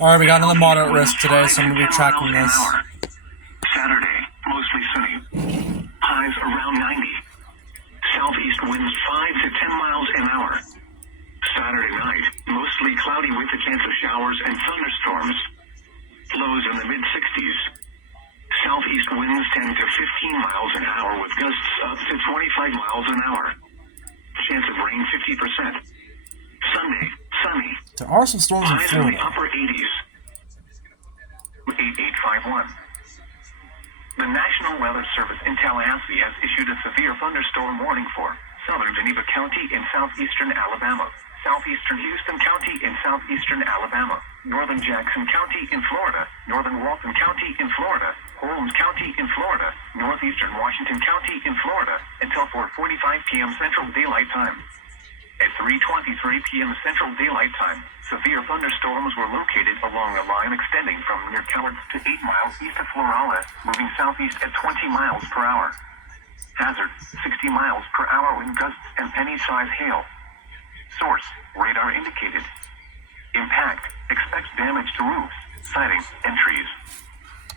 Alright, we got another moderate risk today, so I'm going to be tracking this. Saturday, mostly sunny. Highs around 90. Southeast winds 5 to 10 miles an hour. Saturday night, mostly cloudy with a chance of showers and thunderstorms. Lows in the mid-60s. Southeast winds 10 to 15 miles an hour with gusts up to 25 miles an hour. Chance of rain 50%. Sunday, sunny. There are some storms in Highs in the Florida. upper 80s. 8851. The National Weather Service in Tallahassee has issued a severe thunderstorm warning for southern Geneva County in southeastern Alabama, southeastern Houston County in southeastern Alabama, northern Jackson County in Florida, northern Walton County in Florida, Holmes County in Florida, northeastern Washington County in Florida, until 4:45 p.m. Central Daylight Time. At 3:23 p.m. Central Daylight Time, severe thunderstorms were located along a line extending from near Kellards to 8 miles east of Florala, moving southeast at 20 miles per hour. Hazard, 60 miles per hour wind gusts and penny-size hail. Source, radar indicated. Impact, expects damage to roofs, siding, and trees.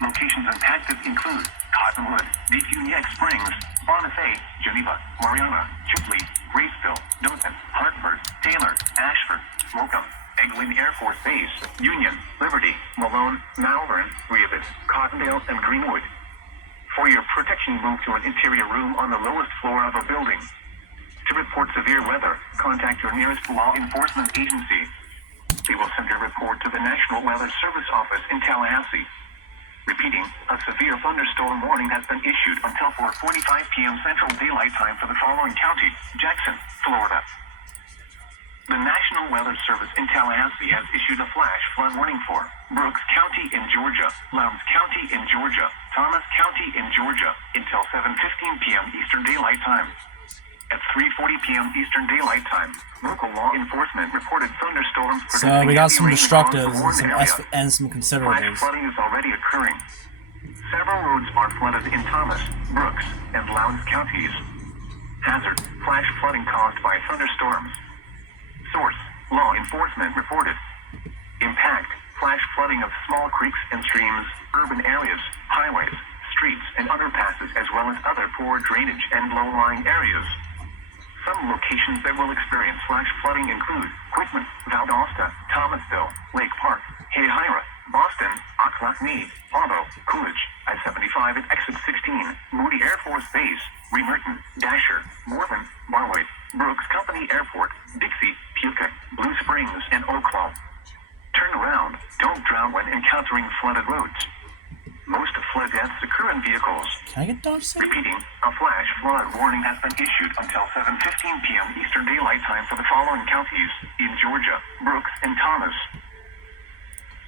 Locations impacted include Cottonwood, Decuniac Springs, Bonifay, Geneva, Mariana, Chipley, Graceville, Dothan, Hartford, Taylor, Ashford, Slocum, Eglin Air Force Base, Union, Liberty, Malone, Malvern, Rehoboth, Cottondale, and Greenwood. For your protection, move to an interior room on the lowest floor of a building. To report severe weather, contact your nearest law enforcement agency. They will send a report to the National Weather Service office in Tallahassee. Repeating, a severe thunderstorm warning has been issued until 4:45 p.m. Central Daylight Time for the following county: Jackson, Florida. The National Weather Service in Tallahassee has issued a flash flood warning for Brooks County in Georgia, Lowndes County in Georgia, Thomas County in Georgia, until 7:15 p.m. Eastern Daylight Time. At 3:40 p.m. Eastern Daylight Time, local law enforcement reported thunderstorms So producing we got heavy some rain across destructives the Warren area. and some Flash consideratives. flooding is already occurring. Several roads are flooded in Thomas, Brooks, and Lowndes counties. Hazard, flash flooding caused by thunderstorms. Source, law enforcement reported. Impact, flash flooding of small creeks and streams, urban areas, highways, streets, and underpasses, as well as other poor drainage and low-lying areas. Some locations that will experience flash flooding include Quitman, Valdosta, Thomasville, Lake Park, Hayhira, Boston, Ocklackney, Abo, Coolidge, I-75 at Exit 16, Moody Air Force Base, Remerton, Dasher, Morven, Barway, Brooks Company Airport, Dixie, Pukuk, Blue Springs, and Oaklaw. Turn around, don't drown when encountering flooded roads. Most flood deaths occur in vehicles. Can I get Dodge City? Repeating, a flash flood warning has been issued until 7:15 p.m. Eastern Daylight Time for the following counties in Georgia, Brooks, and Thomas.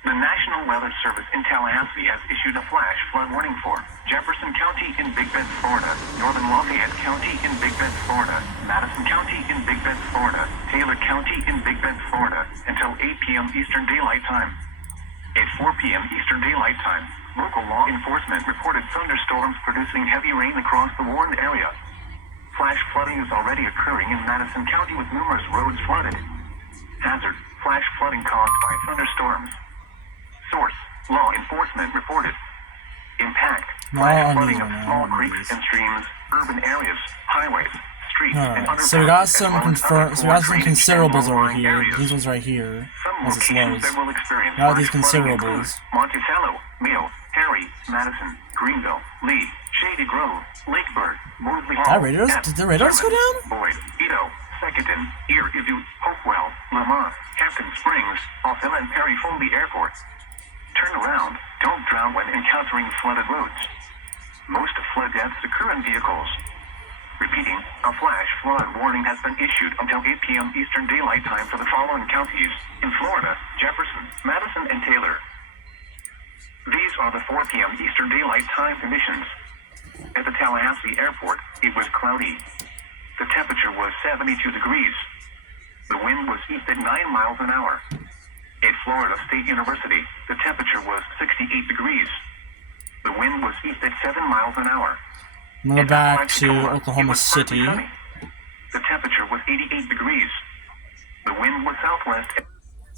The National Weather Service in Tallahassee has issued a flash flood warning for Jefferson County in Big Bend, Florida, Northern Lafayette County in Big Bend, Florida, Madison County in Big Bend, Florida, Taylor County in Big Bend, Florida, until 8 p.m. Eastern Daylight Time. At 4 p.m. Eastern Daylight Time, local law enforcement reported thunderstorms producing heavy rain across the Warren area. Flash flooding is already occurring in Madison County with numerous roads flooded. Hazard, flash flooding caused by thunderstorms. Source, law enforcement reported. Impact, flash flooding of small creeks and streams, urban areas, highways, streets, and Alright, underpasses. so we got some as well as other poor drainage and considerables over low-lying here. areas. These ones right here. Some As it's locations lows. that will experience Now these flash flooding considerables. include Monticello, Mayo, Harry, Madison, Greenville, Lee, Shady Grove, Lakeburg, Mosley Hall, Did the radars go down? Boyd, Edo, Secondton, Ear Idu, Hopewell, Lamont, Hampton Springs, Alpilla, and Perry Foley airports. Turn around, don't drown when encountering flooded roads. Most flood deaths occur in vehicles. Repeating, a flash flood warning has been issued until 8 p.m. Eastern Daylight Time for the following counties in Florida: Jefferson, Madison, and Taylor. These are the 4 p.m. Eastern Daylight Time conditions. At the Tallahassee Airport, it was cloudy. The temperature was 72 degrees. The wind was east at 9 miles an hour. At Florida State University, the temperature was 68 degrees. The wind was east at 7 miles an hour. I'm gonna go back to Tacoma, Oklahoma it was partly City. sunny. The temperature was 88 degrees. The wind was southwest.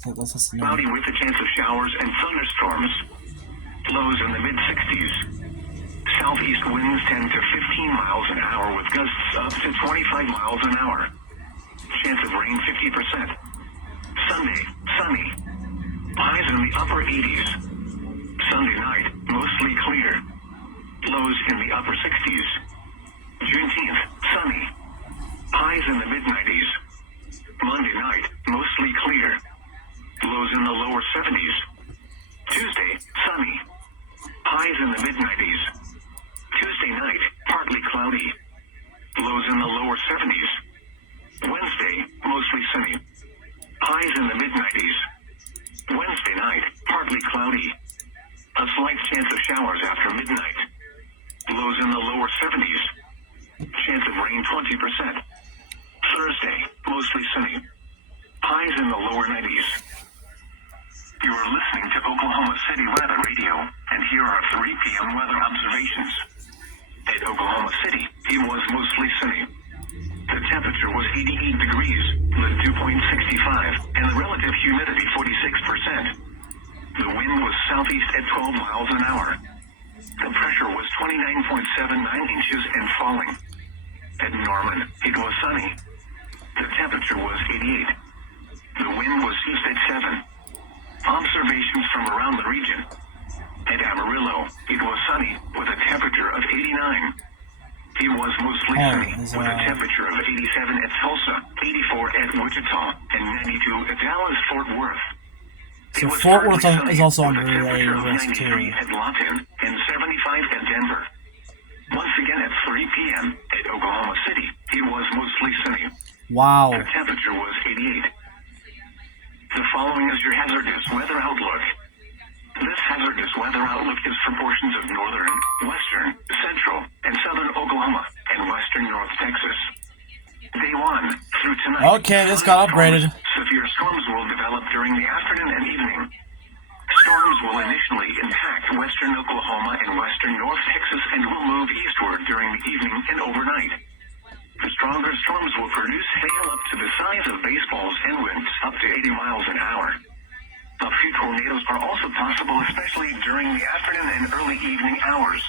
So let's listen to Cloudy with a chance of showers and thunderstorms. Lows in the mid-60s. Southeast winds 10 to 15 miles an hour with gusts up to 25 miles an hour. Chance of rain 50%. Sunday, sunny. Highs in the upper 80s. Sunday night, mostly clear. Lows in the upper 60s. Juneteenth, sunny. Highs in the mid-90s. Monday night, mostly clear. Lows in the lower 70s. Tuesday, sunny. Highs in the mid-90s. Tuesday night, partly cloudy. Lows in the lower 70s. Wednesday, mostly sunny. Highs in the mid-90s. Wednesday night, partly cloudy. A slight chance of showers after midnight. Lows in the lower 70s. Chance of rain 20%. Thursday, mostly sunny. Highs in the lower 90s. You are listening to Oklahoma City Weather Radio, and here are 3 p.m. weather observations. At Oklahoma City, it was mostly sunny. The temperature was 88 degrees, the dew point 65, and the relative humidity 46%. The wind was southeast at 12 miles an hour. The pressure was 29.79 inches and falling. At Norman, it was sunny. The temperature was 88. The wind was east at 7. Observations from around the region. At Amarillo, it was sunny with a temperature of 89. It was mostly sunny with a temperature of 87 at Tulsa, 84 at Wichita, and 92 at Dallas-Fort Worth. So Fort Worth is also on the relay list too. At Lawton and 75 at Denver. Once again at 3 p.m. at Oklahoma City, it was mostly sunny. Wow. The temperature was 88. The following is your hazardous weather outlook. This hazardous weather outlook is for portions of northern, western, central, and southern Oklahoma and western North Texas. Day 1 through tonight. Okay, this got upgraded. Severe storms will develop during the afternoon and evening. Storms will initially impact western Oklahoma and western North Texas and will move eastward during the evening and overnight. The stronger storms will produce hail up to the size of baseballs and winds up to 80 miles an hour. A few tornadoes are also possible, especially during the afternoon and early evening hours.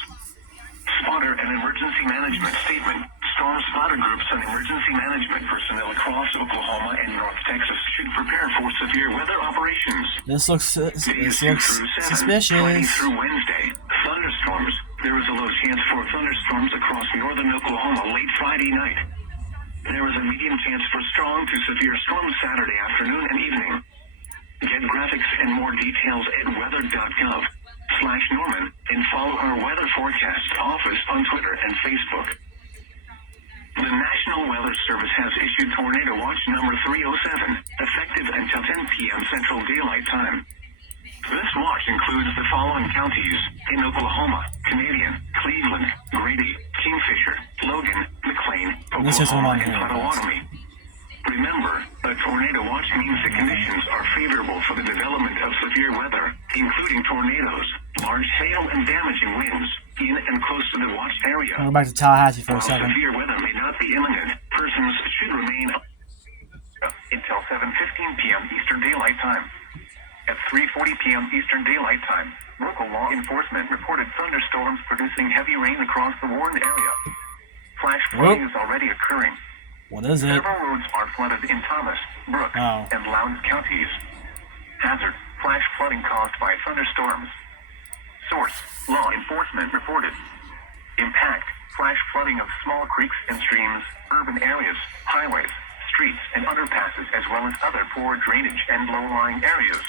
Spotter and emergency management statement. Storm spotter groups and emergency management personnel across Oklahoma and North Texas should prepare for severe weather operations. This looks Days 2 through 7, suspicious. Friday through Wednesday. Thunderstorms. There is a low chance for thunderstorms across northern Oklahoma late Friday night. There is a medium chance for strong to severe storms Saturday afternoon and evening. Get graphics and more details at weather.gov/Norman and follow our weather forecast office on Twitter and Facebook. The National Weather Service has issued Tornado Watch number 307, effective until 10 p.m. Central Daylight Time. This watch includes the following counties in Oklahoma: Canadian, Cleveland, Grady, Kingfisher, Logan, McLean, Oklahoma, and Potawatomi. Remember, a tornado watch means the conditions are favorable for the development of severe weather, including tornadoes, large hail, and damaging winds, in and close to the watch area. I'll go back to Tallahassee for a While second. severe weather may not be imminent, persons should remain until 7:15 p.m. Eastern Daylight Time. At 3:40 p.m. Eastern Daylight Time, local law enforcement reported thunderstorms producing heavy rain across the warned area. Flash flooding is already occurring. What is it? Several roads are flooded in Thomas, Brooks, and Lowndes counties. Hazard: flash flooding caused by thunderstorms. Source: law enforcement reported. Impact: flash flooding of small creeks and streams, urban areas, highways, streets, and underpasses, as well as other poor drainage and low-lying areas.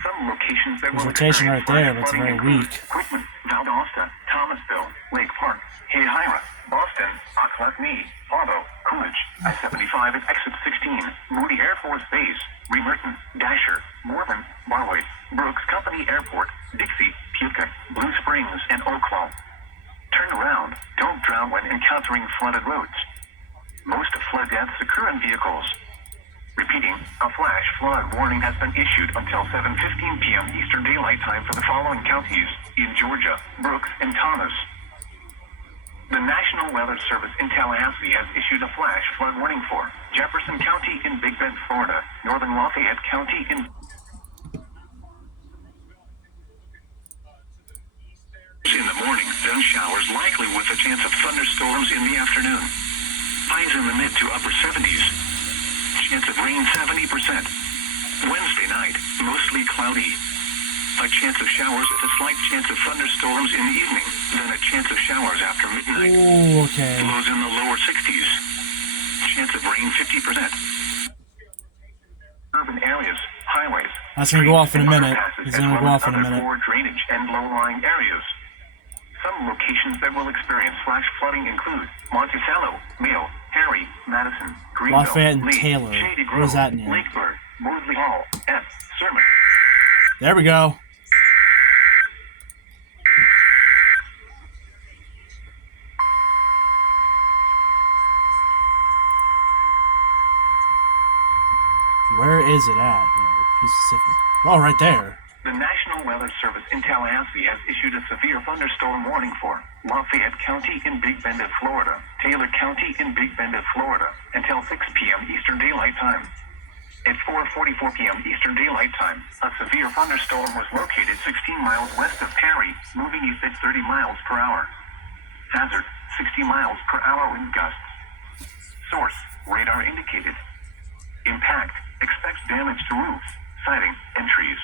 Some locations that will Vegetation right there, but it's very weak. Quitman, Valdosta, Thomasville, Lake Park, Hayhira, Boston, Ocklacknee, Otto, Coolidge, I-75 at Exit 16, Moody Air Force Base, Bremerton, Dasher, Morven, Barway, Brooks Company Airport, Dixie, Putah, Blue Springs, and Oaklaw. Turn around. Don't drown when encountering flooded roads. Most flood deaths occur in vehicles. Repeating, a flash flood warning has been issued until 7:15 p.m. Eastern Daylight Time for the following counties in Georgia, Brooks, and Thomas. The National Weather Service in Tallahassee has issued a flash flood warning for Jefferson County in Big Bend, Florida, northern Lafayette County in the morning, then showers likely with a chance of thunderstorms in the afternoon. Highs in the mid to upper 70s. Chance of rain 70%. Wednesday night, mostly cloudy. A chance of showers with a slight chance of thunderstorms in the evening, then a chance of showers after midnight. Ooh, okay. Lows in the lower 60s. Chance of rain 50%. Urban areas, highways. That's gonna go off in a minute. underpasses, It's as gonna go well off as in a other minute. poor drainage and low-lying areas. Some locations that will experience flash flooding include Monticello, Mayo, Harry, Madison, Greenville, Lafayette and Lee, Taylor. Shady What is Grove, that near? Lakebird, Mosley Hall, F, Sermon. There we go. Where is it at? Be specific. Oh, right there. The National Weather Service in Tallahassee has issued a severe thunderstorm warning for Lafayette County in Big Bend, Florida, Taylor County in Big Bend, Florida, until 6 p.m. Eastern Daylight Time. At 4:44 p.m. Eastern Daylight Time, a severe thunderstorm was located 16 miles west of Perry, moving east at 30 miles per hour. Hazard, 60 miles per hour wind gusts. Source, radar indicated. Impact, expects damage to roofs, siding, and trees.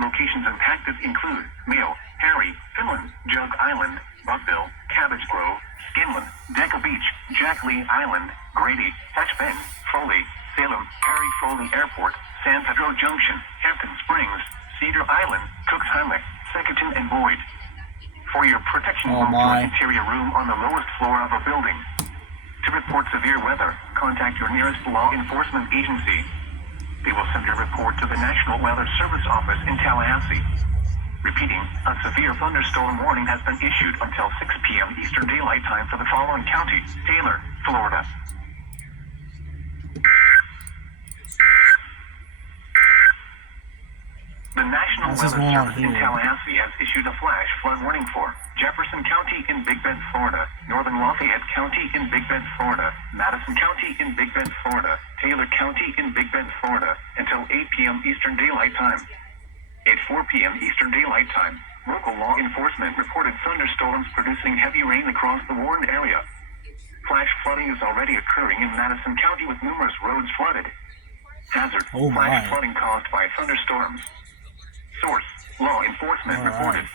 Locations impacted include Mayo, Harry, Finland, Jug Island, Buckville, Cabbage Grove, Skinland, Deca Beach, Jack Lee Island, Grady, Hatch Bend, Foley, Salem, Harry Foley Airport, San Pedro Junction, Hampton Springs, Cedar Island, Cooks Hamlet, Seckerton, and Boyd. For your protection, Oh move to my. an interior room on the lowest floor of a building. To report severe weather, contact your nearest law enforcement agency. They will send your report to the National Weather Service office in Tallahassee. Repeating, a severe thunderstorm warning has been issued until 6 p.m. Eastern Daylight Time for the following counties: Taylor, Florida. The National What's Weather going on Service in here? Tallahassee has issued a flash flood warning for Jefferson County in Big Bend, Florida, northern Lafayette County in Big Bend, Florida, Madison County in Big Bend, Florida, Taylor County in Big Bend, Florida, until 8 p.m. Eastern Daylight Time. At 4 p.m. Eastern Daylight Time, local law enforcement reported thunderstorms producing heavy rain across the warned area. Flash flooding is already occurring in Madison County with numerous roads flooded. Hazard, Oh my. flash flooding caused by thunderstorms. Source, law enforcement All right. reported.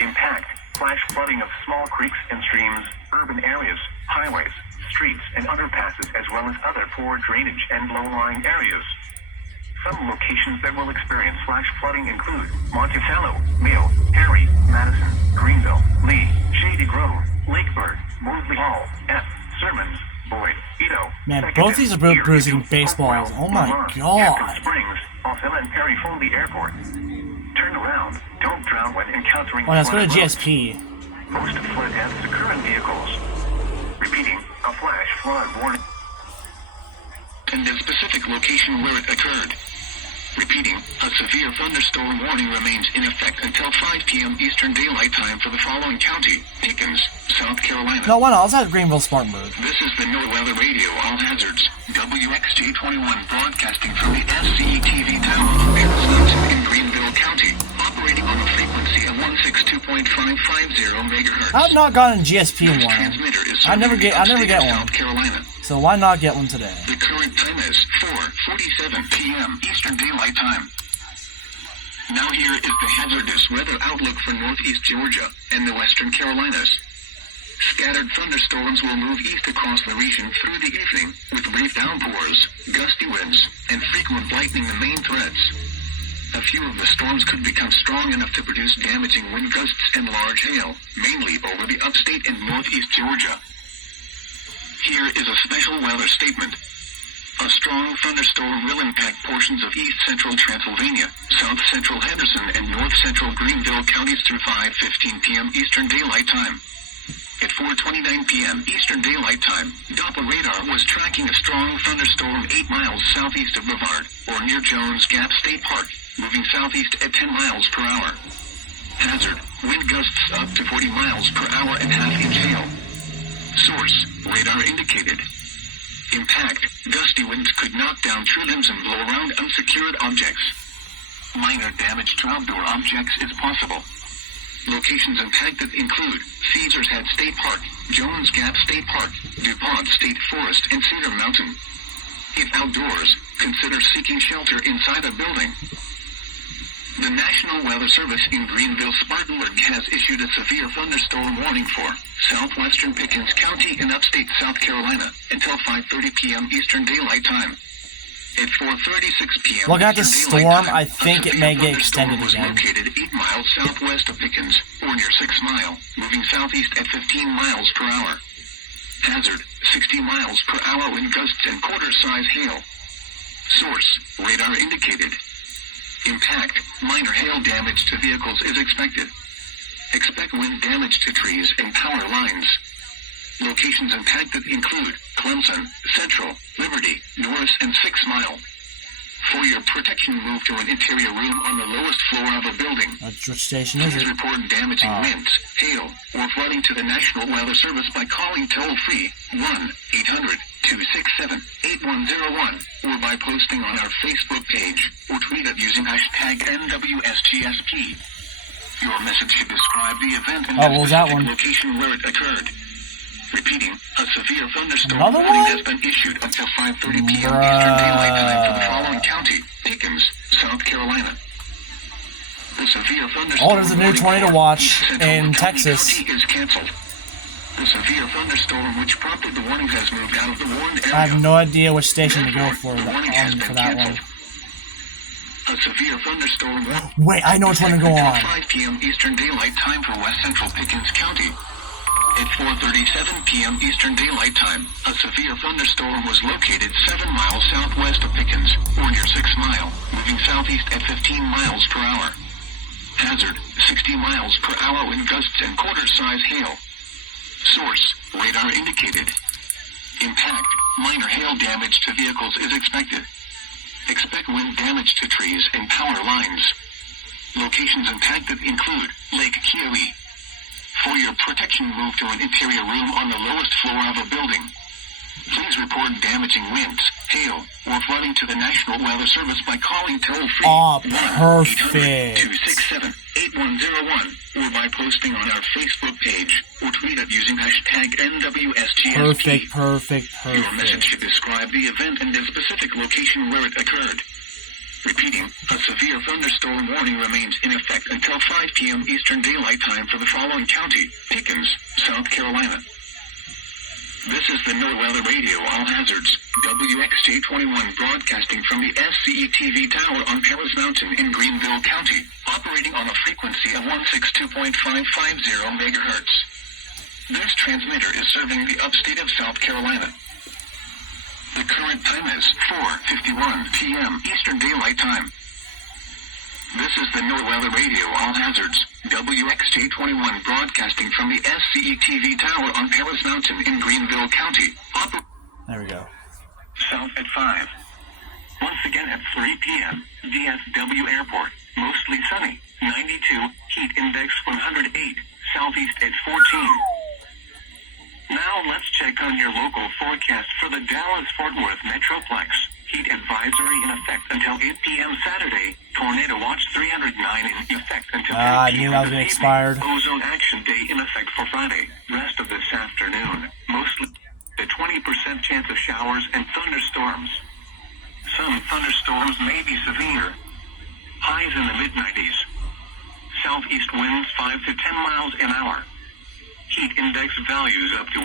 Impact, flash flooding of small creeks and streams, urban areas, highways, streets, and underpasses, as well as other poor drainage and low-lying areas. Some locations that will experience flash flooding include Monticello, Mayo, Harry, Madison, Greenville, Lee, Shady Grove, Lakebird, Mosley Hall, F, Sermons, Boyd, Edo, Man, Seckerton, both these are Erie, bruising baseballs. Hopewell, Oh my Lamar, God. Hampton Springs, Osceola and Perry Foley Airport. Turn around. Don't drown when encountering Oh, let's go to flooded roads. GSP. Most flood deaths occur in vehicles. Repeating, a flash flood warning. In the specific location where it occurred. Repeating, a severe thunderstorm warning remains in effect until 5 p.m. Eastern Daylight Time for the following county: Pickens, South Carolina. No, why not? Let's have Greenville Spartanburg. This is the NOAA Weather Radio All Hazards, WXJ21, broadcasting from the SCTV Tower of Arizona in Greenville County, operating on a frequency of 162.550 megahertz. I've not gotten a GSP in This a while. transmitter is I never get upstate one. South Carolina. So why not get one today? The current time is 4:47 p.m. Eastern Daylight Time. Now here is the hazardous weather outlook for northeast Georgia and the western Carolinas. Scattered thunderstorms will move east across the region through the evening, with brief downpours, gusty winds, and frequent lightning the main threats. A few of the storms could become strong enough to produce damaging wind gusts and large hail, mainly over the upstate and northeast Georgia. Here is a special weather statement. A strong thunderstorm will impact portions of east-central Transylvania, south-central Henderson, and north-central Greenville counties through 5:15 p.m. Eastern Daylight Time. At 4:29 p.m. Eastern Daylight Time, Doppler radar was tracking a strong thunderstorm 8 miles southeast of Brevard, or near Jones Gap State Park, moving southeast at 10 miles per hour. Hazard, wind gusts up to 40 miles per hour and half-inch hail. Source, radar indicated. Impact, gusty winds could knock down tree limbs and blow around unsecured objects. Minor damage to outdoor objects is possible. Locations impacted include Caesars Head State Park, Jones Gap State Park, DuPont State Forest, and Cedar Mountain. If outdoors, consider seeking shelter inside a building. The National Weather Service in Greenville-Spartanburg has issued a severe thunderstorm warning for southwestern Pickens County in upstate South Carolina until 5:30 p.m. Eastern Daylight Time. At 4:36 p.m. Look at the Eastern storm. Daylight Time, I think it may get extended was again. located 8 miles southwest of Pickens, or near 6 Mile, moving southeast at 15 miles per hour. Hazard, 60 miles per hour wind gusts and quarter-size hail. Source, radar indicated. Impact, minor hail damage to vehicles is expected. Expect wind damage to trees and power lines. Locations impacted include Clemson, Central, Liberty, Norris, and 6 Mile. For your protection, move to an interior room on the lowest floor of a building. Which station is Please it? report damaging winds, hail, or flooding to the National Weather Service by calling toll-free 1-800-267-8101 or by posting on our Facebook page or tweet it using hashtag NWSGSP. Your message should describe the event and what was that specific one? location where it occurred. Repeating, a severe thunderstorm Another warning one? has been issued until 5:30 p.m. Eastern Daylight Time for the following county: Pickens, South Carolina. The severe thunderstorm Oh, there's a new warning tornado for watch East Central in County Texas. is canceled. The severe thunderstorm which prompted the warning has moved out of the warned area. I have no idea which station to go Therefore, for the warning has been for that one. canceled. A severe thunderstorm Wait, I know which one to go until on. 5 p.m. Eastern Daylight Time for West Central Pickens County. At 4:37 p.m. Eastern Daylight Time, a severe thunderstorm was located 7 miles southwest of Pickens, or near 6 Mile, moving southeast at 15 miles per hour. Hazard, 60 miles per hour wind gusts and quarter-size hail. Source, radar indicated. Impact, minor hail damage to vehicles is expected. Expect wind damage to trees and power lines. Locations impacted include Lake Keowee. For your protection, move to an interior room on the lowest floor of a building. Please report damaging winds, hail, or flooding to the National Weather Service by calling toll-free Oh, perfect. 1-800-267-8101 or by posting on our Facebook page or tweet it using hashtag NWSGSP. Perfect. Your message should describe the event and the specific location where it occurred. Repeating, a severe thunderstorm warning remains in effect until 5 p.m. Eastern Daylight Time for the following county: Pickens, South Carolina. This is the NOAA Radio All Hazards, WXJ21 broadcasting from the SCE-TV tower on Paris Mountain in Greenville County, operating on a frequency of 162.550 megahertz. This transmitter is serving the upstate of South Carolina. The current time is 4:51 p.m. Eastern Daylight Time. This is the NOAA Radio All Hazards, WXJ21 broadcasting from the SCE-TV tower on Paris Mountain in Greenville County. There we go. South at 5. Once again at 3 p.m., DFW Airport, mostly sunny, 92, heat index 108, southeast at 14. Now let's check on your local forecast for the Dallas-Fort Worth Metroplex. Heat advisory in effect until 8 p.m. Saturday. Tornado watch 309 in effect until 10 I knew p.m. that was this evening. expired. Ozone action day in effect for Friday. Rest of this afternoon. Mostly a 20% chance of showers and thunderstorms. Some thunderstorms may be severe. Highs in the mid-90s. Southeast winds 5 to 10 miles an hour. Heat index values up to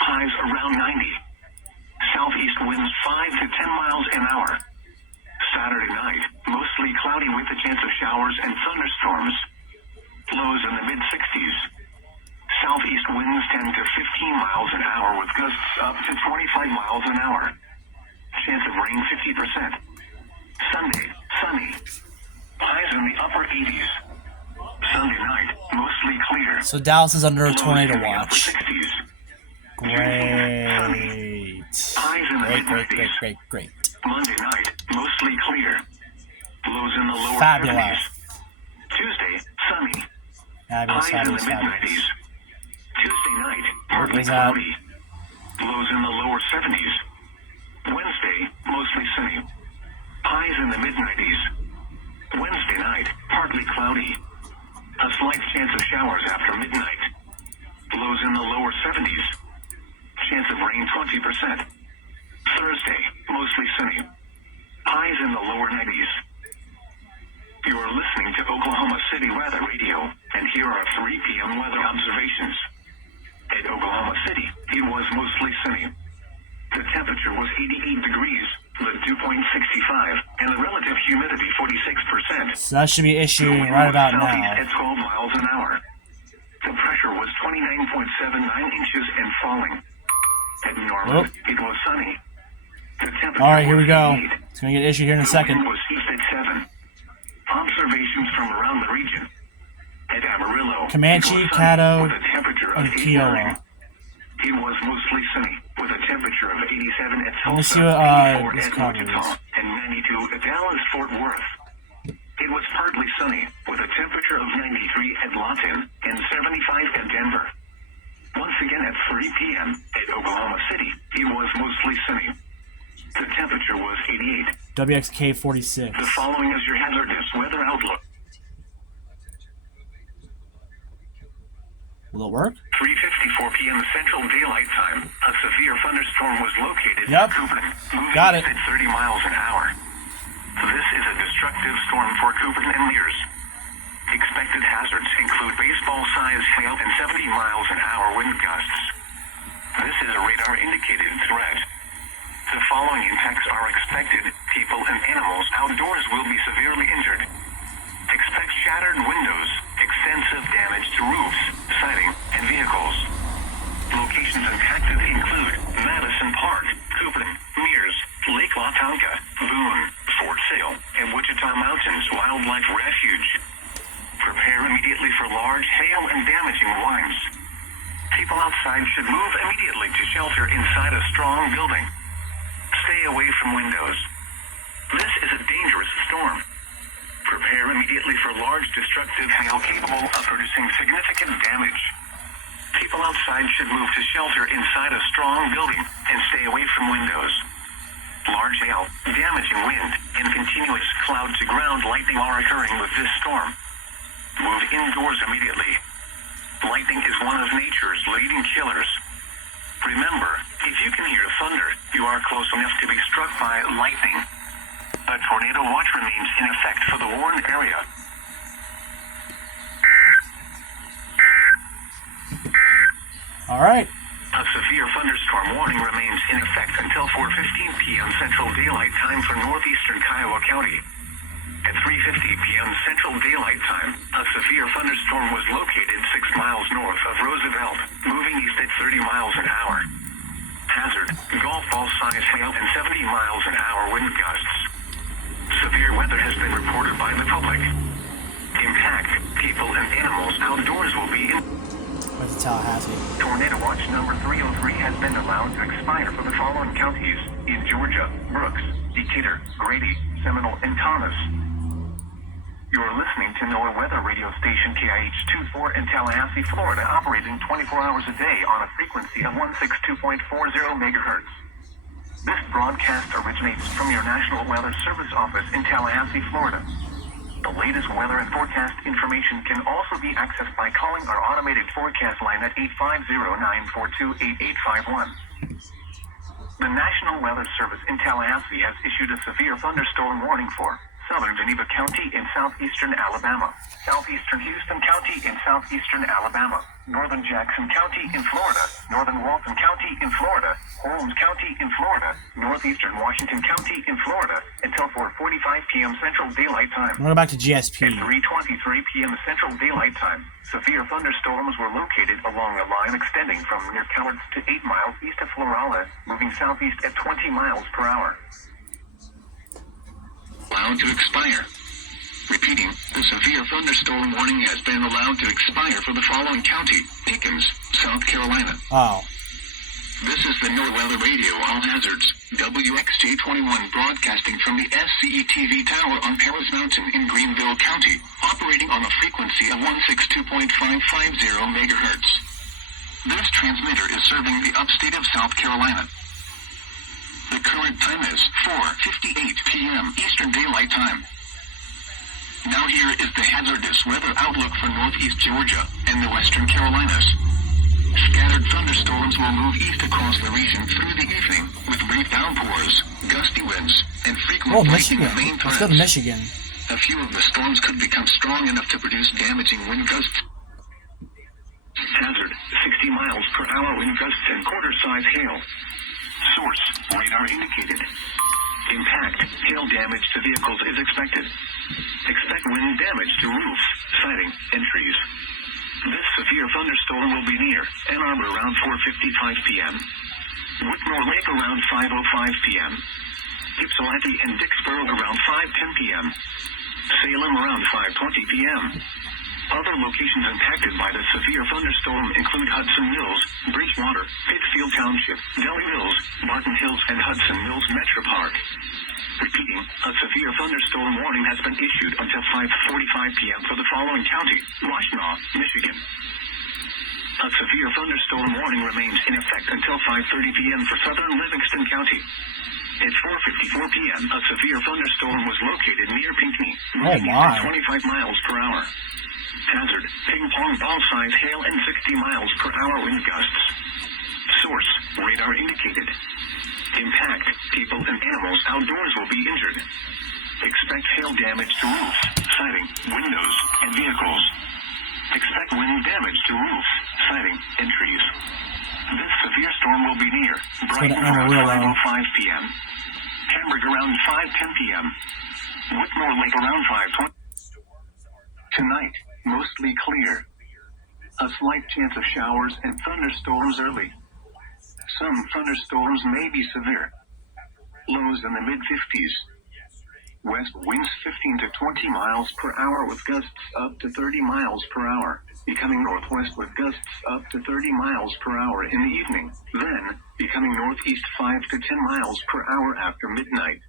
highs around 90. Southeast winds 5 to 10 miles an hour. Saturday night, mostly cloudy with a chance of showers and thunderstorms. Lows in the mid-60s. Southeast winds 10 to 15 miles an hour with gusts up to 25 miles an hour. Chance of rain 50%. Sunday, sunny. Highs in the upper 80s. Sunday night, mostly clear. So Dallas is under a tornado Lows in the upper watch. 60s. Great. Highs in the mid-90s. Great. Monday night, mostly clear. Lows in the lower Fabulous. 30s. Fabulous, Highs in the fabulous, mid-90s. fabulous. Tuesday night, partly is that? cloudy. Lows in the lower 70s. Wednesday, mostly sunny. Highs in the mid-90s. Wednesday night, partly cloudy. A slight chance of showers after midnight. Lows in the lower 70s. Chance of rain 20%. Thursday, mostly sunny. Highs in the lower 90s. You are listening to Oklahoma City Weather Radio, and here are 3 p.m. weather observations. At Oklahoma City, it was mostly sunny. The temperature was 88 degrees, the dew point 65, and the relative humidity 46%. So that should be The issuing wind right was about southeast now. at 12 miles an hour. The pressure was 29.79 inches and falling. At Norman, it was sunny. The temperature Alright, here we was go. 88. It's going to get issued here in a The second. wind was east at 7. Observations from around the region. At Amarillo, Comanche, it was sunny Caddo, with a temperature of and 89. Kiowa. It was mostly sunny with a temperature of 87 at Let me see Tulsa, what 84 this at covers. Wichita, and 92 at Dallas Fort Worth. It was partly sunny with a temperature of 93 at Lawton and 75 at Denver. Once again at 3 p.m. at Oklahoma City, it was mostly sunny. The temperature was 88. WXK 46. The following is your hazardous weather outlook. Will it work? 3:54 p.m. Central Daylight Time. A severe thunderstorm was located Yep. in Cooperton, moving Got it. east at 30 miles an hour. This is a destructive storm for Cooperton and Lears. Expected hazards include baseball-sized hail and 70 miles an hour wind gusts. This is a radar-indicated threat. The following impacts are expected. People and animals outdoors will be severely injured. Expect shattered windows, extensive damage to roofs, siding, and vehicles. Locations impacted include Madison Park, Cooperton, Mears, Lake Latonka, Boone, Fort Sale, and Wichita Mountains Wildlife Refuge. Prepare immediately for large hail and damaging winds. People outside should move immediately to shelter inside a strong building. Stay away from windows. This is a dangerous storm. Prepare immediately for large destructive hail capable of producing significant damage. People outside should move to shelter inside a strong building and stay away from windows. Large hail, damaging wind, and continuous cloud-to-ground lightning are occurring with this storm. Move indoors immediately. Lightning is one of nature's leading killers. Remember, if you can hear thunder, you are close enough to be struck by lightning. A tornado watch remains in effect for the Warren area. Alright. A severe thunderstorm warning remains in effect until 4:15 p.m. Central Daylight Time for northeastern Kiowa County. At 3:50 p.m. Central Daylight Time, a severe thunderstorm was located 6 miles north of Roosevelt, moving east at 30 miles an hour. Hazard, golf ball-sized hail and 70 miles an hour wind gusts. Severe weather has been reported by the public. Impact, people and animals outdoors will be in. Where's the Tallahassee? Tornado watch number 303 has been allowed to expire for the following counties in Georgia: Brooks, Decatur, Grady, Seminole, and Thomas. You are listening to NOAA Weather Radio Station KIH-24 in Tallahassee, Florida, operating 24 hours a day on a frequency of 162.40 megahertz. This broadcast originates from your National Weather Service office in Tallahassee, Florida. The latest weather and forecast information can also be accessed by calling our automated forecast line at 850-942-8851. The National Weather Service in Tallahassee has issued a severe thunderstorm warning for southern Geneva County in southeastern Alabama, southeastern Houston County in southeastern Alabama, northern Jackson County in Florida, northern Walton County in Florida, Holmes County in Florida, northeastern Washington County in Florida, until 4:45 p.m. Central Daylight Time. I'm going to go back to GSP. At 3:23 p.m. Central Daylight Time, severe thunderstorms were located along a line extending from near Cowards to 8 miles east of Florala, moving southeast at 20 miles per hour. Allowed to expire. Repeating, the severe thunderstorm warning has been allowed to expire for the following county: Pickens, South Carolina. Oh. This is the NOAA Radio All Hazards, WXJ-21 broadcasting from the SCETV Tower on Paris Mountain in Greenville County, operating on a frequency of 162.550 megahertz. This transmitter is serving the upstate of South Carolina. The current time is 4:58 p.m. Eastern Daylight Time. Now here is the hazardous weather outlook for northeast Georgia and the western Carolinas. Scattered thunderstorms will move east across the region through the evening, with brief downpours, gusty winds, and frequent breaking Michigan. of main Let's go to threads. Michigan. A few of the storms could become strong enough to produce damaging wind gusts. Hazard, 60 miles per hour wind gusts and quarter-size hail. Source, radar indicated. Impact, hail damage to vehicles is expected. Expect wind damage to roofs, siding, and trees. This severe thunderstorm will be near Ann Arbor around 4:55 p.m. Whitmore Lake around 5:05 p.m. Ypsilanti and Dixboro around 5:10 p.m. Salem around 5:20 p.m. Other locations impacted by the severe thunderstorm include Hudson Mills, Bridgewater, Pittsfield Township, Delhi Mills, Martin Hills, and Hudson Mills Metro Park. Repeating, a severe thunderstorm warning has been issued until 5:45 p.m. for the following counties: Washtenaw, Michigan. A severe thunderstorm warning remains in effect until 5:30 p.m. for southern Livingston County. At 4:54 p.m., a severe thunderstorm was located near Pinckney, moving at 25 miles per hour. Hazard, ping-pong ball-size hail and 60 miles per hour wind gusts. Source, radar indicated. Impact, people and animals outdoors will be injured. Expect hail damage to roofs, siding, windows, and vehicles. Expect wind damage to roofs, siding, and trees. This severe storm will be near Brighton around 5:05 p.m. Hamburg around 5:10 p.m. Whitmore Lake around 5:20. Tonight, mostly clear. A slight chance of showers and thunderstorms early. Some thunderstorms may be severe. Lows in the mid-50s. West winds 15 to 20 miles per hour with gusts up to 30 miles per hour, becoming northwest with gusts up to 30 miles per hour in the evening, then becoming northeast 5 to 10 miles per hour after midnight.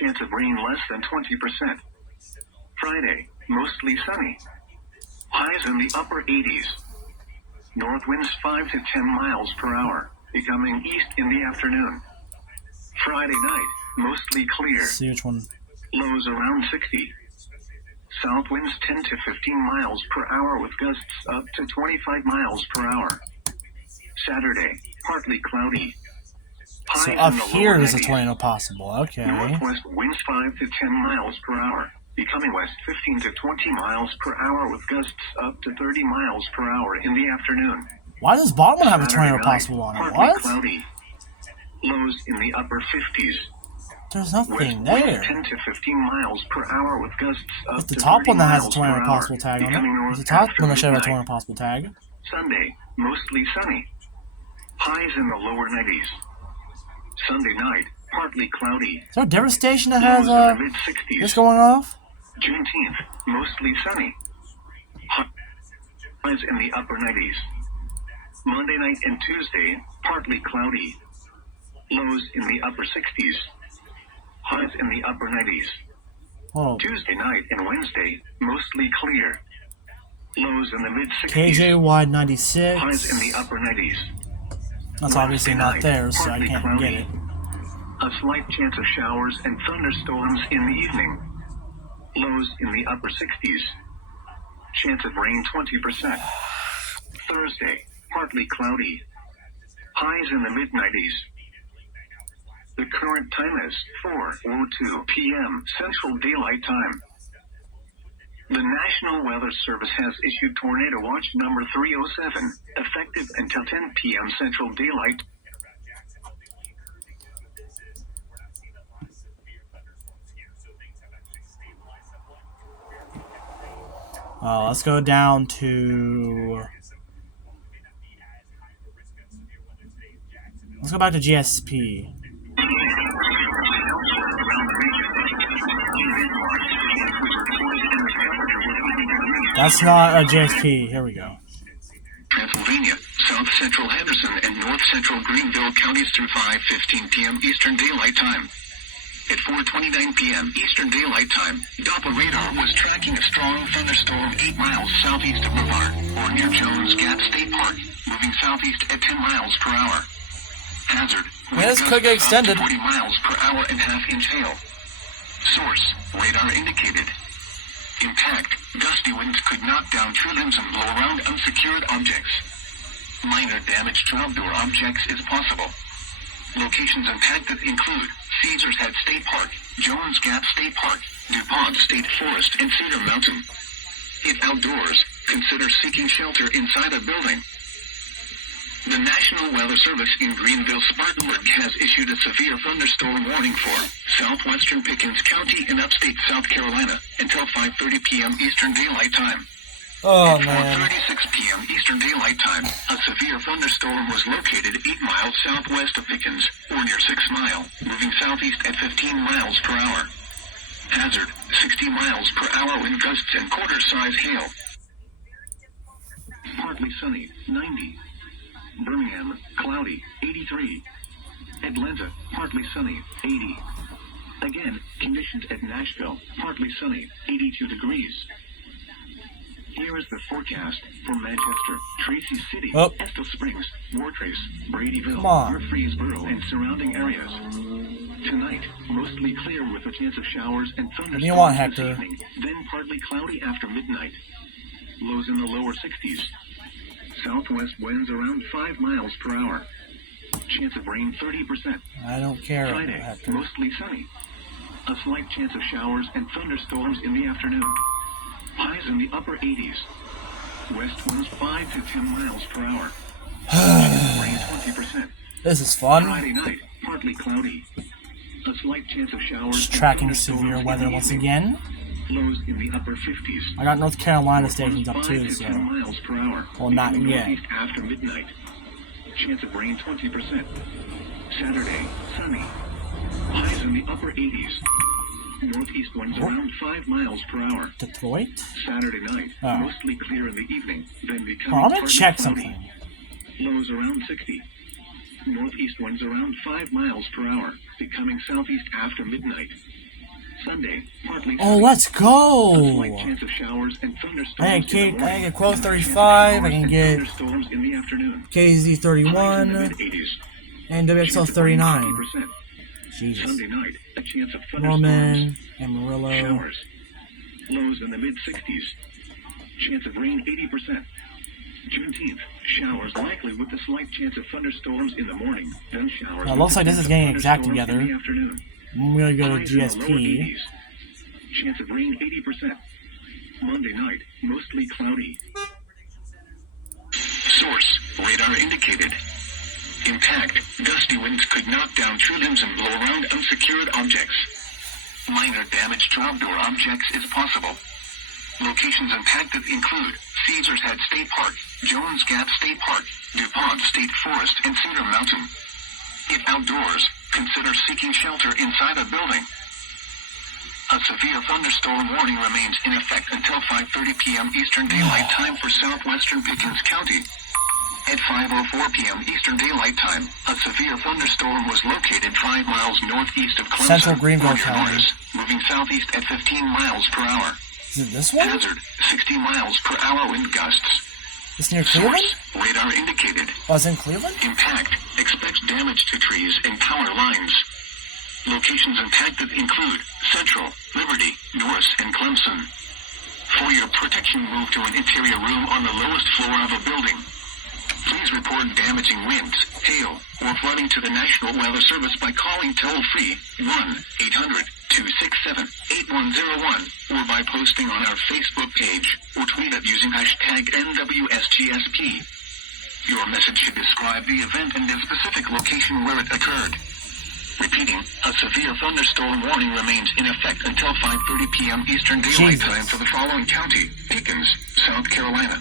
Chance of rain less than 20%. Friday, mostly sunny. Highs in the upper 80s. North winds 5 to 10 miles per hour, becoming east in the afternoon. Friday night, mostly clear. See which one. Lows around 60. South winds 10 to 15 miles per hour with gusts up to 25 miles per hour. Saturday, partly cloudy. So Highs up in the here lower there's a 90s. tornado possible. Okay. Northwest winds 5 to 10 miles per hour, becoming west 15 to 20 miles per hour with gusts up to 30 miles per hour in the afternoon. Why does Baldwin have a Saturday tornado night, possible on it? partly What? cloudy. Lows in the upper 50s. There's West nothing winds there. 10 to 15 miles per hour with gusts up It's the to top 30 one that has a miles tornado per hour, possible tag on becoming it. north It's the top after one that should have a midnight. tornado possible tag. Sunday, mostly sunny. Highs in the lower 90s. Sunday night, partly cloudy. Is there a different station that has Lows in the mid-60s. this going off? Juneteenth, mostly sunny. Highs in the upper 90s. Monday night and Tuesday, partly cloudy. Lows in the upper 60s. Highs in the upper 90s. Oh, Tuesday night and Wednesday, mostly clear. Lows in the mid-60s. KJY 96. Highs in the upper 90s. That's obviously not there, so I Partly can't cloudy. get it. A slight chance of showers and thunderstorms in the evening. Lows in the upper 60s. Chance of rain 20%. Thursday, partly cloudy. Highs in the mid-90s. The current time is 4:02 p.m. Central Daylight Time. The National Weather Service has issued Tornado Watch number 307, effective until 10 p.m. Central Daylight. Let's go down to... Let's go back to GSP. That's not a GSP. Here we go. Pennsylvania, south central Henderson and north central Greenville counties through 5:15 p.m. Eastern Daylight Time. At 4:29 p.m. Eastern Daylight Time, Doppler radar was tracking a strong thunderstorm 8 miles southeast of Brevard, or near Jones Gap State Park, moving southeast at 10 miles per hour. Hazard. Man, this could get extended. 40 miles per hour and half-inch hail. Source. Radar indicated. Impact. Gusty winds could knock down tree limbs and blow around unsecured objects. Minor damage to outdoor objects is possible. Locations impacted include Caesars Head State Park, Jones Gap State Park, DuPont State Forest, and Cedar Mountain. If outdoors, consider seeking shelter inside a building. The National Weather Service in Greenville-Spartanburg has issued a severe thunderstorm warning for southwestern Pickens County and upstate South Carolina until 5:30 p.m. Eastern Daylight Time. Oh, At man. 4:36 p.m. Eastern Daylight Time, a severe thunderstorm was located 8 miles southwest of Pickens, or near 6 Mile, moving southeast at 15 miles per hour. Hazard, 60 miles per hour wind gusts and quarter-size hail. Partly sunny, 90. Birmingham, cloudy, 83. Atlanta, partly sunny, 80. Again, conditions at Nashville, partly sunny, 82 degrees. Here is the forecast for Manchester, Tracy City, Oh. Estill Springs, Wartrace, Bradyville, Come on. Murfreesboro, and surrounding areas. Tonight, mostly clear with a chance of showers and thunderstorms You want, this Hector? evening, then partly cloudy after midnight. Lows in the lower 60s. Southwest winds around 5 miles per hour. Chance of rain 30%. I don't care, Friday, Hector. mostly sunny. A slight chance of showers and thunderstorms in the afternoon. Highs in the upper 80s. West winds 5 to 10 miles per hour. Chance of rain 20%. This is fun. Friday night, partly cloudy. A slight chance of showers. Just and tracking thunderstorms severe in weather the once evening. again. Lows in the upper 50s. I got North Carolina stations up 5 too, to 10 so. miles per hour. Well, not Becoming yet. northeast after midnight. Chance of rain 20%. Saturday, sunny. Highs in the upper 80s. Northeast winds around 5 miles per hour. Detroit? Saturday night, Oh. mostly clear in the evening, then becoming Oh, I'm gonna partly check cloudy. something. Lows around 60. Northeast winds around 5 miles per hour, becoming southeast after midnight. Sunday, partly Oh, sunny. let's A go! slight chance of showers and thunderstorms I in can the get morning. Quote Chance of 35, I showers can and get thunderstorms in the afternoon. KZ Highs in the 31, mid-80s. and Chance WXL of rain 39. 50%. Jesus. Sunday night, a chance of thunderstorms. Norman, Amarillo. Showers. Lows in the mid-60s. Chance of rain 80%. Juneteenth. Showers likely with a slight chance of thunderstorms in the morning. Then showers. Now, it with looks a like this chance is of getting exact thunderstorms together. in the afternoon. I'm gonna go to Highs in the lower GSP. 80s. Chance of rain 80%. Monday night, mostly cloudy. Source. Radar indicated. Impact. Gusty winds could knock down tree limbs and blow around unsecured objects. Minor damage to outdoor objects is possible. Locations impacted include Caesars Head State Park, Jones Gap State Park, DuPont State Forest, and Cedar Mountain. If outdoors, consider seeking shelter inside a building. A severe thunderstorm warning remains in effect until 5:30 p.m. Eastern Daylight Time for southwestern Pickens County. At 5:04 p.m. Eastern Daylight Time, a severe thunderstorm was located 5 miles northeast of Clemson, Central Greenville or near County. Norris, moving southeast at 15 miles per hour. Is it this one? Hazard, 60 miles per hour wind gusts. It's near Cleveland? Source, radar indicated. Oh, it's in Cleveland? Impact, expect damage to trees and power lines. Locations impacted include Central, Liberty, Norris, and Clemson. For your protection, move to an interior room on the lowest floor of a building. Please report damaging winds, hail, or flooding to the National Weather Service by calling toll-free 1-800-267-8101 or by posting on our Facebook page or tweet it using hashtag NWSGSP. Your message should describe the event and the specific location where it occurred. Repeating, a severe thunderstorm warning remains in effect until 5:30 p.m. Eastern Daylight Jesus. Time for the following county: Pickens, South Carolina.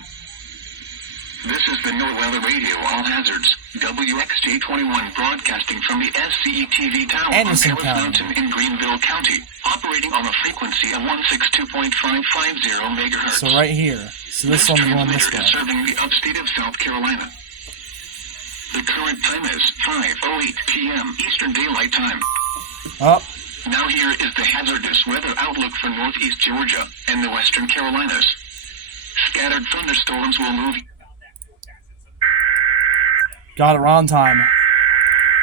This is the NOAA Radio All Hazards, WXJ21 broadcasting from the SCETV Tower Anderson on Paris County. Mountain in Greenville County, operating on a frequency of 162.550 megahertz. So right here. So this one's going this transmitter way. is serving the upstate of South Carolina. The current time is 5:08 p.m. Eastern Daylight Time. Oh, Now here is the hazardous weather outlook for northeast Georgia and the western Carolinas. Scattered thunderstorms will move. got it right on time.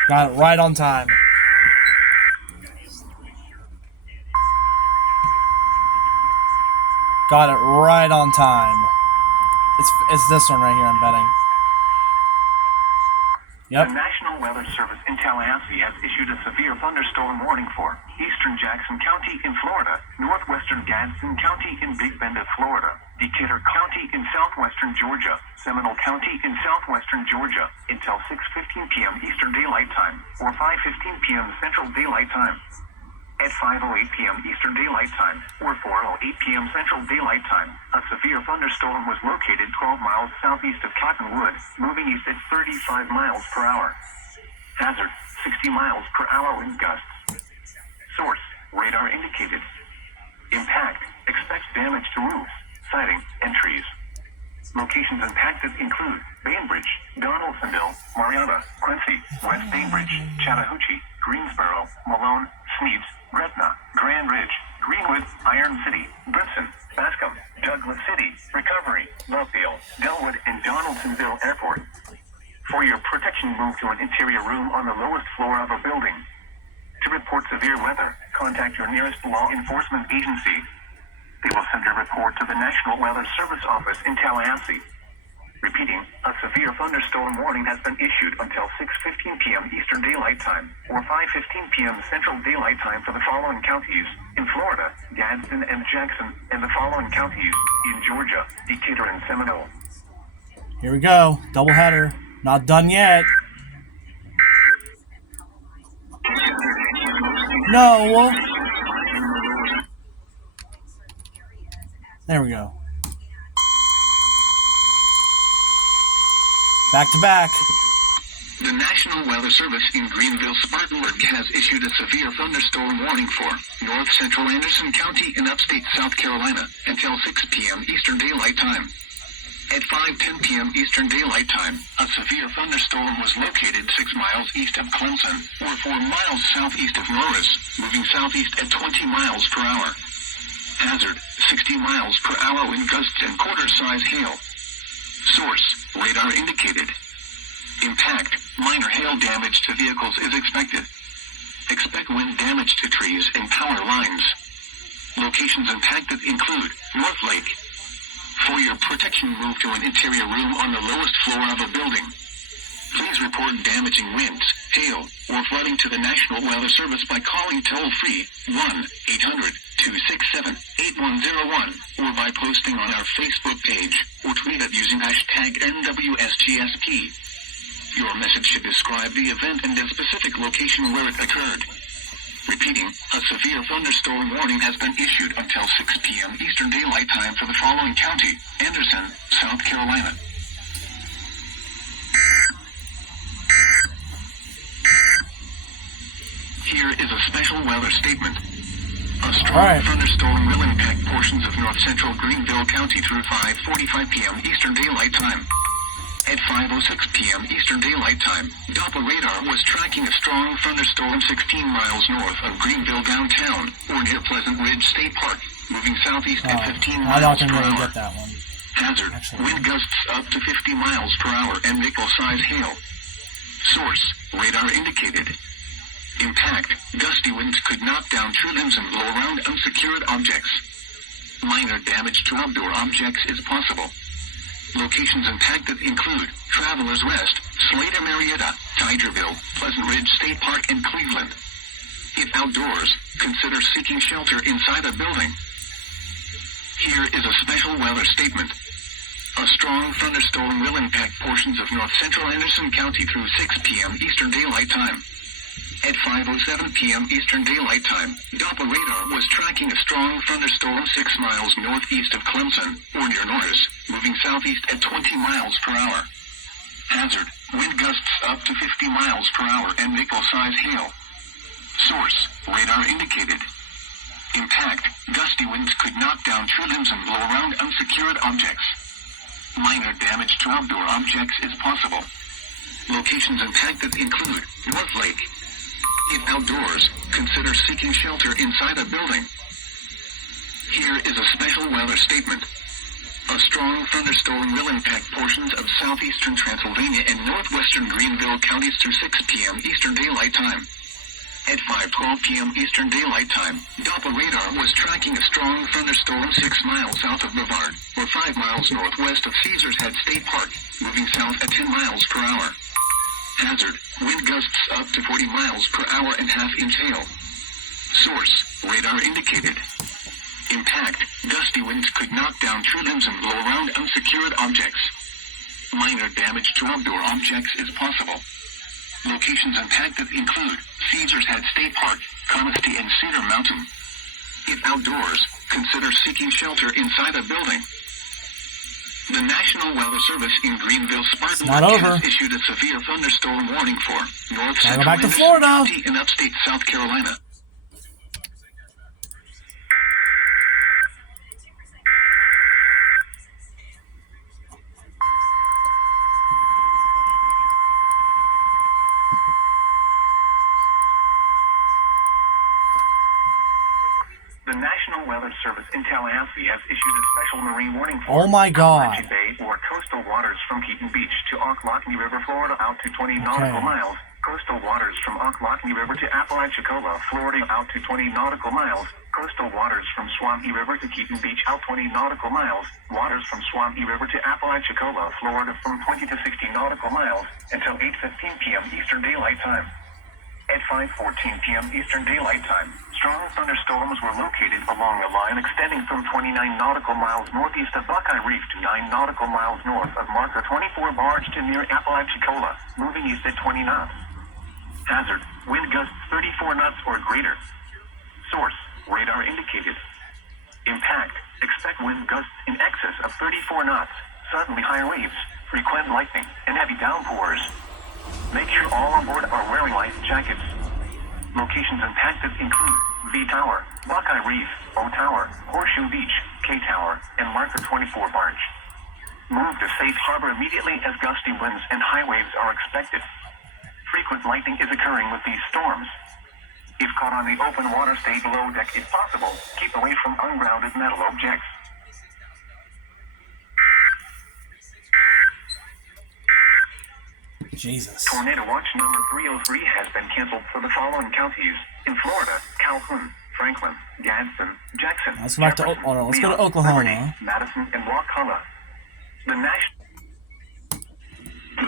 Got it right on time. Got it right on time. It's this one right here, I'm betting. Yep. The National Weather Service in Tallahassee has issued a severe thunderstorm warning for eastern Jackson County in Florida, northwestern Gadsden County in Big Bend of Florida, Decatur County in southwestern Georgia, Seminole County in southwestern Georgia, until 6:15 p.m. Eastern Daylight Time, or 5:15 p.m. Central Daylight Time. At 5:08 p.m. Eastern Daylight Time, or 4:08 p.m. Central Daylight Time, a severe thunderstorm was located 12 miles southeast of Cottonwood, moving east at 35 miles per hour. Hazard, 60 miles per hour wind gusts. Source, radar indicated. Impact, expect damage to roofs, siding, and trees. Locations impacted include Bainbridge, Donaldsonville, Marietta, Quincy, West Bainbridge, Chattahoochee, Greensboro, Malone, Sneeps, Gretna, Grand Ridge, Greenwood, Iron City, Brinson, Bascom, Douglas City, Recovery, Lovedale, Delwood, and Donaldsonville Airport. For your protection, move to an interior room on the lowest floor of a building. To report severe weather, contact your nearest law enforcement agency. They will send a report to the National Weather Service office in Tallahassee. Repeating, a severe thunderstorm warning has been issued until 6:15 p.m. Eastern Daylight Time, or 5:15 p.m. Central Daylight Time for the following counties in Florida, Gadsden and Jackson, and the following counties in Georgia, Decatur and Seminole. Here we go. Doubleheader. Not done yet. No. There we go. Back to back. The National Weather Service in Greenville-Spartanburg has issued a severe thunderstorm warning for north central Anderson County in upstate South Carolina until 6 p.m. Eastern Daylight Time. At 5:10 p.m. Eastern Daylight Time, a severe thunderstorm was located 6 miles east of Clemson, or 4 miles southeast of Norris, moving southeast at 20 miles per hour. Hazard, 60 miles per hour wind gusts and quarter-size hail. Source, radar indicated. Impact, minor hail damage to vehicles is expected. Expect wind damage to trees and power lines. Locations impacted include North Lake. For your protection, move to an interior room on the lowest floor of a building. Please report damaging winds, hail, or flooding to the National Weather Service by calling toll-free 1-800-267-8101 or by posting on our Facebook page or tweet it using hashtag NWSGSP. Your message should describe the event and the specific location where it occurred. Repeating, a severe thunderstorm warning has been issued until 6 p.m. Eastern Daylight Time for the following county, Anderson, South Carolina. Here is a special weather statement. A strong thunderstorm will impact portions of north central Greenville County through 5:45 p.m. Eastern Daylight Time. At 5:06 p.m. Eastern Daylight Time, Doppler radar was tracking a strong thunderstorm 16 miles north of Greenville downtown, or near Pleasant Ridge State Park, moving southeast at 15 miles per hour. Really get that one. Hazard, wind gusts up to 50 miles per hour and nickel-size hail. Source, radar indicated. Impact, gusty winds could knock down tree limbs and blow around unsecured objects. Minor damage to outdoor objects is possible. Locations impacted include Travelers Rest, Slater Marietta, Tigerville, Pleasant Ridge State Park, and Cleveland. If outdoors, consider seeking shelter inside a building. Here is a special weather statement. A strong thunderstorm will impact portions of north central Anderson County through 6 p.m. Eastern Daylight Time. At 5:07 p.m. Eastern Daylight Time, Doppler radar was tracking a strong thunderstorm 6 miles northeast of Clemson, or near Norris, moving southeast at 20 miles per hour. Hazard, wind gusts up to 50 miles per hour and nickel-size hail. Source, radar indicated. Impact, gusty winds could knock down tree limbs and blow around unsecured objects. Minor damage to outdoor objects is possible. Locations impacted include North Lake. If outdoors, consider seeking shelter inside a building. Here is a special weather statement. A strong thunderstorm will impact portions of southeastern Transylvania and northwestern Greenville counties through 6 p.m. Eastern Daylight Time. At 5:12 p.m. Eastern Daylight Time, Doppler radar was tracking a strong thunderstorm 6 miles south of Brevard, or 5 miles northwest of Caesars Head State Park, moving south at 10 miles per hour. Hazard, wind gusts up to 40 miles per hour and half-inch hail. Source, radar indicated. Impact, gusty winds could knock down tree limbs and blow around unsecured objects. Minor damage to outdoor objects is possible. Locations impacted include Caesars Head State Park, Conisty, and Cedar Mountain. If outdoors, consider seeking shelter inside a building. The National Weather Service in Greenville, Spartanburg has issued a severe thunderstorm warning for North Central County in upstate South Carolina. The National Weather Service in Tallahassee has issued a special marine warning for Oh my God. Appalachian Bay or coastal waters from Keaton Beach to Ocklawackee River, Florida, out to 20 nautical miles. Coastal waters from Ocklawackee River to Apalachicola, Florida, out to 20 nautical miles. Coastal waters from Swampy River to Keaton Beach, out 20 nautical miles. Waters from Swampy River to Apalachicola, Florida, from 20 to 60 nautical miles until 8:15 p.m. Eastern Daylight Time. At 5:14 p.m. Eastern Daylight Time, strong thunderstorms were located along a line extending from 29 nautical miles northeast of Buckeye Reef to 9 nautical miles north of Marker 24 Barge to near Apalachicola, moving east at 20 knots. Hazard, wind gusts 34 knots or greater. Source, radar indicated. Impact, expect wind gusts in excess of 34 knots, suddenly higher waves, frequent lightning, and heavy downpours. Make sure all on board are wearing life jackets. Locations impacted include V Tower, Buckeye Reef, O Tower, Horseshoe Beach, K Tower, and Marker 24 Barge. Move to safe harbor immediately as gusty winds and high waves are expected. Frequent lightning is occurring with these storms. If caught on the open water, stay below deck if possible. Keep away from ungrounded metal objects. Jesus. Tornado watch number 303 has been canceled for the following counties. In Florida, Calhoun, Franklin, Gadsden, Jackson, Let's go back to let's go to Oklahoma. Liberty, Madison, and Wakulla. The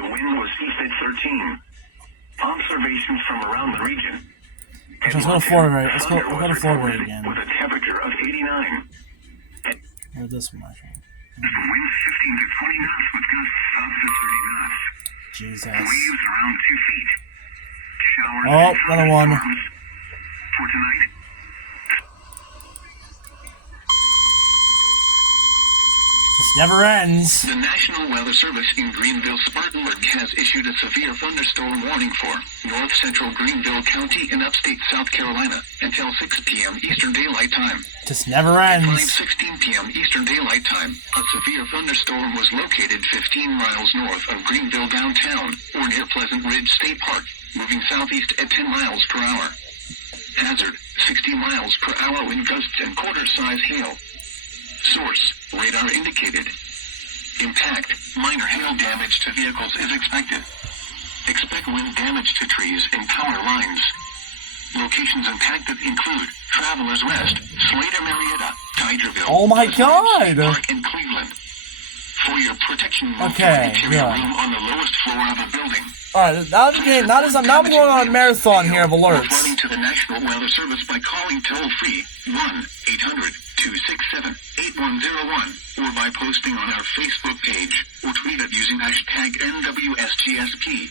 wind was east at 13. Observations from around the region. Let's go to Florida. Let's go to Florida again. With a temperature of 89. Or this one, actually. Winds 15 to 20 knots with gusts up to 30 knots. Jesus. Waves around 2 feet. Showers Oh, another one. For tonight. This never ends. The National Weather Service in Greenville, Spartanburg has issued a severe thunderstorm warning for north central Greenville County in upstate South Carolina until 6 p.m. Eastern Daylight Time. This never At ends. 5:16 p.m. Eastern Daylight Time, a severe thunderstorm was located 15 miles north of Greenville downtown or near Pleasant Ridge State Park, moving southeast at 10 miles per hour. Hazard, 60 miles per hour wind gusts and quarter-size hail. Source, radar indicated. Impact, minor hail damage to vehicles is expected. Expect wind damage to trees and power lines. Locations impacted include Travelers Rest, Slater Marietta, Tigerville, Oh my God! Park, and Cleveland. For your protection, Okay, carry yeah. a room on the lowest floor of a building. Alright, now I'm going on a marathon here of alerts. Reporting to the National Weather Service by calling toll-free 1-800-267-8101 or by posting on our Facebook page or tweet it using hashtag NWSGSP.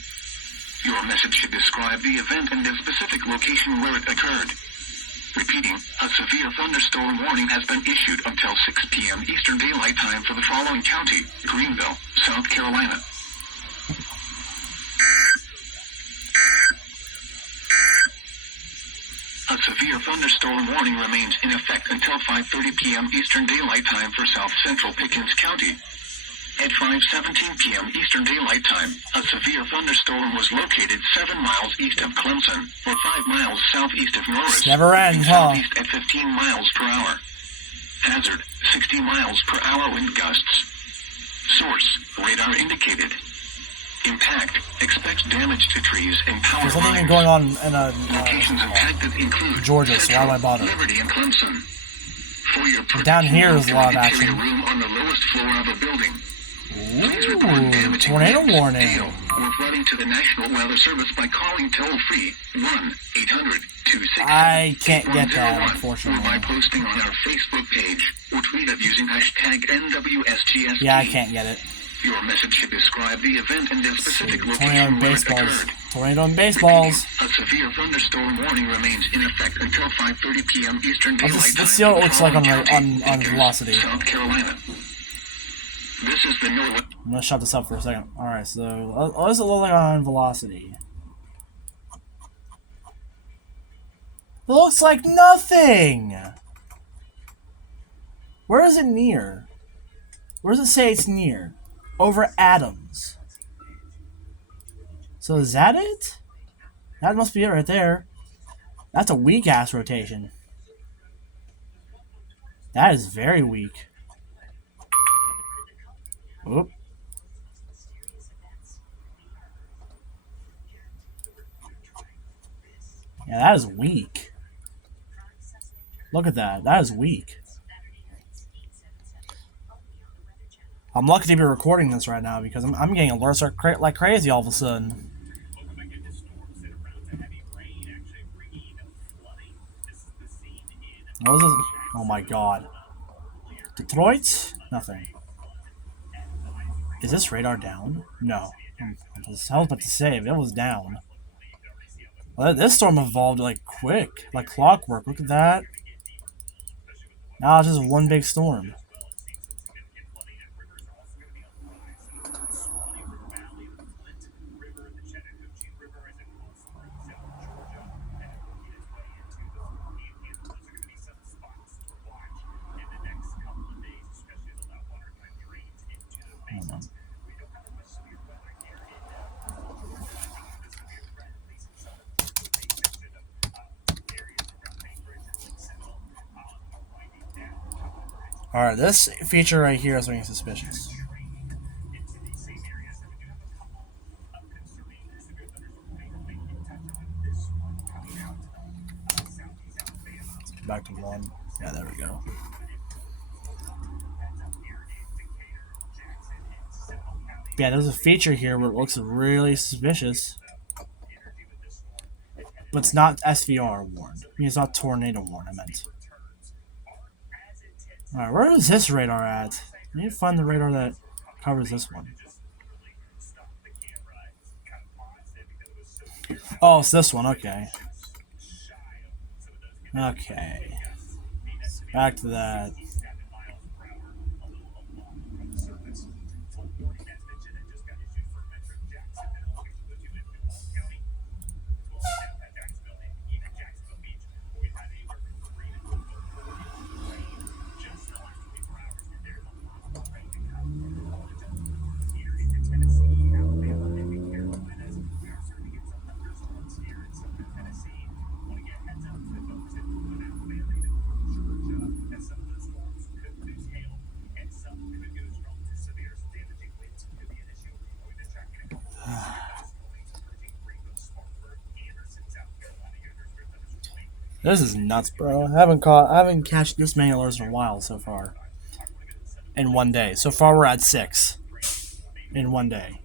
Your message should describe the event and the specific location where it occurred. Repeating, a severe thunderstorm warning has been issued until 6 p.m. Eastern Daylight Time for the following county: Greenville, South Carolina. A severe thunderstorm warning remains in effect until 5:30 p.m. Eastern Daylight Time for South Central Pickens County. At 5:17 p.m. Eastern Daylight Time, a severe thunderstorm was located 7 miles east of Clemson, or 5 miles southeast of Norris. Never ends, huh? Southeast at 15 miles per hour. Hazard, 60 miles per hour wind gusts. Source, radar indicated. Impact, expects damage to trees and power There's lines. nothing going on in Locations impacted include Georgia, so why would I bother? Liberty and Clemson. For your Down here is a lot of action. room on the lowest floor of a building. Ooh, tornado warning. Hail or flooding to the National Weather Service by calling toll-free 1-800-267-8101 I can't get that, or unfortunately. by posting on our Facebook page or tweet us using hashtag NWSGST. Yeah, I can't get it. Your message should describe the event and the specific Tornado location and where it baseballs. occurred. Tornado and baseballs. A severe thunderstorm warning remains in effect until 5:30 p.m. Eastern Daylight Time. Let's see what it looks like on Vickers, velocity. South Carolina. This is the NOAA. I'm gonna shut this up for a second. Alright, so what does it look like on velocity? It looks like nothing! Where is it near? Where does it say it's near? Over Adams. So is that it? That must be it right there. That's a weak ass rotation. That is very weak. Oop. Yeah, that is weak. Look at that. That is weak. I'm lucky to be recording this right now because I'm getting alerts like crazy all of a sudden. What was this? Oh my god. Detroit? Nothing. Is this radar down? No. I was about to say, if it was down. Well, this storm evolved like quick, like clockwork. Look at that. Now it's just one big storm. Alright, this feature right here is looking suspicious. Let's get back to 1. Yeah, there we go. Yeah, there's a feature here where it looks really suspicious. But it's not SVR warned. I mean, it's not tornado warned, I meant. Alright, where is this radar at? I need to find the radar that covers this one. Oh, it's this one, okay. Okay. Back to that. This is nuts, bro. I haven't catched this many alerts in a while so far. In one day. So far we're at 6. In one day.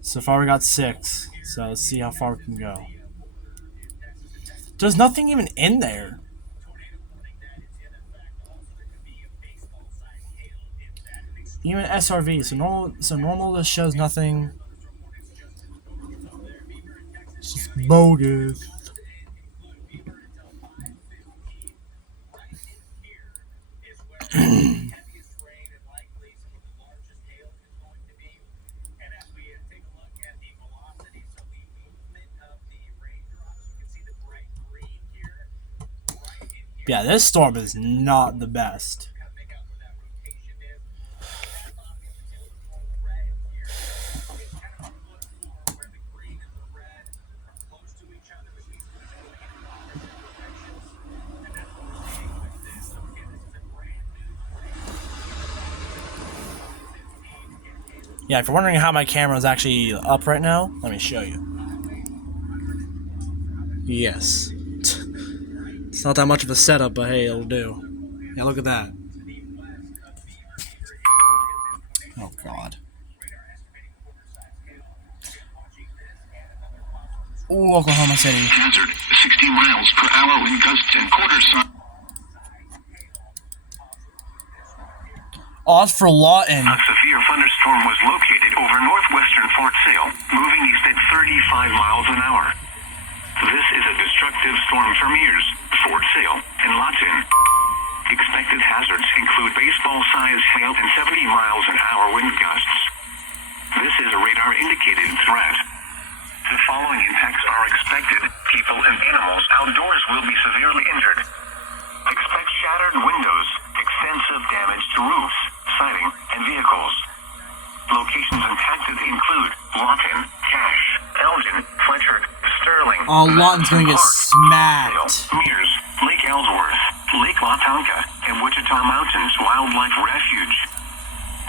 So far we got 6. So let's see how far we can go. There's nothing even in there. Even SRV, so normal just shows nothing. It's just bogus. Yeah, this storm is not the best. Yeah, if you're wondering how my camera is actually up right now, let me show you. Yes. It's not that much of a setup, but hey, it'll do. Yeah, look at that. Oh, God. Ooh, Oklahoma City. Hazard, 60 miles per hour wind gusts and quarter. Oh, that's for Lawton. A severe thunderstorm was located over northwestern Fort Sale, moving east at 35 miles an hour. This is a destructive storm for Mears, Fort Sale, and Lawton. Expected hazards include baseball-sized hail and 70 miles an hour wind gusts. This is a radar-indicated threat. The following impacts are expected. People and animals outdoors will be severely injured. Expect shattered windows, extensive damage to roofs, siding, and vehicles. Locations impacted include Lawton, Cache, Elgin, Fletcher, Sterling. Oh, Lawton's gonna get smacked. Mears, Lake Ellsworth, Lake Watonka, and Wichita Mountains Wildlife Refuge.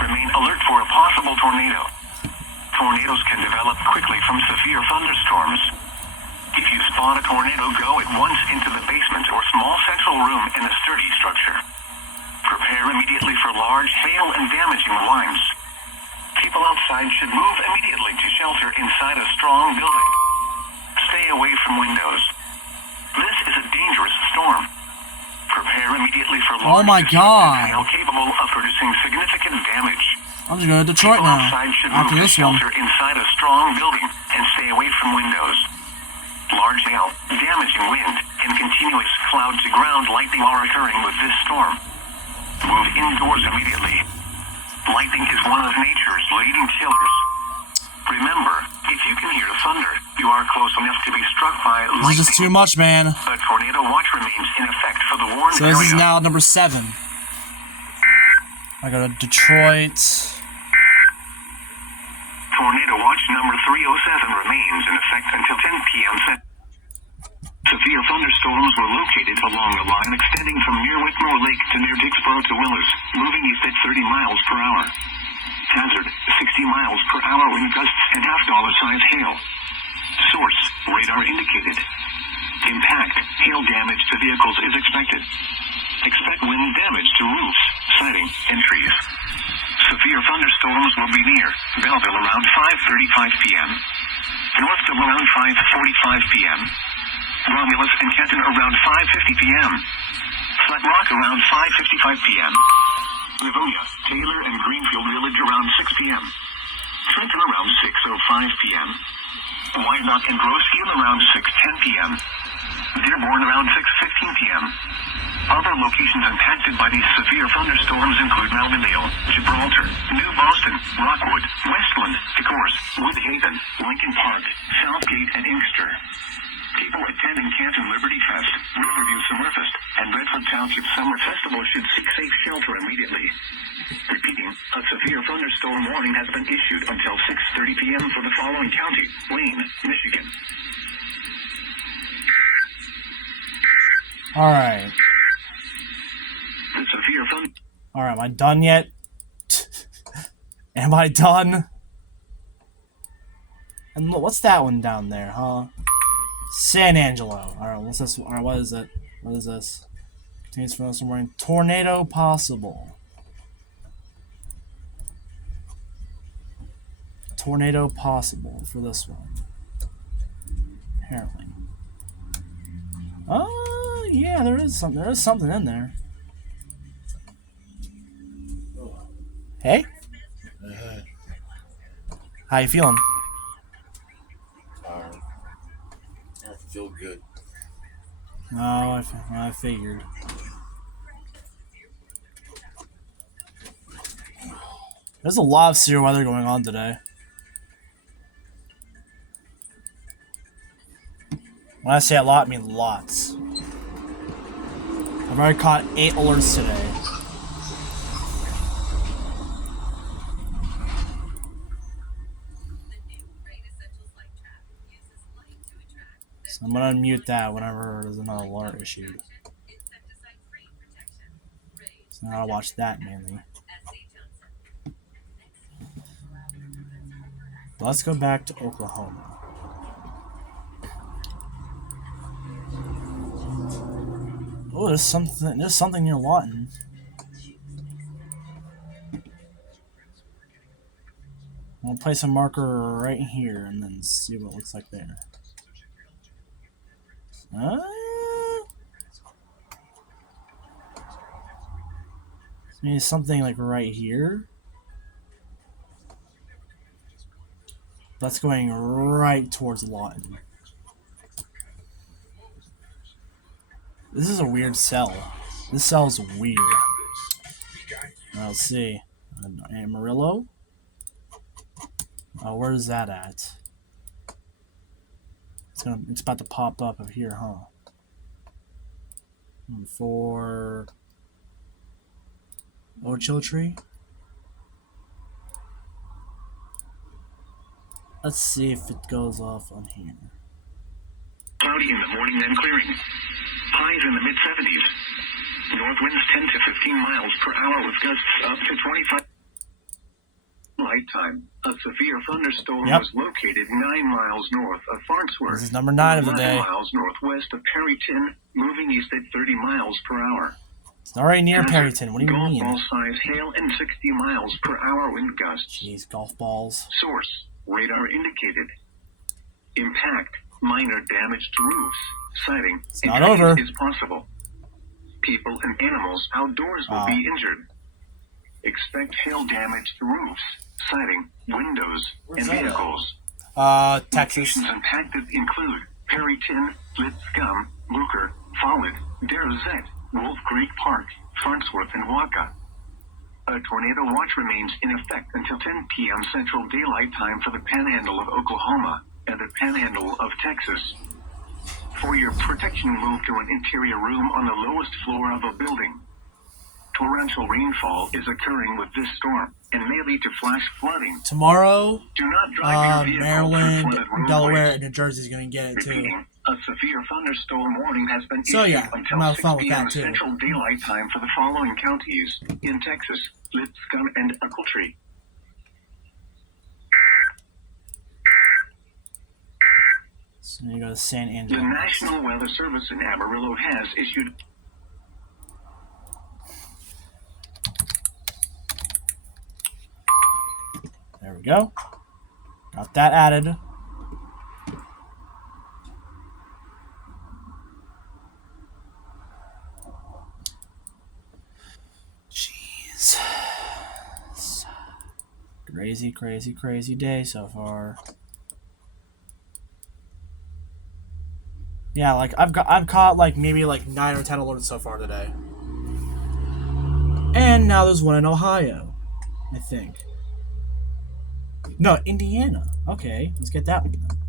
Remain alert for a possible tornado. Tornadoes can develop quickly from severe thunderstorms. If you spot a tornado, go at once into the basement or small central room in a sturdy structure. Prepare immediately for large hail and damaging winds. People outside should move immediately to shelter inside a strong building. Stay away from windows. This is a dangerous storm. Prepare immediately for large Oh my God. hail capable of producing significant damage. I'm just going to Detroit People now. outside should After move to this one. shelter inside a strong building and stay away from windows. Large hail, damaging wind, and continuous cloud-to-ground lightning are occurring with this storm. Move indoors immediately. Lightning is one of nature's leading killers. Remember, if you can hear thunder, you are close enough to be struck by lightning. This is just too much, man. A tornado watch remains in effect for the warned So this is area. now number 7. I go to Detroit. Tornado watch number 307 remains in effect until 10 p.m. Severe thunderstorms were located along a line extending from near Whitmore Lake to near Dixboro to Willers, moving east at 30 miles per hour. Hazard, 60 miles per hour wind gusts and half-dollar-size hail. Source, radar indicated. Impact, hail damage to vehicles is expected. Expect wind damage to roofs, siding, and trees. Severe thunderstorms will be near Belleville around 5:35 p.m. Northville around 5:45 p.m. Romulus and Kenton around 5:50 p.m. Flat Rock around 5:55 p.m. Livonia, Taylor, and Greenfield Village around 6 p.m. Trenton around 6:05 p.m. Wyandotte and Grosse Ile around 6:10 p.m. Dearborn around 6:15 p.m. Other locations impacted by these severe thunderstorms include Melvindale, Gibraltar, New Boston, Rockwood, Westland, DeCourse, Woodhaven, Lincoln Park, Southgate, and Inkster. People attending Canton Liberty Fest, Riverview Summerfest, and Redford Township Summer Festival should seek safe shelter immediately. Repeating, a severe thunderstorm warning has been issued until 6:30 p.m. for the following county: Wayne, Michigan. Alright. The severe thunder. Alright, am I done yet? Am I done? And look, what's that one down there, huh? San Angelo. Alright, what's this? Alright, what is it? What is this? Continues for this morning. Tornado possible. Tornado possible for this one. Apparently. Oh, yeah, there is something. There is something in there. Hey? How you feeling? I feel good. Oh, I figured. There's a lot of severe weather going on today. When I say a lot, I mean lots. I've already caught 8 alerts today. So I'm gonna unmute that whenever there's another alert issued. So now I'll watch that mainly. But let's go back to Oklahoma. Oh, there's something near Lawton. I'll place a marker right here and then see what it looks like there. Maybe something like right here. That's going right towards Lawton. This is a weird cell. This cell is weird. Let's see. Amarillo? Oh, where is that at? It's about to pop up here, huh? For Ochiltree. Let's see if it goes off on here. Cloudy in the morning, then clearing. Highs in the mid-70s. North winds 10 to 15 miles per hour with gusts up to 25. Light time. A severe thunderstorm was located 9 miles north of Farnsworth. This is number 9 of the day. 9 miles northwest of Perryton, moving east at 30 miles per hour. It's already near Perryton. What do you mean? Golf ball size hail and 60 miles per hour wind gusts. Jeez, golf balls. Source: radar indicated. Impact: minor damage to roofs. Sighting: it's not over. Is possible. People and animals outdoors will be injured. Expect hail damage to roofs, siding, windows, and vehicles. Texas. Locations impacted include Perryton, Lipscomb, Luker, Follett, Darrozette, Wolf Creek Park, Farnsworth, and Waka. A tornado watch remains in effect until 10 p.m. Central Daylight Time for the Panhandle of Oklahoma and the Panhandle of Texas. For your protection, move to an interior room on the lowest floor of a building. Torrential rainfall is occurring with this storm and may lead to flash flooding. Tomorrow, Do not drive your vehicle Maryland, through flooded roadways. Delaware, and New Jersey is going to get it too. Repeating, a severe thunderstorm warning has been So, issued yeah, I'm until having 6 fun with p.m. that, too. Central Daylight Time for the following counties in Texas: Lipscomb and Ochiltree. So you go to San The Angelo. National Weather Service in Amarillo has issued There we go. Got that added. Jeez. Crazy, crazy, crazy day so far. Yeah, like I've caught like maybe like 9 or 10 alerts so far today. And now there's one in Ohio, I think. No, Indiana. Okay, let's get that one then.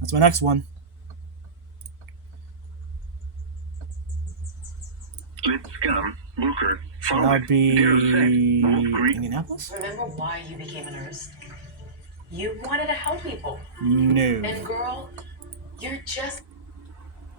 That's my next one. Lipscomb, Luker, So that Follett, would be Darrozette, Wolf Creek. Indianapolis? Remember why you became a nurse? You wanted to help people. No. And girl, you're just...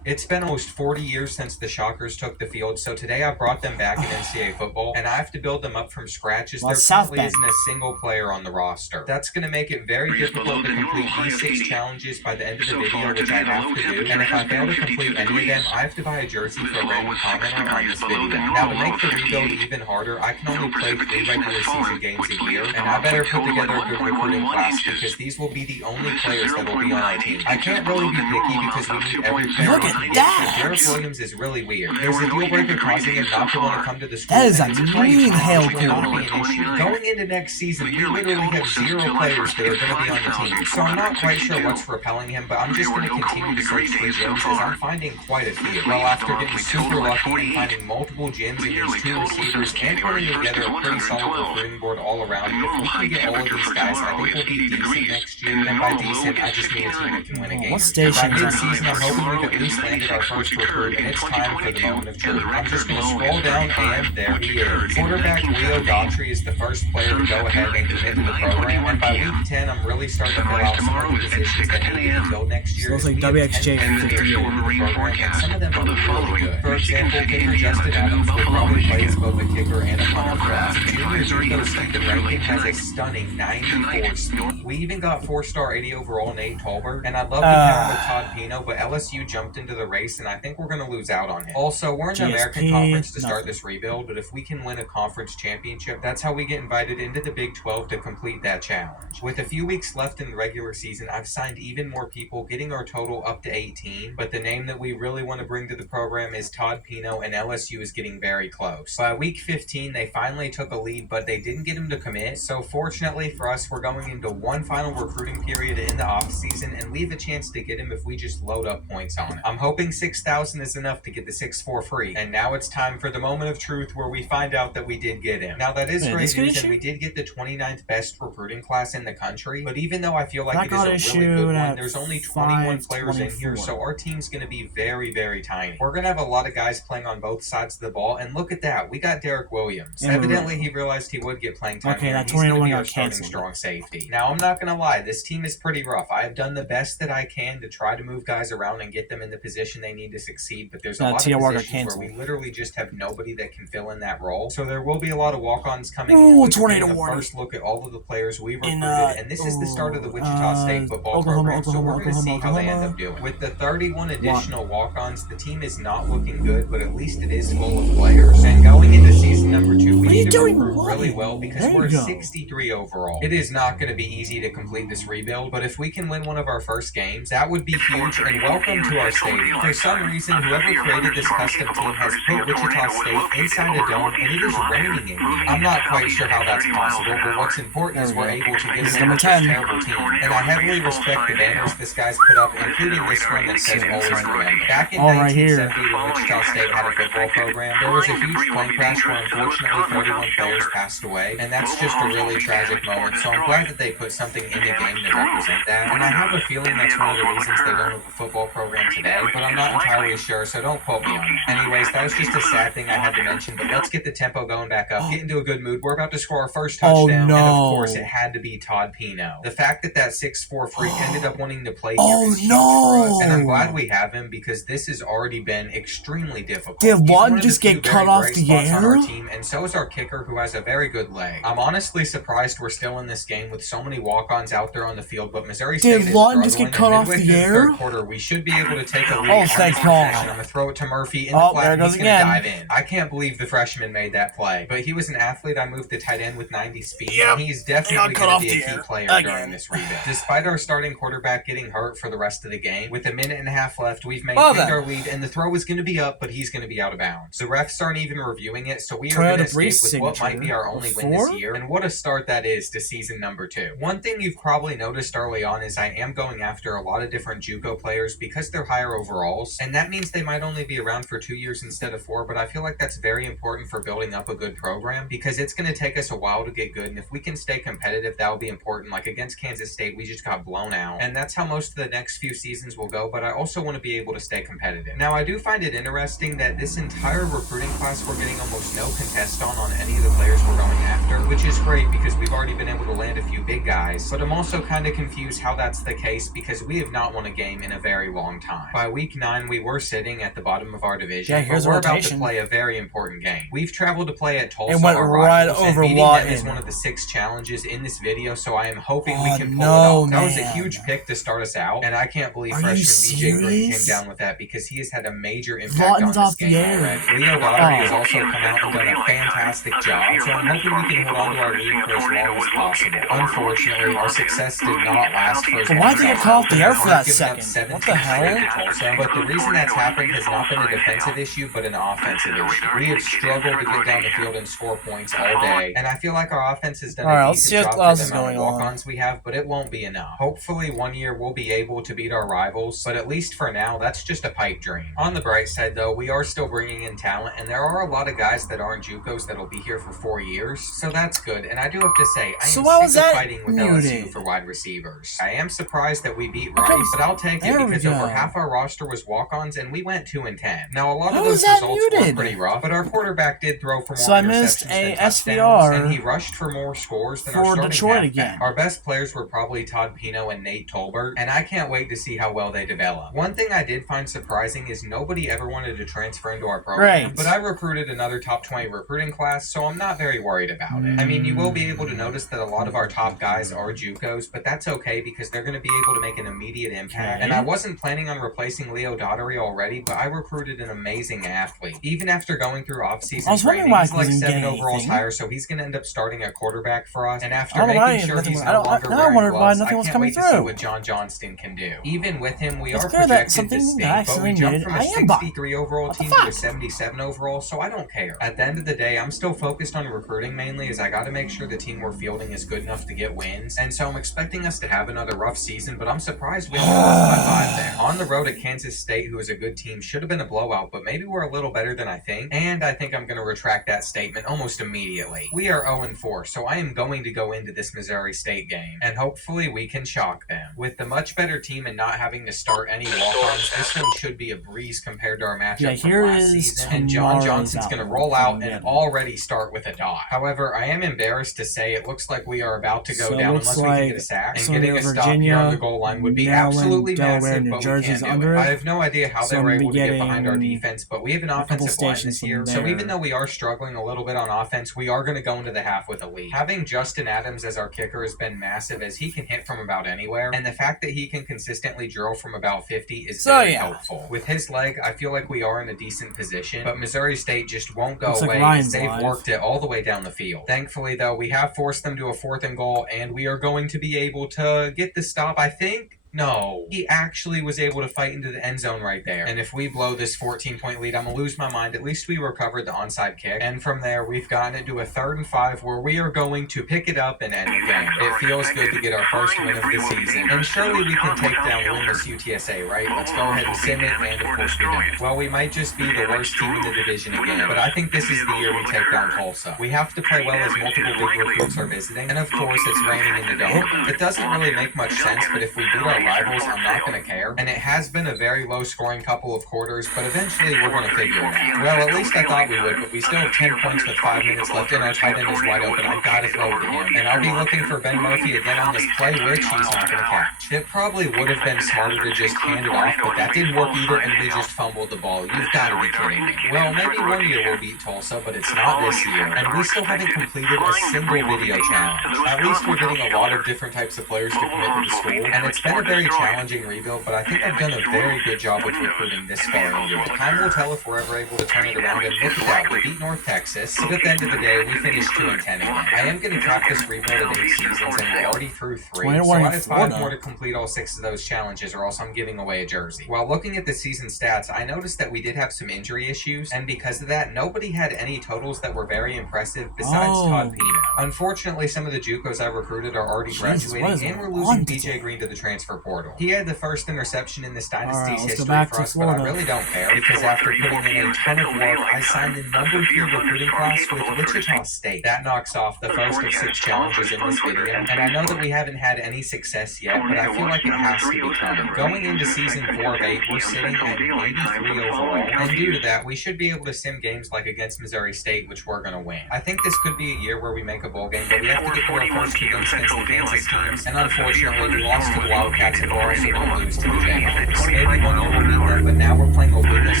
It's been almost 40 years since the Shockers took the field, so today I brought them back in NCAA football, and I have to build them up from scratch as Well, there South currently Bend. isn't a single player on the roster. That's going to make it very difficult to complete these 6 challenges by the end of the video, which I have to do, and if I fail to complete any of them, I have to buy a jersey for a random commenter on this video. Now, to make the rebuild even harder, I can only play 3 regular season games a year, and I better put together a good recruiting class, because these will be the only players that will be on our team. I can't really be picky because we need every player Look on at the team. that! Jarrett Williams is really weird. There's a deal breaker causing him not to want to come to the school. That is a and it's pretty mean hail challenging and call. won't be an issue. Going into next season, we literally have 0 players that are going to be on the team. So I'm not quite sure what's repelling him, but I'm just going to continue to search for gyms as I'm finding quite a few. Well, after getting super lucky and finding multiple gyms and these 2 receivers and putting together a pretty solid recruiting board all around, if we can get all of these guys, I think we'll be decent next year. And by decent, I just mean a team that can win a game. What station By is that? mid-season, I'm hoping we've at least just landed our first recruit, and it's time for the moment of truth. I'm just going to scroll down, and there he is. Quarterback Leo Daughtry is the first player to go ahead and commit to the program, and by week 10, I'm really starting to fill out some of the positions that need to be filled next year. So it's like WXJ for 50 years. Some of them are really good. For example, kicker Justin Adams will probably play as both a kicker and a punter for us. Junior Juco Stephen Rankin has a stunning 94 speed. We even got 4-star 80 overall Nate Tolbert, and I'd love to pair him with Todd Pino, but LSU jumped into the race, and I think we're going to lose out on him. Also, we're in the American Conference to start this rebuild, but if we can win a conference championship, that's how we get invited into the Big 12 to complete that challenge. With a few weeks left in the regular season, I've signed even more people, getting our total up to 18, but the name that we really want to bring to the program is Todd Pino, and LSU is getting very close. By week 15, they finally took a lead, but they didn't get him to commit, so fortunately for us, we're going into one final recruiting period in the offseason, and we have a chance to get him if we just load up points on it. I'm hoping 6,000 is enough to get the 6-4 free, and now it's time for the moment of truth where we find out that we did get him. Now that is great news, and we did get the 29th best recruiting class in the country, but even though I feel like it is a really good one, there's only 21 players in here, so our team's going to be very, very tiny. We're going to have a lot of guys playing on both sides of the ball, and look at that, we got Derek Williams. Evidently, he realized he would get playing time here, and he's going to be our starting strong safety. Now, I'm not going to lie, this team is pretty rough. I have done the best that I can to try to move guys around and get them in the position they need to succeed, but there's a lot of positions where we literally just have nobody that can fill in that role. So there will be a lot of walk-ons coming in. We're taking a first look at all of the players we recruited, and this is the start of the Wichita State football program, so we're going to see how they end up doing. With the 31 additional walk-ons, the team is not looking good, but at least it is full of players. And going into season number 2, we need to recruit really well because we're 63 overall. It is not going to be easy to complete this rebuild, but if we can win one of our first games, that would be huge, and welcome to our stadium. For some reason, whoever created this custom team has put Wichita State inside a dome, and it is raining in here. I'm not quite sure how that's possible, but what's important is we're able to get them this terrible team. And I heavily respect the banners this guy's put up, including this one that says always remember. Back in 1970, when Wichita State had a football program, there was a huge plane crash where unfortunately 31 players passed away, and that's just a really tragic moment, so I'm glad that they put something in the game to represent that, and I have a feeling that's one of the reasons they don't have a football program today, but I'm not entirely sure, so don't quote me on it. Anyways, that was just a sad thing I had to mention, but let's get the tempo going back up, get into a good mood. We're about to score our first touchdown, and of course it had to be Todd Pino. The fact that that 6'4" freak ended up wanting to play here is huge for us, and I'm glad we have him because this has already been extremely difficult. Did one just get cut off the air? On our team, and so is our kicker, who has a very good leg. I'm honestly surprised we're still in this game with so many walk-ons out there on the field, but Missouri State is struggling. Just get cut off the air? Third quarter, we should be able to take a lead. Oh, thank God. I'm gonna throw it to Murphy in the flat, and he's gonna again. dive in. I can't believe the freshman made that play, but he was an athlete. I moved the tight end with 90 speed, and he's definitely going to be a key player during this rebuild. Despite our starting quarterback getting hurt for the rest of the game, with a minute and a half left, we've maintained our lead, and the throw is going to be up, but he's going to be out of bounds. The refs aren't even reviewing it, so we are going to escape with what might be our only win this year, and what a start that is to season number 2. One thing you've probably noticed early on is I am going after a lot of different JUCO players because they're higher overalls, and that means they might only be around for 2 years instead of 4, but I feel like that's very important for building up a good program because it's going to take us a while to get good, and if we can stay competitive, that will be important. Like against Kansas State, we just got blown out, and that's how most of the next few seasons will go, but I also want to be able to stay competitive. Now, I do find it interesting that this entire recruiting class, we're getting almost no contest on any of the players we're going after, which is great because we've already been able to land a few big guys, but I'm also kind of confused how that's the case because we have not won a game in a very long time. By week 9, we were sitting at the bottom of our division, but we're about to play a very important game. We've traveled to play at Tulsa, our rivals, and beating them is one of the 6 challenges in this video, so I am hoping we can pull it off. That was a huge pick to start us out, and I can't believe freshman BJ Green came down with that because he has had a major impact on this game already. Leo Daughtry has also come out and done a fantastic job, so I'm hoping we can hold on to our lead for as long as possible. Unfortunately, our success did not last for as long as why did they get caught off the air for that second? What the hell? Tulsa, but the reason that's happened has not been a defensive issue, but an offensive issue. We have struggled to get down the field and score points all day, and I feel like our offense has done a decent job for the amount of walk-ons we have, but it won't be enough. Hopefully, one year we'll be able to beat our rivals, but at least for now, that's just a pipe dream. On the bright side, though, we are still bringing in talent, and there are a lot of guys that aren't JUCOs that'll be here for 4 years, so that's good. And I do have to say, I am sick of fighting with LSU LSU muted. for wide receivers. I am surprised that we beat Rice, but I'll take it There we because go. over half our roster was walk-ons, and we went 2-10. Now, a lot How of is those that results were muted? pretty rough, but our quarterback did throw for more So I missed interceptions a than touchdowns, SVR and he rushed for more scores than our for starting Detroit halfback. again. Our best players were probably Todd Pino and Nate Tolbert, and I can't wait to see how well they develop. One thing I did find surprising is nobody ever wanted to transfer into our program, Right. but I recruited another top 20 recruiting class, so I'm not very worried about it. I mean, you will be able to notice that a lot of our top guys are JUCOs, but that's okay because they're going to be able to make an immediate impact. Okay. And I wasn't planning on replacing Leo Daughtery already, but I recruited an amazing athlete. Even after going through off-season I was wondering training, why he's I like wasn't 7 getting overalls anything. higher, so he's going to end up starting at quarterback for us. And after I don't know making why sure nothing he's was- no I don't- longer now I wearing wondered why gloves, nothing I was can't coming wait to see through. what John Johnston can do. Even with him, we It's are clear that projected something to got stink, but we accidentally jumped muted. from a I am bot. 63 overall What the team to a fuck? 77 overall, so I don't care. At the end of the day, I'm still focused on recruiting mainly, as I got to make sure the team we're fielding is good enough to get wins, and so I'm expecting us to have another rough season, but I'm surprised we only lost by 5 there. On the road at Kansas State, who is a good team, should have been a blowout, but maybe we're a little better than I think, and I think I'm going to retract that statement almost immediately. We are 0-4, so I am going to go into this Missouri State game, and hopefully we can shock them. With the much better team and not having to start any walk-ons, this one should be a breeze compared to our matchup Yeah, from here last is season, and John tomorrow's Johnson's going to outlook. roll out Yeah. and already start with a dot. However, I am embarrassed to say it looks like we are about to go So it down looks unless we can like get a sack, and somebody getting a over stop here Virginia, on the goal line would be Maryland, absolutely Delaware, massive, New but we Jersey's can't do under it. it. I have no idea how So they were I'm able to get behind our getting defense, but we have an a couple offensive line stations this year, from so even there. though we are struggling a little bit on offense, we are going to go into the half with a lead. Having Justin Adams as our kicker has been massive, as he can hit from about anywhere, and the fact that he can consistently drill from about 50 is So, very yeah. helpful. With his leg, I feel like we are in a decent position, but Missouri State just won't go Looks like away, Ryan's as they've live. worked it all the way down the field. Thankfully, though, we have forced them to a 4th and goal, and we are going to be able to get the stop, I think. No, he actually was able to fight into the end zone right there. And if we blow this 14-point lead, I'm going to lose my mind. At least we recovered the onside kick. And from there, we've gotten it to a 3rd and 5 where we are going to pick it up and end the game. It feels good to get our first win of the season. And surely we can take down winless UTSA, right? Let's go ahead and sim it, and of course we don't. Well, we might just be the worst team in the division again, but I think this is the year we take down Tulsa. We have to play well as multiple big recruits are visiting, and of course it's raining in the dome. It doesn't really make much sense, but if we beat our rivals, I'm not going to care. And it has been a very low-scoring couple of quarters, but eventually we're going to figure it out. Well, at least I thought we would, but we still have 10 points with 5 minutes left, and our tight end is wide open. I've got to throw it to him. And I'll be looking for Ben Murphy again on this play, which he's not going to catch. It probably would have been smarter to just hand it off, but that didn't work either, and we just fumbled the ball. You've got to be kidding me. Well, maybe one year we'll beat Tulsa, but it's not this year. And we still haven't completed a single video challenge. At least we're getting a lot of different types of players to commit to the school, and it's been a very challenging rebuild, but I think I've done a very good job with recruiting this far into it. Time will tell if we're ever able to turn it around, and look at that, we beat North Texas, but at the end of the day, we finished 2-10 again. I am going to cap this rebuild at 8 seasons, and we're already through 3, so I have 5 more to complete all 6 of those challenges, or else I'm giving away a jersey. While looking at the season stats, I noticed that we did have some injury issues, and because of that, nobody had any totals that were very impressive besides Todd Pino. Unfortunately, some of the JUCOs I recruited are already graduating, and we're losing BJ Green to the transfer portal. He had the first interception in this dynasty's history for us, but I really don't care, because after putting in a ton of work, I signed the number 3 recruiting class with Wichita State. That knocks off the first of 6 challenges in this video, and I know that we haven't had any success yet, but I feel like it has to be coming. Going into season 4 of 8, we're sitting at 83 overall, and due to that, we should be able to sim games like against Missouri State, which we're going to win. I think this could be a year where we make a bowl game, but we have to get through our first 2 games against the Kansas teams, and unfortunately, we lost to the Wildcats, and we're also going to lose to the Jayhawks. Maybe one year we'll beat them, but now we're playing a winless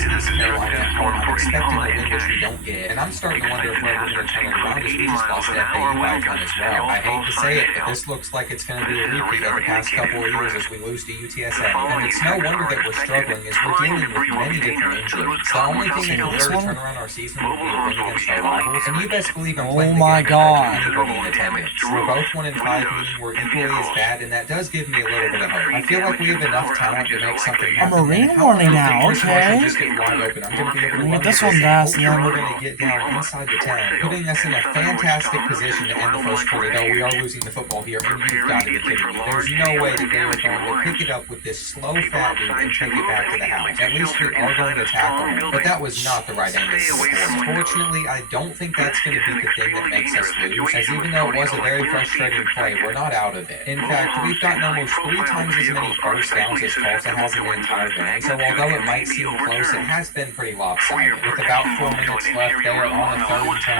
East Carolina at home. I'm expecting a win, which we don't get, and I'm starting to wonder if we're ever going to turn it around, as we just lost to FAU by a ton as well. I hate to say it, but this looks like it's going to be a repeat of the past couple of years as we lose to UTSA, and it's no wonder that we're struggling, as we're dealing with many different injuries. The only thing that can really turn around our season will be a win against our rivals, and you best believe I'm playing the game for anybody in attendance. We're both 1-5, meaning we're equally as bad, and that does give me a little bit of hope. I feel like we have enough talent to make something A happen. marine And how warning lucky now, Chris Marshall okay. just get wide open. I'm going to be able to Get run this the one fast, and yeah. we're going to get down inside the 10, putting us in a fantastic position to end the first quarter, though we are losing the football here, and you've got to be kidding me. There's no way that they are going to pick it up with this slow fat dude and take it back to the house. At least we are going to tackle him, but that was not the right angle to score. Fortunately, I don't think that's going to be the thing that makes us lose, as even though it was a very frustrating play, we're not out of it. In fact, we've gotten almost 3 times as many first downs as Tulsa has in the entire game, so although it might seem close, it has been pretty lopsided. With about 4 minutes left, they are on a 3rd and 10,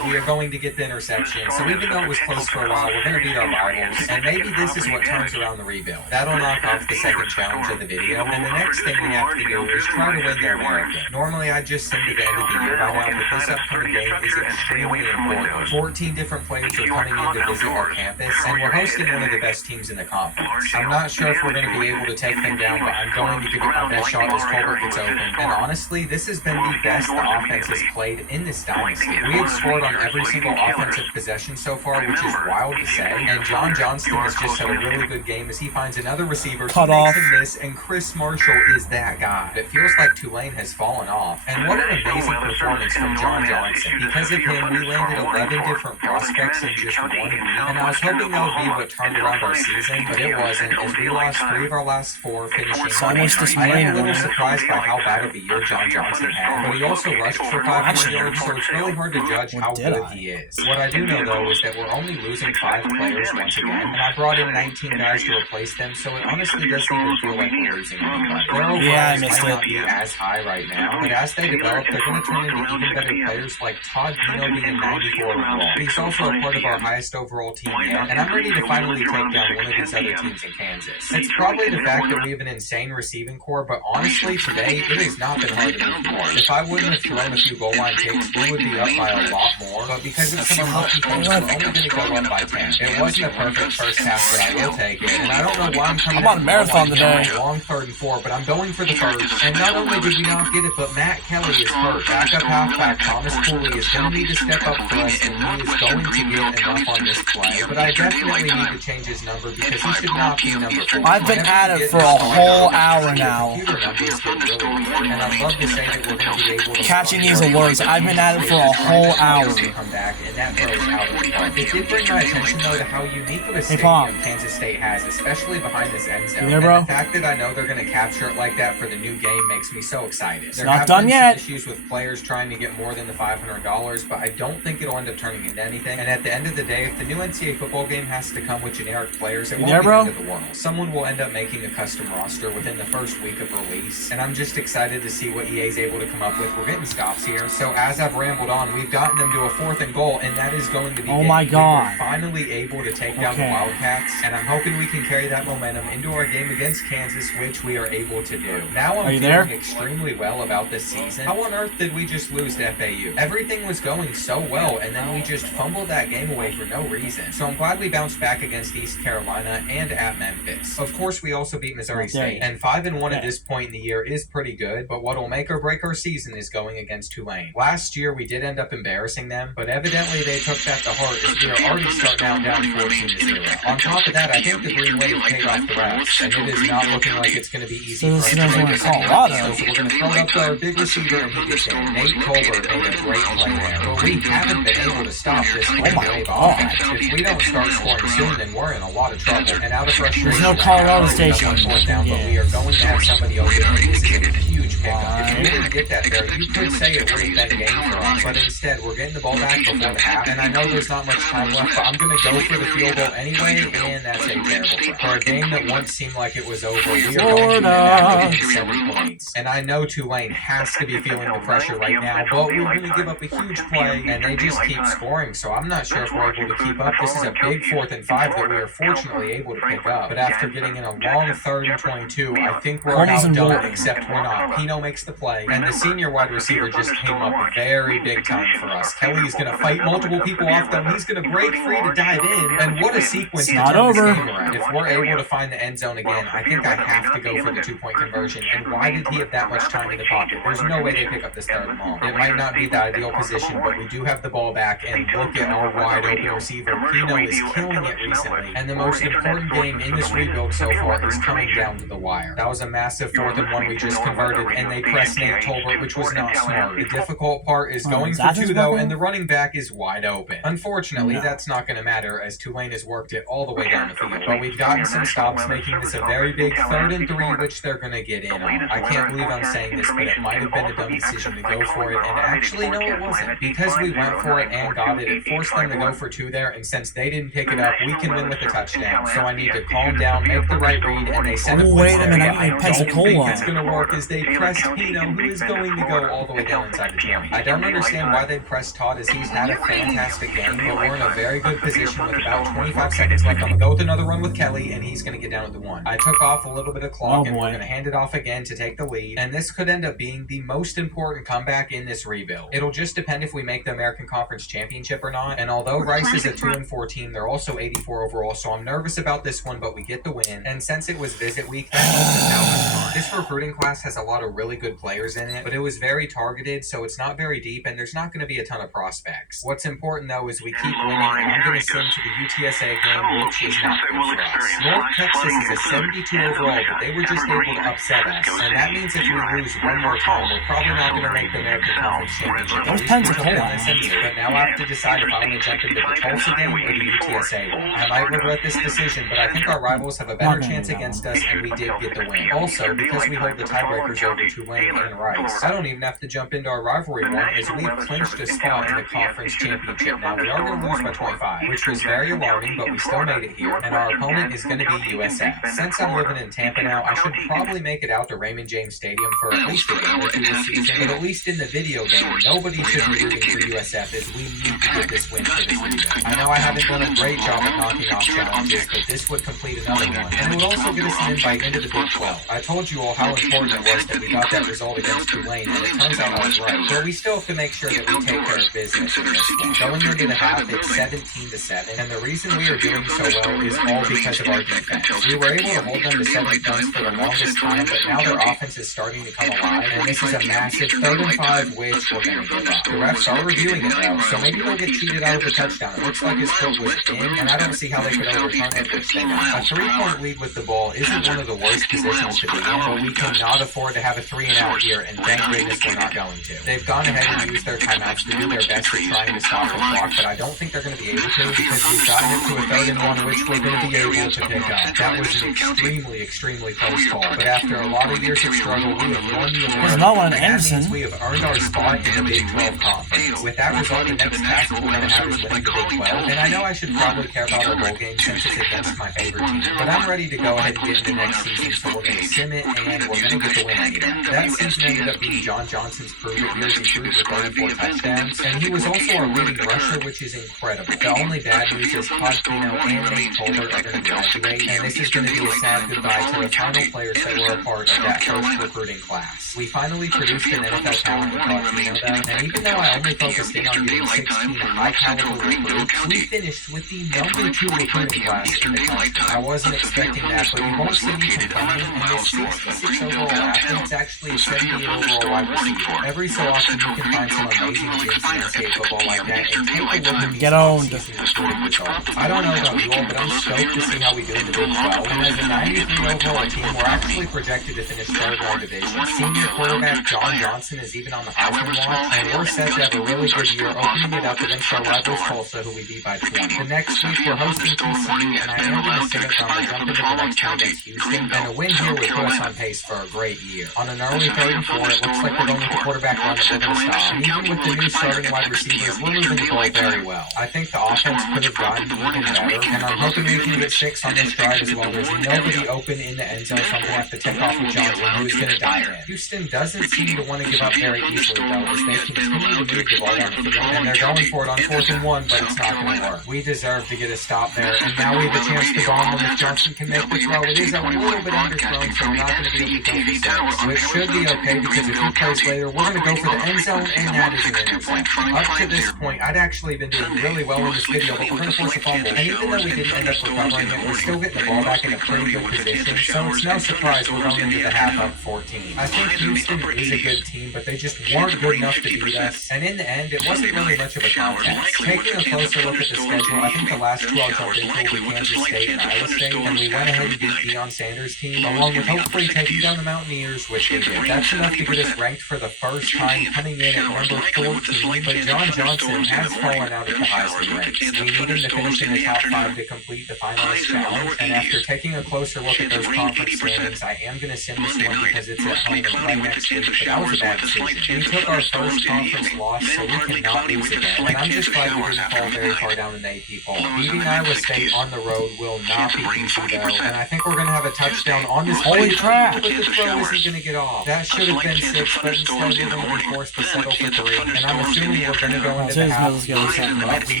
and we are going to get the interception. So even though it was close for a while, we're going to beat our rivals, and maybe this is what turns around the rebuild. That'll knock off the second challenge of the video, and the next thing we have to do is try to win the American. Normally, I'd just send to the end of the year by now, but this upcoming game is extremely important. 14 different players are coming in to visit our campus, and we're hosting one of the best teams in the conference. I'm not sure if we're going to be able to take them down, but I'm going to give it my best shot as Colbert gets open. And honestly, this has been the best the offense has played in this dynasty. We have scored on every single offensive possession so far, which is wild to say. And John Johnston has just had a really good game as he finds another receiver, Cut makes off. a miss, and Chris Marshall is that guy. It feels like Tulane has fallen off. And what an amazing performance from John Johnson. Because of him, we landed 11 different prospects in just 1 week. And I was hoping that would be what turned around our season, but it wasn't, as we lost 3 of our last 4, finishing. So I missed this I am a lane, little man. surprised by how bad of a year John Johnson had, but he also rushed for 500 yards, so it's really hard to judge how did good I? he is. What I do know, though, is that we're only losing 5 players once again, and I brought in 19 guys to replace them, so it honestly doesn't even feel like we're losing anybody. Their overalls Yeah, I might missed not it. be as high right now, but as they develop, they're going to turn into even better players like Todd Dino being a 94 overall. He's also a part of our highest overall team yet, and I'm ready to finally take down one of these other teams in Kansas. It's probably the fact that we have an insane receiving core, but honestly, today, it has not been hard to move the ball. If I wouldn't have thrown a few goal line kicks, we would be up by a lot more, but because of some unlucky things, we're only going to go up by 10. It wasn't a perfect first half, but I will take it, and I don't know why I'm coming I'm on a marathon today. Long 3rd and 4, but I'm going for the first, and not only did we not get it, but Matt Kelly is hurt. Backup halfback Thomas Cooley is going to need to step up for us, and he is going to get enough on this play, but I definitely need to change his number because he should not be number 4. I've been at it for a whole hour now. And I'd love to say that we're going to be able to Catching these alerts. I've been at it for a whole hour. come back, and that throws out of the park. It did bring my attention, though, to how unique of a stadium Pop. Kansas State has, especially behind this end zone. You there, bro? And the fact that I know they're going to capture it like that for the new game makes me so excited. There not have done been yet. some issues with players trying to get more than the $500, but I don't think it'll end up turning into anything. And at the end of the day, if the new NCAA football game has to come with generic players, it You won't there, be bro? the end of the world. Someone will end up making a custom roster within the first week of release, and I'm just excited to see what EA's able to come up with. We're getting stops here, so as I've rambled on, we've gotten them to a 4th and goal, and that is going to be Oh it. my God. We're finally able to take down the Okay. Wildcats, and I'm hoping we can carry that momentum into our game against Kansas, which we are able to do. Now I'm Are you feeling there? extremely well about this season. How on earth did we just lose to FAU? Everything was going so well, and then we just fumbled that game away for no reason. So I'm glad we bounced back against East Carolina and at Memphis. Of course, we also beat Missouri Right there. State, and 5-1 at Okay. this point in the year is pretty good, but what'll make or break our season is going against Tulane. Last year, we did end up embarrassing them, but evidently they took that to heart as we are already starting out down 14-0. On top of that, I think the green wave paid off the refs, and it is not looking like it's going to be easy So for this us is to another make one this in game. Colorado. So we're going to throw it up to our big receiver, and he gets in. Nate Colbert made a great play there, but we haven't been able to stop this green my wave God. offense. If we don't start scoring soon, then we're in a lot of trouble. And out of frustration, There's no right Colorado now, we're station. up on 4th down, but we are going to have somebody open, and this is a huge pickup. If we didn't get that there, you could say it would have been game for us, but instead, we're getting the ball back before the half, and I know there's not much time left, but I'm going to go for the field goal anyway, and that's a terrible try. For a game that once seemed like it was over, we are going to end up 7 points. And I know Tulane has to be feeling the pressure right now, but we're going to give up a huge play, and they just keep scoring, so I'm not sure if we're able to keep up. This is a big 4th and 5 that we are fortunately able to pick up, but after getting in a long 3rd and 22, I think we're Only's about in done, goal. except we're not. Pino makes the play, and the senior wide receiver just came up very big time for us. Kelly's going to fight multiple people off, though. He's going to break free to dive in, and what a sequence to Not turn this over. game around. If we're able to find the end zone again, I think I have to go for the 2-point conversion. And why did he have that much time in the pocket? There's no way they pick up this third and long. It might not be the ideal position, but we do have the ball back, and look at our wide open receiver. Pino is killing it recently, and the most important game in this rebuild so far is coming down to the wire. That was a massive 4th and 1 we just converted, and they pressed Nate Tolbert, which was not smart. The difficult part is going for 2, though, and the running back is wide open. Unfortunately, that's not going to matter, as Tulane has worked it all the way down the field. But we've gotten some stops, making this a very big 3rd and 3, which they're going to get in on. I can't believe I'm saying this, but it might have been a dumb decision to go for it, and actually, no, it wasn't. Because we went for it and got it, it forced them to go for 2 there, and since they didn't pick it up, we can win with a touchdown. So I need to calm down, make the right read, and they send a blitz wait a there. minute, I I need don't Pensacola. think it's going to work, as they press Pino, who is going to go all the way down inside the 20. I don't understand why they press Todd, as he's had a fantastic game, but we're in a very good position with about 25 seconds left. I'm going to go with another run with Kelly, and he's going to get down at the 1. I took off a little bit of clock, and we're going to hand it off again to take the lead, and this could end up being the most important comeback in this rebuild. It'll just depend if we make the American Conference Championship or not, and although Rice is a 2-4 team, they're also 84 overall, so I'm nervous about this one, but we get the win, and since it was visit week, that makes it that much fun. This recruiting class has a lot of really good players in it, but it was very targeted, so it's not very deep, and there's not going to be a ton of prospects. What's important, though, is we keep winning, and I'm going to send to the UTSA game, which is not good for us. North Texas is a 72 overall, but they were just able to upset us, and that means if we lose one more time, we're probably not going to make the American Conference Championship. Those Pensacola. But now I have to decide if I want to jump into the Tulsa game or the UTSA one. I might regret this decision, but I think our rivals have a better chance against us, and we did get the win. Also, because we hold the tiebreakers over Tulane and Rice, I don't even have to jump into our rivalry one, as we've clinched a spot in the conference championship. Now, we are going to lose by 25, which was very alarming, but we still made it here, and our opponent is going to be USF. Since I'm living in Tampa now, I should probably make it out to Raymond James Stadium for at least a game or 2 this season, but at least in the video game, nobody should be rooting for USF, as we need to get this win for this rebuild. I know I haven't done a great job at knocking off challenges, but this would complete another one, and it would also get us an invite into the Big 12. I told you all how important it was that we got that result against Tulane, and it turns out I was right, but we still have to make sure that we take care of business in this one. Going into the half, it's 17-7, and the reason we are doing so well is all because of our defense. We were able to hold them to 7 points for the longest time, but now their offense is starting to come alive, and this is a massive 3rd and 5, which we're going to give up. The refs are reviewing it though, so maybe they'll get cheated out of the touchdown. It looks like his foot was in, and I don't see how they could overturn it, which they don't. A 3-point lead with the ball isn't one of the worst positions to be in, but we cannot afford to have a 3-and-out here, and thank goodness we're not going to. They've gone ahead and used their timeouts to do their best at trying to stop the clock, but I don't think they're going to be able to, because we've gotten it to a 3rd and 1, which we're going to be able to pick up. That was an extremely close call, but after a lot of years of struggle, we have won the award. There's not one That Anderson. means we have earned our spot in the Big 12 Conference. With that result, the next task we're going to have is winning the Big 12, and I know I should probably care about our bowl game since it's against my favorite team, but I'm ready to go ahead and get into next season, so we're going to sim it, and we're going to get the win anyway. That season ended up being John Johnson's prove it years. He threw for 34 touchdowns, and he was also our leading rusher, which is incredible. The only bad news is Todd Pino and Nate Tolbert are going to graduate, and this is going to be a sad goodbye to the final players that were a part of that first recruiting class. We finally produced an NFL talent in Todd Pino, though, and even though I only focused in on getting 16 high-caliber recruits, we finished with the number 2 recruiting class in the country. I wasn't expecting that, but you won't see me complaining, and this 66 overall athlete's actually a 78 overall wide receiver. Every so often you can find some amazing games in NCAA football like that, and take a look at these Get owned. off-season recruiting results. I don't know about you all, but I'm stoked to see how we do in the Big 12, and as a 93 overall team, we're actually projected to finish 3rd in our division. Senior quarterback John Johnson is even on the Heisman watch, and we're set to have a really good year, opening it up against our rivals Tulsa, who we beat by 20. The next week, we're hosting TCU, and I am going to sit it from the jump into the next one against Houston, and a win here would put us on pace for a great year. On an early 3rd and 4, it looks like we're going with the quarterback run that we're going to stop, and even with the new starting wide receivers, we're moving the ball very well. I think the offense could have gotten even better, and I'm hoping we can get 6 on this drive as well. There's nobody open in the end zone, so I'm going to have to take off with Johnson, who is going to dive in. Houston doesn't seem to want to give up very easily, though, as they continue to move the ball down the field, and they're going for it on 4th and 1, but it's not going to work. We deserve to get a stop there, and now we have a chance to bomb them if Johnson can make the throw. It is a little bit underthrown, so we're not not going to be able to go for 6, which should be okay because if he plays later, we're going to go for the end zone, and that is an interception. Up to this point, I'd actually been doing really well in this video, but we're going to force a fumble. And even though we didn't end up recovering it, we're still getting the ball back in a pretty good position, so it's no surprise we're going into the half up 14. I think Houston is a good team, but they just weren't good enough to beat us, and in the end, it wasn't really much of a contest. Taking a closer look at the schedule, I think the last two I'll jump into were Kansas State and Iowa State, and we went ahead and beat Deion Sanders' team, along with hopefully taking down the Mountaineers, which we did. That's enough to get us ranked for the first time, coming in at number 14, but John Johnson has fallen out of the Heisman ranks. We need him to finish in the top 5 to complete the finalist challenge, and after taking a closer look at those conference standings, I am going to sim this one because it's at home and play next week, but that was a bad decision. We took our first conference loss, so we cannot lose again, and I'm just glad we didn't fall very far down in the AP poll. Beating Iowa State on the road will not be easy though, and I think we're going to have a touchdown on this Holy crap! But the throw isn't going to get off. That should have been 6, but instead we're going to be forced to settle for 3, and I'm assuming we're going to go into the half. But we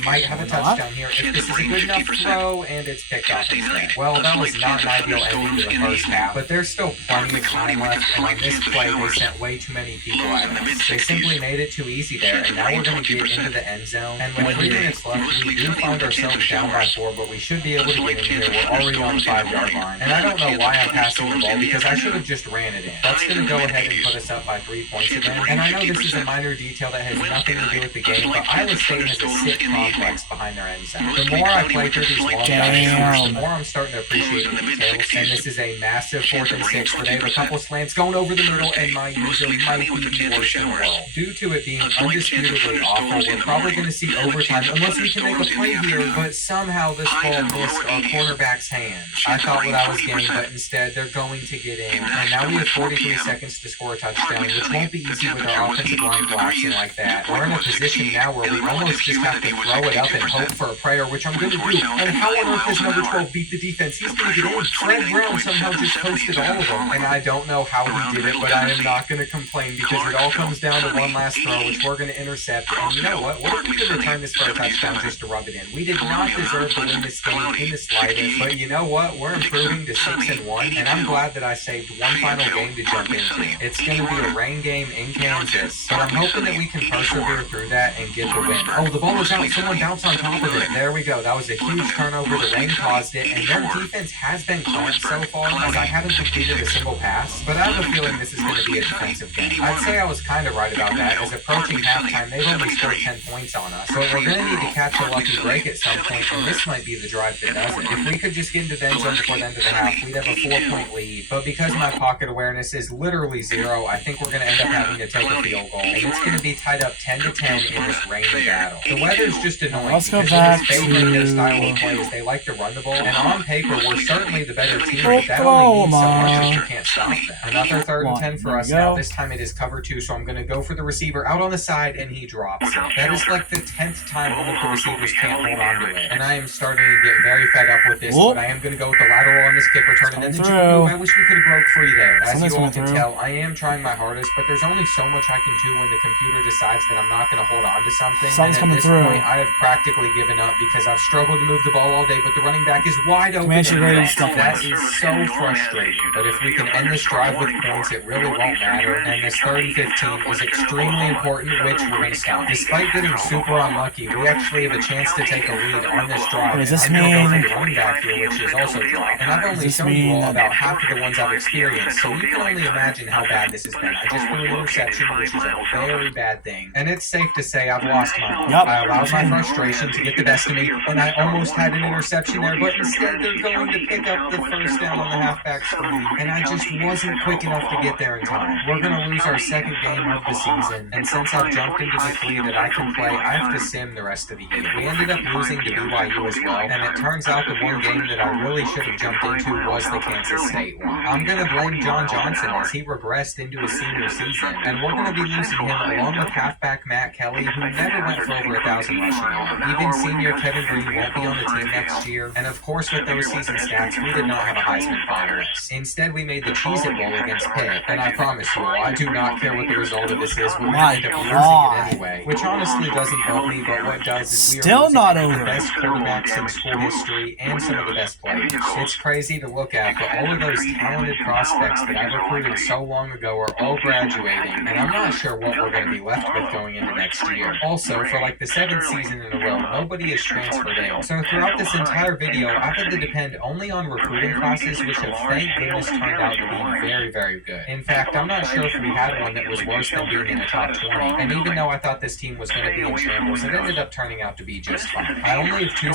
might have a touchdown here if this is a good enough throw, and it's picked off instead. Well, that was not an ideal ending to the first half, but there's still plenty of time left, and on this play, they sent way too many people at us. They simply made it too easy there, and now we're going to get into the end zone, and with 3 minutes left, we do find ourselves down by 4, but we should be able to get in here. We're already on the 5-yard line, and I don't know why I'm passing the ball, because I should have just ran it in. That's going to go ahead and put us up by 3 points again, and I know this is a minor detail that has nothing to do with the game, but Iowa State has a sick complex behind their end zone. The more I play through these long dinosaurs, the more I'm starting to appreciate the details, and this is a massive 4th and 6 where they have a couple slants going over the middle, and my user might be the worst in the world. Due to it being undisputedly awful, we're probably going to see overtime unless we can make a play here, but somehow this ball missed our cornerback's hands. I thought what I was getting, but instead they're going to get in, and now we have 43 seconds to score a touchdown, which won't be easy with our offensive line collapsing like that. We're in a position now where we almost just have to throw it up and hope for a prayer, which I'm going to do. And how on earth does number 12 beat the defense? He's going to get in. Fred Brown somehow just posted all of them, and I don't know how he did it, but I am not going to complain because it all comes down to one last throw, which we're going to intercept. And you know what? What if we could return this for a touchdown just to rub it in? We did not deserve to win this game in the slightest, but you know what? We're improving to 6-1, and I'm glad that I saved one final game to jump into. It's going to be a rain game in Kansas, but I'm hoping that we can persevere through that and get the win. Oh, the ball is out. Someone bounced on top of it. There we go. That was a huge turnover. The rain caused it, and their defense has been clamped so far as I haven't completed a single pass, but I have a feeling this is going to be a defensive game. I'd say I was kind of right about that, as approaching halftime, they've only scored 10 points on us, but we're going to need to catch a lucky break at some point, and this might be the drive that does it. If we could just get into the end zone before the end of the half, we'd have a 4-point lead, but because my pocket awareness is literally 0, I think we're going to end up having to take a field goal, and it's going to be tied up 10-10 in this rainy battle. The weather's just annoying. Let's go because back it is favoring their to... style of plays. They like to run the ball, and on paper, we're certainly the better team, but that only means so much that you can't stop them. Another 3rd and 10 for us now. This time it is cover 2, so I'm going to go for the receiver out on the side, and he drops. That is like the 10th time one of the receivers can't hold on to it, and I am starting to get very fed up with this, but I am going to go with the lateral on this kick return, and then the juke move. I wish we could have broke free there. As you all can tell, I am trying my hardest, but there's only so much I can do when the computer decides that I'm not going to hold on to something. Something's and at coming this through. point, I have practically given up because I've struggled to move the ball all day, but the running back is wide open. That is so frustrating. But if we can end this drive with points, it really won't matter. And this 3rd and 15 is extremely important, which we're going to stop. Despite getting super unlucky, we actually have a chance to take a lead on this drive. Does this I'm going to go mean... for the running back here, which is also dropped. And I've only shown you all about half of the ones I've experienced, so you can only imagine how bad this has been. I just threw an interception, which is a very bad thing. And it's safe to say I've lost my mind. I allowed my frustration to get the best of me, and I almost had an interception there, but instead they're going to pick up the first down on the halfback screen, and I just wasn't quick enough to get there in time. We're going to lose our 2nd game of the season, and since I've jumped into the plea that I can play, I have to sim the rest of the year. We ended up losing to BYU as well, and it turns out the one game that I really should have jumped into was the Kansas State one. I'm going to blame John Johnson as he regressed into his senior season, and we're going to be losing him along with halfback Matt Kelly, who never went for over 1,000 rushing yards. Even senior Kevin Green won't be on the team next year, and of course with those season stats, we did not have a Heisman finalist. Instead, we made the Cheez-It Bowl against Pitt, and I promise you, I do not care what the result of this is, we're going to end up losing it anyway, which honestly doesn't bug me, but what does is we are losing the best quarterbacks in school history and some of the best players. It's crazy to look at, but all of those talented talented prospects that I recruited so long ago are all graduating, and I'm not sure what we're going to be left with going into next year. Also, for like the 7th season in a row, nobody is transferred in. So throughout this entire video, I've had to depend only on recruiting classes, which have thank goodness turned out to be very, very good. In fact, I'm not sure if we had one that was worse than being in the top 20, and even though I thought this team was going to be in shambles, it ended up turning out to be just fine. I only have 2...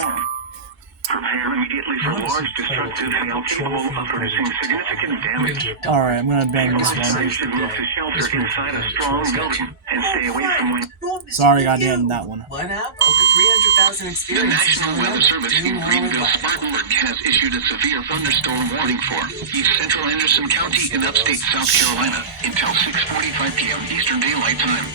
Prepare immediately for large destructive hail capable of producing significant damage. Alright, I'm gonna bang this one. Should move to shelter inside a strong building and stay away from wind. Sorry, I didn't that one. One up, over 300,000 The experiences National on Weather the Service in Greenville, Spartanburg has issued a severe thunderstorm warning for East Central Anderson County in upstate South Carolina until 6:45 p.m. Eastern Daylight Time.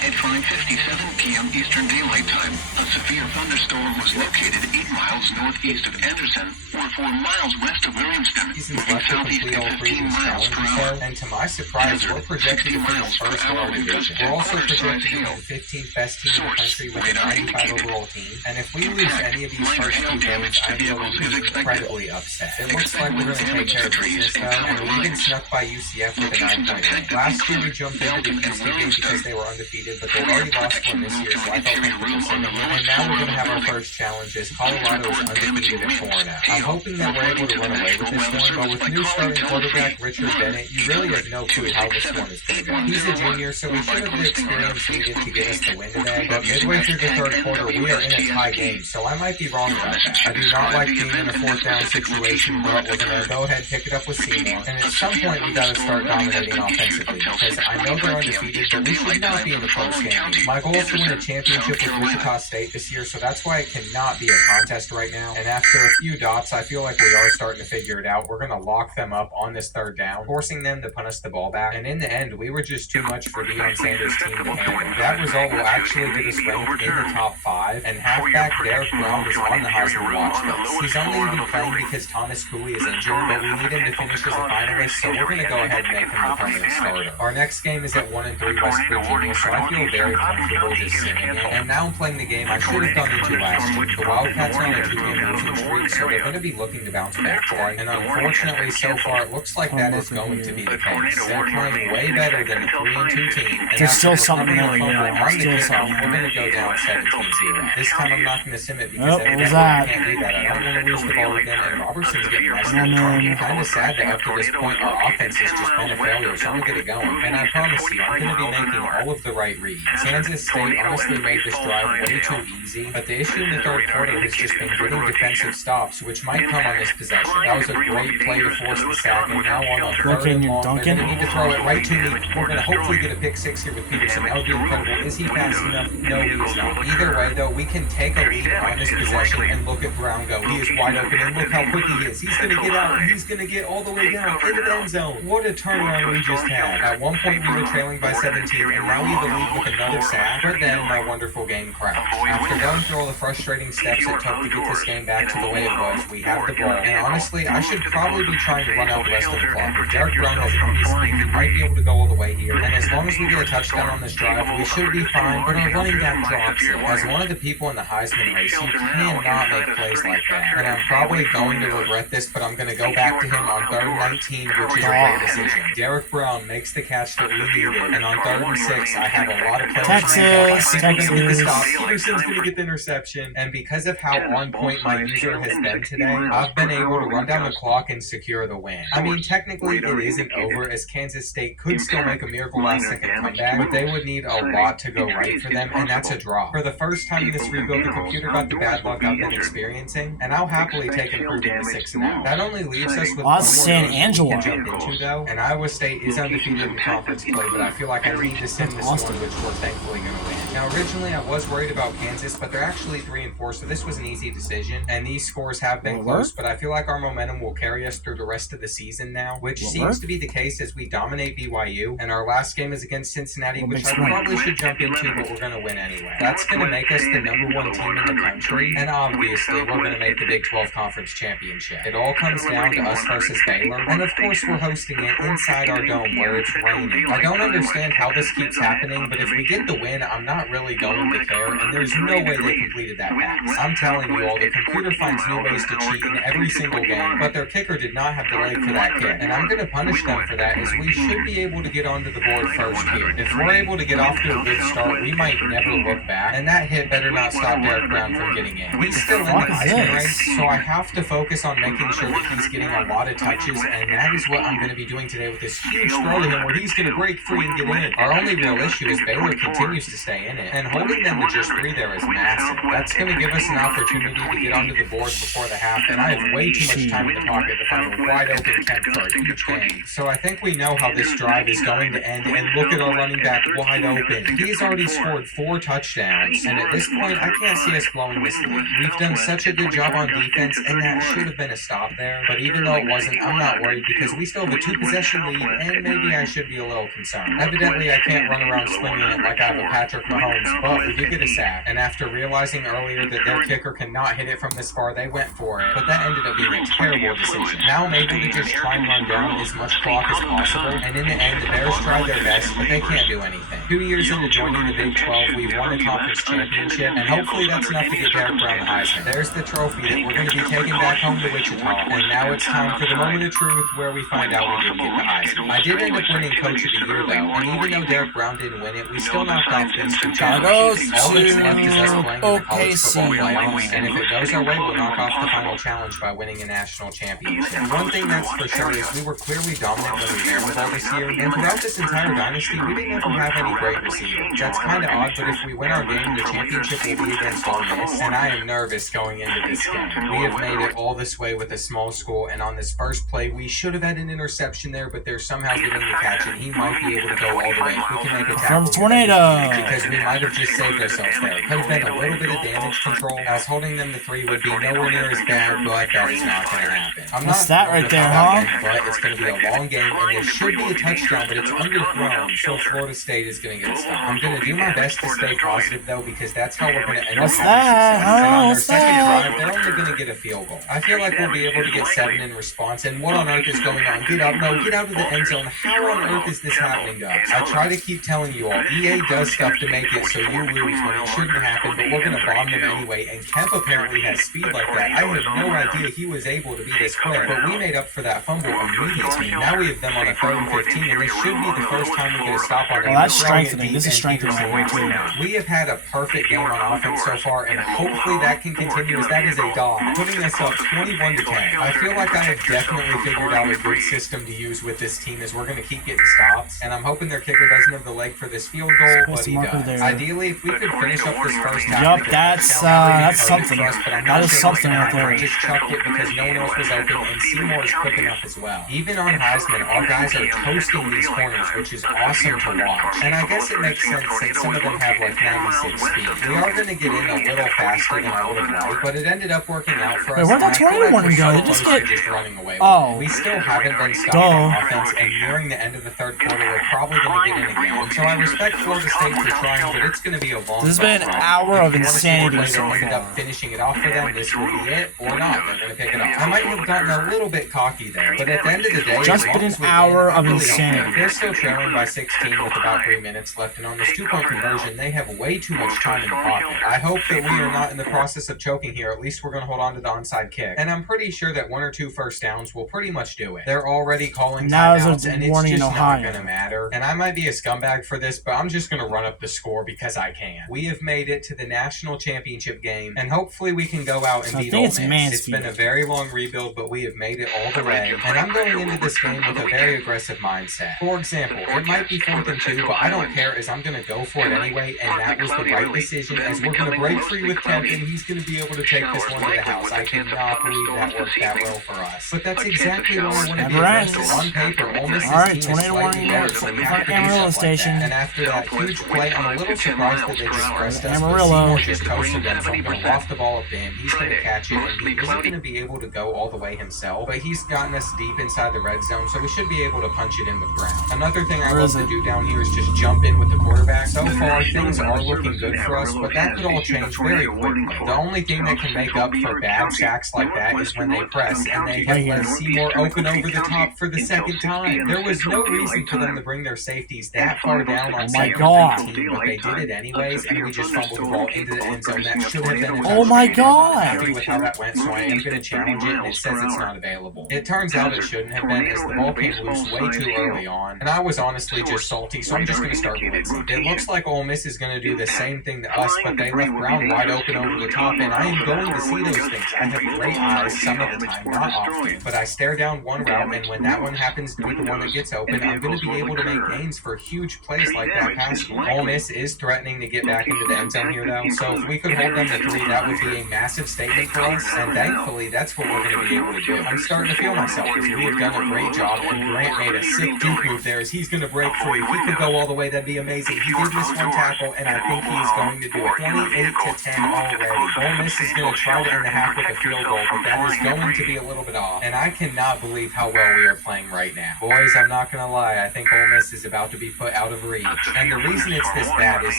At 5:57 p.m. Eastern Daylight Time, a severe thunderstorm was located 8 miles northeast of Anderson, or 4 miles west of Williamston, seasons moving left to southeast complete all at 15 previous miles per challenges hour. though, and to my surprise, we're projected to finish first in our division. We're also projected to be the 15th best team in the country with a 95 overall team, and if we lose any of these first 2 games, I'm going to be incredibly upset. It looks like we're going to take care of business though, and we even snuck by UCF with a 9-point win. Last year we jumped into the Houston game because they were undefeated, but they've already lost one this year, so I felt comfortable saying it. And now we're going to have our first challenge as Colorado is undefeated at 4-0. I'm hoping that we're able to run away with this one, but with new starting quarterback Richard Bennett, you really have no clue how this one is going to go. He's a junior, so we should have the experience needed to get us the win today, but midway through the 3rd quarter, we are in a tie game, so I might be wrong about that. I do not like being in a 4th down situation, but we're going to go ahead and pick it up with Seymour, and at some point we got to start dominating offensively, because I know they're undefeated, but we should not be in the close game. My goal is to win a championship with Wichita State this year, so that's why it cannot be a contest right now. And after a few dots, I feel like we are starting to figure it out. We're going to lock them up on this 3rd down, forcing them to punt us the ball back. And in the end, we were just too much for Deion Sanders' team to handle. That result will actually get us ranked in the top 5, and halfback Derek Brown is on the Heisman watch list. He's only even playing because Thomas Cooley is injured, but we need him to finish as a finalist, so we're going to go ahead and make him the permanent starter. Our next game is at 1-3 West Virginia, so I feel very comfortable just sitting it. And now I'm playing the game I should have gone into last year. The Wildcats are on a 2-game losing streak, so they're going to be looking to bounce back today. And unfortunately, so far, it looks like that is going to be the case. They're playing way better than a 3-2 team. And There's still after something recovering there, a fumble yeah. on the Still kickoff, something. we're going to go down 17-0. This time I'm not going to sim it because Nope, what was evidently that? I can't do that. I don't want to lose the ball again, and Robertson's getting nice. Kind of sad that up to this point our offense has just been a failure, so I'm going to get it going. And I promise you, I'm going to be making all of the right reads. Kansas State honestly made this drive way too easy, but the issue in the 3rd quarter has just been getting defensive stops, which might come on this possession. That was a great play to force the sack, and now on a 3rd and long, they're going to need to throw it right to me. We're going to hopefully get a pick 6 here with Peterson. That would be incredible. Is he fast enough? No, he is not. Either way, though, we can take a lead on this possession and look at Brown go. He is wide open, and look how quick he is. He's going to get out, and he's going to get all the way down into the end zone. What a turnaround we just had. At one point, we were trailing by 17, and now we have a lead with another sack, but then my wonderful game crashed. After going through all the frustrating steps it took to get this game back to the way it was, we have the ball. And honestly, I should probably be trying to run out the rest of the clock. If Derek Brown has easy speed, he might be able to go all the way here. And as long as we get a touchdown on this drive, we should be fine. But our running back drops it. As one of the people in the Heisman race, he cannot make plays like that. And I'm probably going to regret this, but I'm going to go back to him on 3rd and 19, which is a great decision. Derek Brown makes the catch that we needed. And on 3rd and 6, I have a lot of plays. Texas. Peterson's going to get the interception. And because of how on point my user has been today, I've been able to run down the clock and secure the win. I mean, technically it isn't over, as Kansas State could still make a miracle last second comeback, but they would need a lot to go right for them, and that's a draw. For the first time in this rebuild, the computer got the bad luck I've been experiencing, and I'll happily take improving to 6-0. That only leaves us with one more San game we Angelo. can jump into, though, and Iowa State is undefeated in conference play, but I feel like I need to send this one, which we're thankfully going to win. Now, originally I was worried about Kansas, but they're actually 3-4, so this was an easy decision, and these scores have been close, but I feel like our momentum will carry us through the rest of the season now, which seems to be the case as we dominate BYU, and our last game is against Cincinnati, which I probably should jump into, but we're going to win anyway. That's going to make us the #1 team in the country, and obviously we're going to make the Big 12 Conference Championship. It all comes down to us versus Baylor, and of course we're hosting it inside our dome where it's raining. I don't understand how this keeps happening, but if we get the win, I'm not really going to care, and there's no way they completed that pass. I'm telling you all, the computer finds new ways to cheat in every single game, but their kicker did not have the leg for that kick, and I'm going to punish them for that, as we should be able to get onto the board first here. If we're able to get off to a good start, we might never look back, and that hit better not stop Derek Brown from getting in. He's still in the Heisman race, so I have to focus on making sure that he's getting a lot of touches, and that is what I'm going to be doing today with this huge throw to him where he's going to break free and get in. Our only real issue is Baylor continues to stay in it, and holding them to just 3 there is massive. That's going to give us an opportunity to get onto the board before the half, and I have way too much time in the pocket to find a wide open Kemp for a huge game. So I think we know how this drive is going to end, and look at our running back wide open. He's already scored 4 touchdowns, and at this point, I can't see us blowing this lead. We've done such a good job on defense, and that should have been a stop there, but even though it wasn't, I'm not worried because we still have a 2-possession lead, and maybe I should be a little concerned. Evidently, I can't run around swinging it like I have a Patrick Mahomes, but we did get a sack, and after realizing earlier that their kicker cannot hit it from this far, they went for it, but that ended up being a terrible decision. Now I'm able to just try and run down as much clock as possible, and in the end, the Bears tried their best, but they can't do anything. 2 years into joining the Big 12, we've won a conference championship, and hopefully that's enough to get Derek Brown the Heisman. There's the trophy that we're going to be taking back home to Wichita, and now it's time for the moment of truth where we find out we didn't get the Heisman. I did end up winning Coach of the Year, though, and even though Derek Brown didn't win it, we still knocked off these 2 championships. All that's left is us playing in the college football playoffs, and if it goes our way, we'll knock off the final challenge by winning a national championship. One thing that's for sure is we were clearly dominant when we ran with all this year, and throughout this entire dynasty, we didn't ever have any great receivers. That's kind of odd, but if we win our game, the championship will be against Ole Miss, and I am nervous going into this game. We have made it all this way with a small school, and on this first play, we should have had an interception there, but they're somehow getting the catch, and he might be able to go all the way. If we can make a tackle, From Tornado, because we might have just saved ourselves there. It could have been a little bit of damage control, as holding them to 3 would be nowhere near as bad, but that is not going to happen. I'm What's not that right there, about huh? it, but it's going to be a long game, and there should be a touchdown, but it's underthrown, so Florida State is going to get a stop. I'm going to do my best to stay positive, though, because that's how we're going to end up What's having that? success. And on their What's second that? drive, they're only going to get a field goal. I feel like we'll be able to get 7 in response, and what on earth is going on? Get up, no, get out of the end zone. How on earth is this happening, guys? I try to keep telling you all, EA does stuff to make it so you lose when it shouldn't happen, but we're going to bomb them anyway, and Kemp apparently has speed like that. I had no idea he was able to be this quick, but we made up for that fumble immediately. Now we have them on a 3rd and 15, and this should be the first time we get a stop on them. Well, that's strengthening. This is strengthening the way too. We have had a perfect game on offense so far, and hopefully that can continue, as that is a dog, putting us up 21-10. I feel like I have definitely figured out a good system to use with this team, as we're going to keep getting stops, and I'm hoping their kicker doesn't have the leg for this field goal, but he does. Ideally, if we could finish up this first half, Yup, that's something. That is something right there. Just chucked it because no one else was open, and Seymour is quick enough as well. Even on Heisman, our guys are toasting these corners, which is awesome to watch. And I guess it makes sense since some of them have like 96 speed. We are going to get in a little faster than I would have liked, but it ended up working out for us. Wait, where'd that 21 go? They just get... running away. Oh. We still haven't been stopped on offense, and nearing the end of the 3rd quarter, we're probably going to get in again. So I respect Florida State for trying, but it's going to be a long. This has been an hour of insanity so far. End up far. finishing it off for them. This will be it, or not. They're going to pick it up. I might have gotten a little bit cocky there, but at the end of the day, Just been an hour of insanity. They're still trailing by 16 with about 3 minutes left, and on this 2-point conversion, they have way too much time in the pocket. I hope that we are not in the process of choking here. At least we're going to hold on to the onside kick, and I'm pretty sure that 1 or 2 first downs will pretty much do it. They're already calling timeouts, and it's just not going to matter. And I might be a scumbag for this, but I'm just going to run up the score because I can. We have made it to the national championship game, and hopefully we can go out and beat Ole Miss. It's been a very long rebuild, but we have made it all the way, and I'm going into this game with a very aggressive mindset. For example, it might be 4th and 2, but I don't care, as I'm going to go for it anyway, and that was the right decision, as we're going to break free with Kemp, and he's going to be able to take this one to the house. I cannot believe that worked that well for us. But that's exactly what I want to be aggressive. On paper, Ole Miss's team is slightly better, so we have to do Amarillo stuff like Station. that. And after that huge play, I'm a little surprised that they just pressed us, but Amarillo. Seymour just toasted them, so I'm going to loft the ball up to him. He's going to catch it, and he isn't going to be able to go all the way himself, but he's gotten us deep inside the red zone, so we should be able to punch it in with Brown. Another thing I love to do down here is just jump in with the quarterback. So far, things are looking good for us, but that could all change very quickly. The only thing that can make up for bad sacks like that is when they press, and they have let Seymour open over the top for the 2nd time. There was no reason for them to bring their safeties that far down Oh my God. But they did it anyways, and we just fumbled the ball into the end zone. That should have been a Oh my touchdown. God. I'm happy with how that went, so I am going to challenge it, and it says it's not available. It turns out it shouldn't have been, as the ball came loose way too early on, and I was honestly just salty, so I'm just going to start blitzing. It looks like Ole Miss is going to do the same thing to us, but they left Brown wide open over the top, and I am going to see those things. I have great eyes some of the time, not often, but I stare down one route, and when that one happens to be the one that gets open, I'm going to be able to make gains for huge plays like that pass. Ole Miss is threatening to get back into the end zone here, though, so if we could hold them to 3, that would be a massive statement for us, and thankfully, that's what we're going to be able to do. I'm starting to feel myself, because we have done a great job, and Grant made a sick juke move there as he's going to break free. If he could go all the way, that'd be amazing. He did miss one tackle, and I think he's going to do it. 28-10 already. Ole Miss is going to try to end the half with a field goal, but that is going to be a little bit off, and I cannot believe how well we are playing right now. Boys, I'm not going to lie, I think Ole Miss is about to be put out of reach, and the reason it's this bad is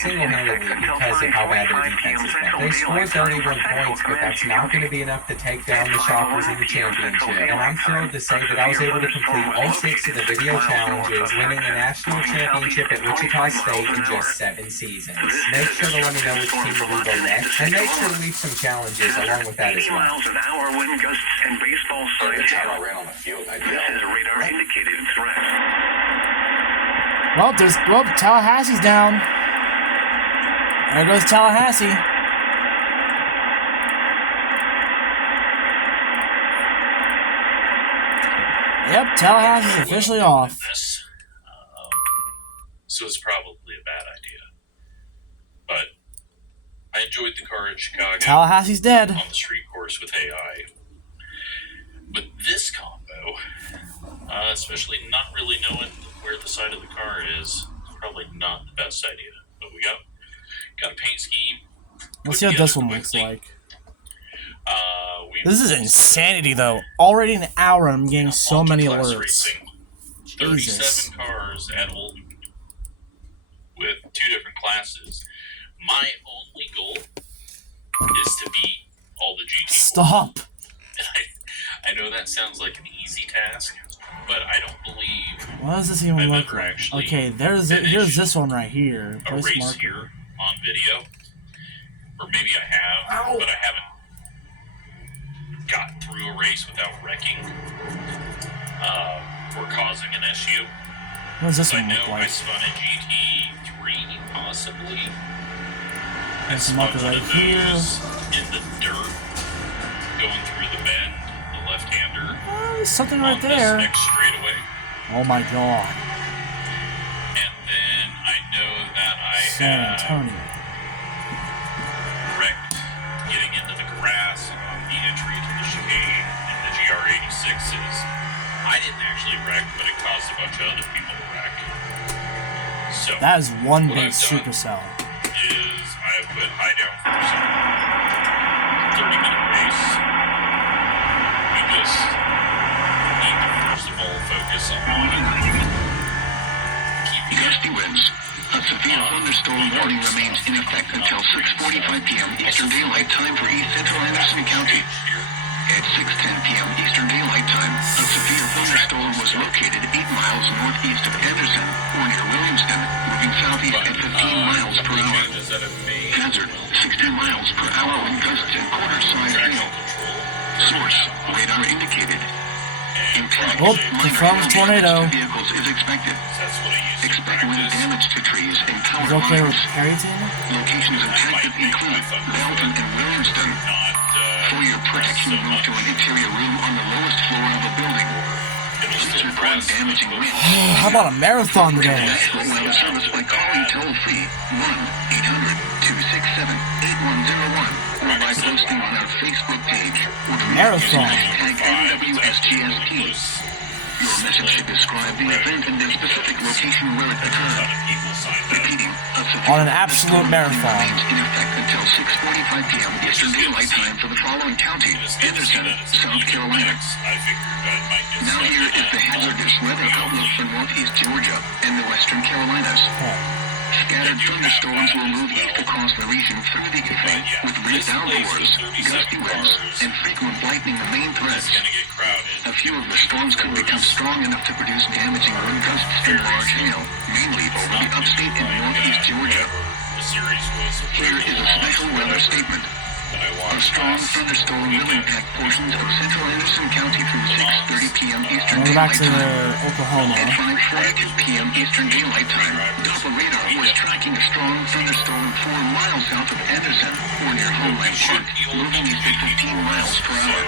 single-handedly because of how bad their defense has been. They scored 31 points, but that's not going to be enough to take down the Shockers in the championship, and I'm thrilled to say that I was able to complete all 6 of the video challenges, winning a national championship at Wichita State in just 7 seasons. Make sure to let me know which team will go next, and make sure to leave some challenges along with that as 80 well. miles an hour, wind gusts, and baseball Every signs. time I ran on the field, I This is radar indicated threat. Well, Tallahassee's down. There goes Tallahassee. Yep, Tallahassee's officially off. This. So it's probably a bad idea. But I enjoyed the car in Chicago Tallahassee's dead. on the street course with AI. But this combo, especially not really knowing where the side of the car is probably not the best idea. But we got a paint scheme. Let's see what this one looks like. We This is insanity, though. Already an hour, I'm getting so many multi-class alerts. racing, Jesus. 37 cars at Holden with 2 different classes. My only goal is to beat all the GT. Stop. And I know that sounds like an easy task, but I don't believe What does this even I've look ever like? actually Okay, here's this one right here. a Place race marker. here on video. Or maybe I have, but I haven't got through a race without wrecking or causing an issue. What does this I one know look I like? spun a GT3, possibly. I There's some spun marker one right of here. those in the dirt, going through the bend, the left-hander. Oh, there's something right on this there. next straightaway. Oh my god. And then I know that I San have Antonio. wrecked getting into the grass on the entry to the chicane in the GR86s. I didn't actually wreck, but it caused a bunch of other people to wreck. So That is one What big I've done supercell. is I have put high down first. 30-minute race. We just need to first of all focus on keeping Gusty winds. A severe thunderstorm warning remains in effect until 6:45 p.m. Eastern Daylight Time for East Central Anderson County. here. At 6:10 p.m. Eastern Daylight Time, a severe thunderstorm was located 8 miles northeast of Anderson, or near Williamston, moving southeast at 15 miles per hour. Changes that have made Hazard, 60 miles per hour wind gusts and quarter-size traction hail. control. Source, radar indicated. Impact, Oh, minor confirmed hail tornado. damage to vehicles is expected. That's what I use to Expect wind practice. damage to trees and power Is it okay with lines. Harrington? Locations impacted include Belton and Williamston. Not For your protection, so move to an interior room on the lowest floor of a building. it'll Please still report press. damaging wind. How about a marathon today? National Weather Service by calling toll-free 1-800-267-8101 or by posting on our Facebook page or to Marathon. hashtag NWSGST. Your message should describe the event and the specific location where it A occurred. lot of people signed up. Repeating, a severe On an absolute thunderstorm marathon. remains in effect until 6:45 p.m. Eastern Daylight Time for the following county, It's good to see Anderson, that it's South an Carolina. X. I figured I might get Now stuck here in is the that. hazardous weather outlook for northeast Georgia and the western Carolinas. Scattered thunderstorms will move east across the region through the evening with wind downpours, gusty winds, and frequent lightning the main threats. It's gonna get crowded. A few of the storms could become strong enough to produce damaging wind gusts and large hail, mainly over the upstate and Georgia. The series was Here is a special weather statement. that I A watched strong last thunderstorm will impact portions of central Anderson County from 6:30 p.m. Eastern We're back Daylight to Time. Oklahoma. At 5:42 p.m. Eastern Daylight Time, Doppler radar was tracking a strong thunderstorm 4 miles south of Anderson, or near Homeland Park, moving east at 15 miles per hour.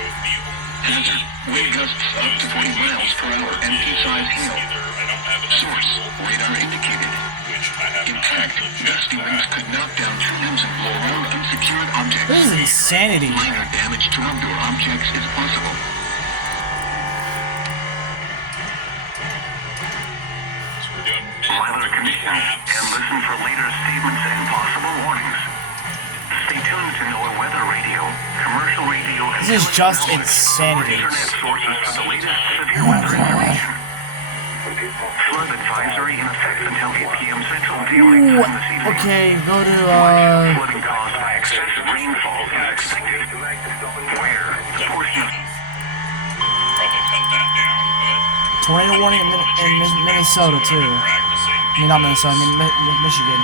Hazard, wind gusts up to 40 miles per hour and pea-sized hail. Source, radar indicated. Impact, gusty winds could knock down tree limbs and blow around unsecured objects. This is insanity. Minor damage to outdoor objects is possible. So we're doing Weather conditions, and listen for later statements and possible warnings. Stay tuned to NOAA Weather Radio, commercial radio, and This is just television insanity. or internet sources for the latest severe weather information. Flood advisory in effect until 8 p.m. Central Daylight Ooh, Time this evening. okay, go to, Flooding caused by excessive rainfall is expected. Where the portion of probably cut that down, but tornado warning in Minnesota, too. I mean, not Minnesota, I mean, Michigan.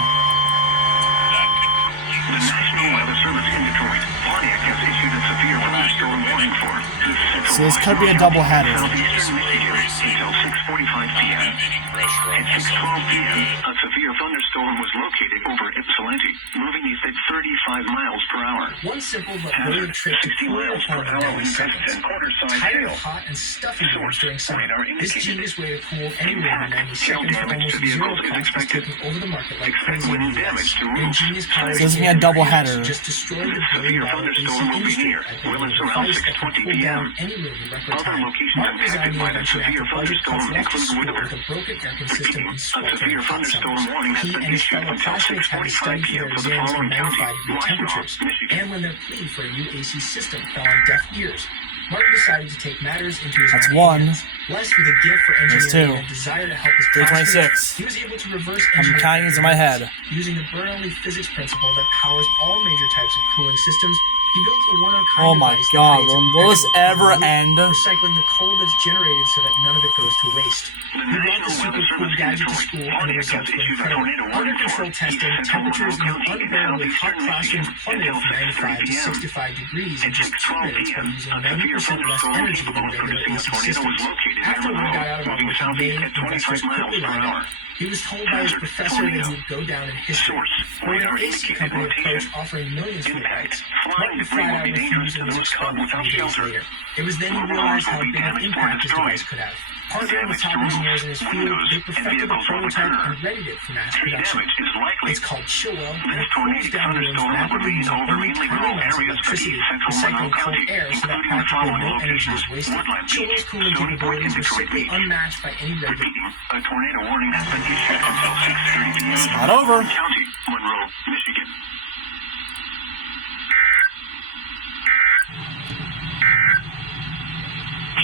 that could completely the National Weather Service in Detroit, Pontiac has issued a severe thunderstorm warning for East Central So this could be a double header. Southeastern Michigan until 6:45 p.m. have any pressure on At this 6:12 p.m., a severe thunderstorm was located over Ypsilanti, moving east at 35 miles per hour. One simple but Hazard, brilliant trick to 60 cool your miles per home in hour deadly wind gusts seconds. and quarter-size Tired hail. of hot and stuffy rooms during summer, Radar this indicated. genius way to cool anywhere in 90 Hail seconds for damage almost to zero vehicles is cost is expected. taking over the market like Expect crazy in wind the damage US. to An roofs. ingenious power So this is gonna be a double header. just destroyed the Severe billion-dollar AC thunderstorm will be industry. near I think Willis a around device that can 6:20 cool down p.m. anywhere in record Other time. locations Martin designed impacted the by the invention severe after budget cuts thunderstorm left to include school Whitaker. with a broken air system in A sweltering severe hot thunderstorm summers. warning has He been and his issued fellow until classmates had to 6:45 study for p.m. their for the exams in following 95 counties: degree Washtenaw, temperatures. Michigan. And when their plea for a new AC system fell on deaf ears, Martin decided to take matters into his That's own one. hands. Blessed with a gift for That's engineering two. and a desire to help his 326. classmates, he was able to reverse I'm engineer counting these in my head. using the Bernoulli physics principle that powers all major types of cooling systems. He built a one-of-a-kind Oh my device that god, creates a will this perpetual ever loop, end? recycling the cold that's generated so that none of it goes to waste. The He brought the National super Weather cool Service in gadget to Detroit, school, and the Pontiac has results were issued a incredible. tornado Under warning control for testing, East Central temperatures in Monroe the County in unbearably hot southeastern classrooms Michigan plummeted until from 95 to 6:30 65 degrees in At just 2 6:12 minutes by p.m., using a severe 90% less thunderstorm energy than capable of regular producing a AC tornado was systems. located in After word Monroe, got out about moving what he southeast made, at 25 investors miles quickly per lined hour. up. He was told by his Hazard, professor that he tornado. would go down in history. Source, When radar an AC indicated company rotation. approached offering millions for the Impact, rights, flying Martin debris flat will out be dangerous refused to and was those caught expelled without 3 days shelter. later. It was then he Mobile realized homes how will be big an damaged or impact his destroyed. device could have. Partnering with Damage top to roofs, engineers in his field, windows, they and perfected the vehicles will prototype occur. and readied it for mass Tree production. damage is likely. It's called Chillwell, and This it cools tornadic down rooms thunderstorm will rapidly remain using over only mainly tiny rural amounts of areas of electricity, east central recycling Monroe cold County, air so that including the practically following no energy is locations: wasted. Woodland Beach, Chillwell's cooling Stony Brook, capabilities and were Detroit simply Beach. unmatched by any regular. Repeating, a tornado warning has been issued until 6:30 p.m. Not over. County, Monroe, Michigan.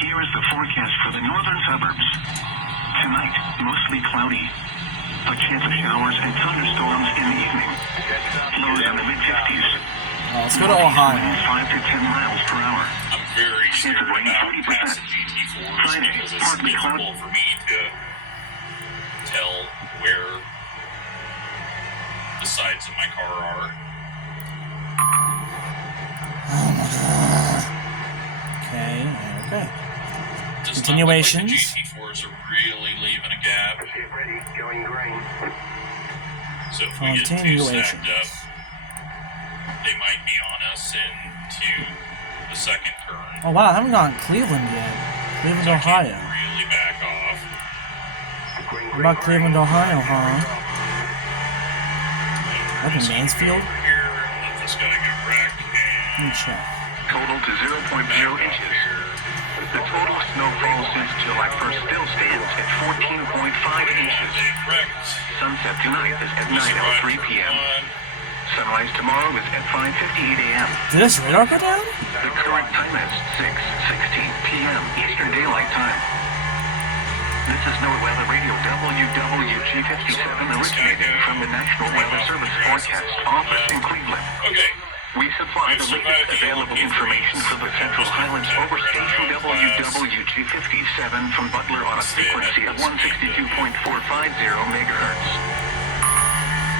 Here is the forecast for the northern suburbs. Tonight, mostly cloudy. A chance of showers and thunderstorms in the evening. Lows in the mid-50s. Let's go to Ohio. Winds 5 to 10 miles per hour. I'm very Chance scared of rain about 40%. passing GT4s Friday, because it's partly cloudy. difficult for me to tell where the sides of my car are. Okay, okay. Does Continuations. Not look like the GT4s are really leaving a gap. So if we get two Continuations. stacked up, they might be on us into the second turn. Oh wow, I haven't gone Cleveland yet. Cleveland, So I can't Ohio. really back off. What about Cleveland, Ohio, huh? Like in Mansfield? Over here, let this guy get wrecked, Let me and check. Total to 0.0 back off inches. here. The total snowfall since July 1st still stands at 14.5 inches. They wrecked. Sunset tonight is at We survived 9:03 turn p.m. one. Sunrise tomorrow is at 5:58 a.m. Did this radar go down? The current time is 6:16 p.m. Eastern Daylight Time. This is NOAA Weather Radio WWG57 originating from the National Weather Service Forecast Office in Cleveland. Okay. We supply the latest available information for the Central Highlands over station WWG57 from Butler on a frequency of 162.450 megahertz.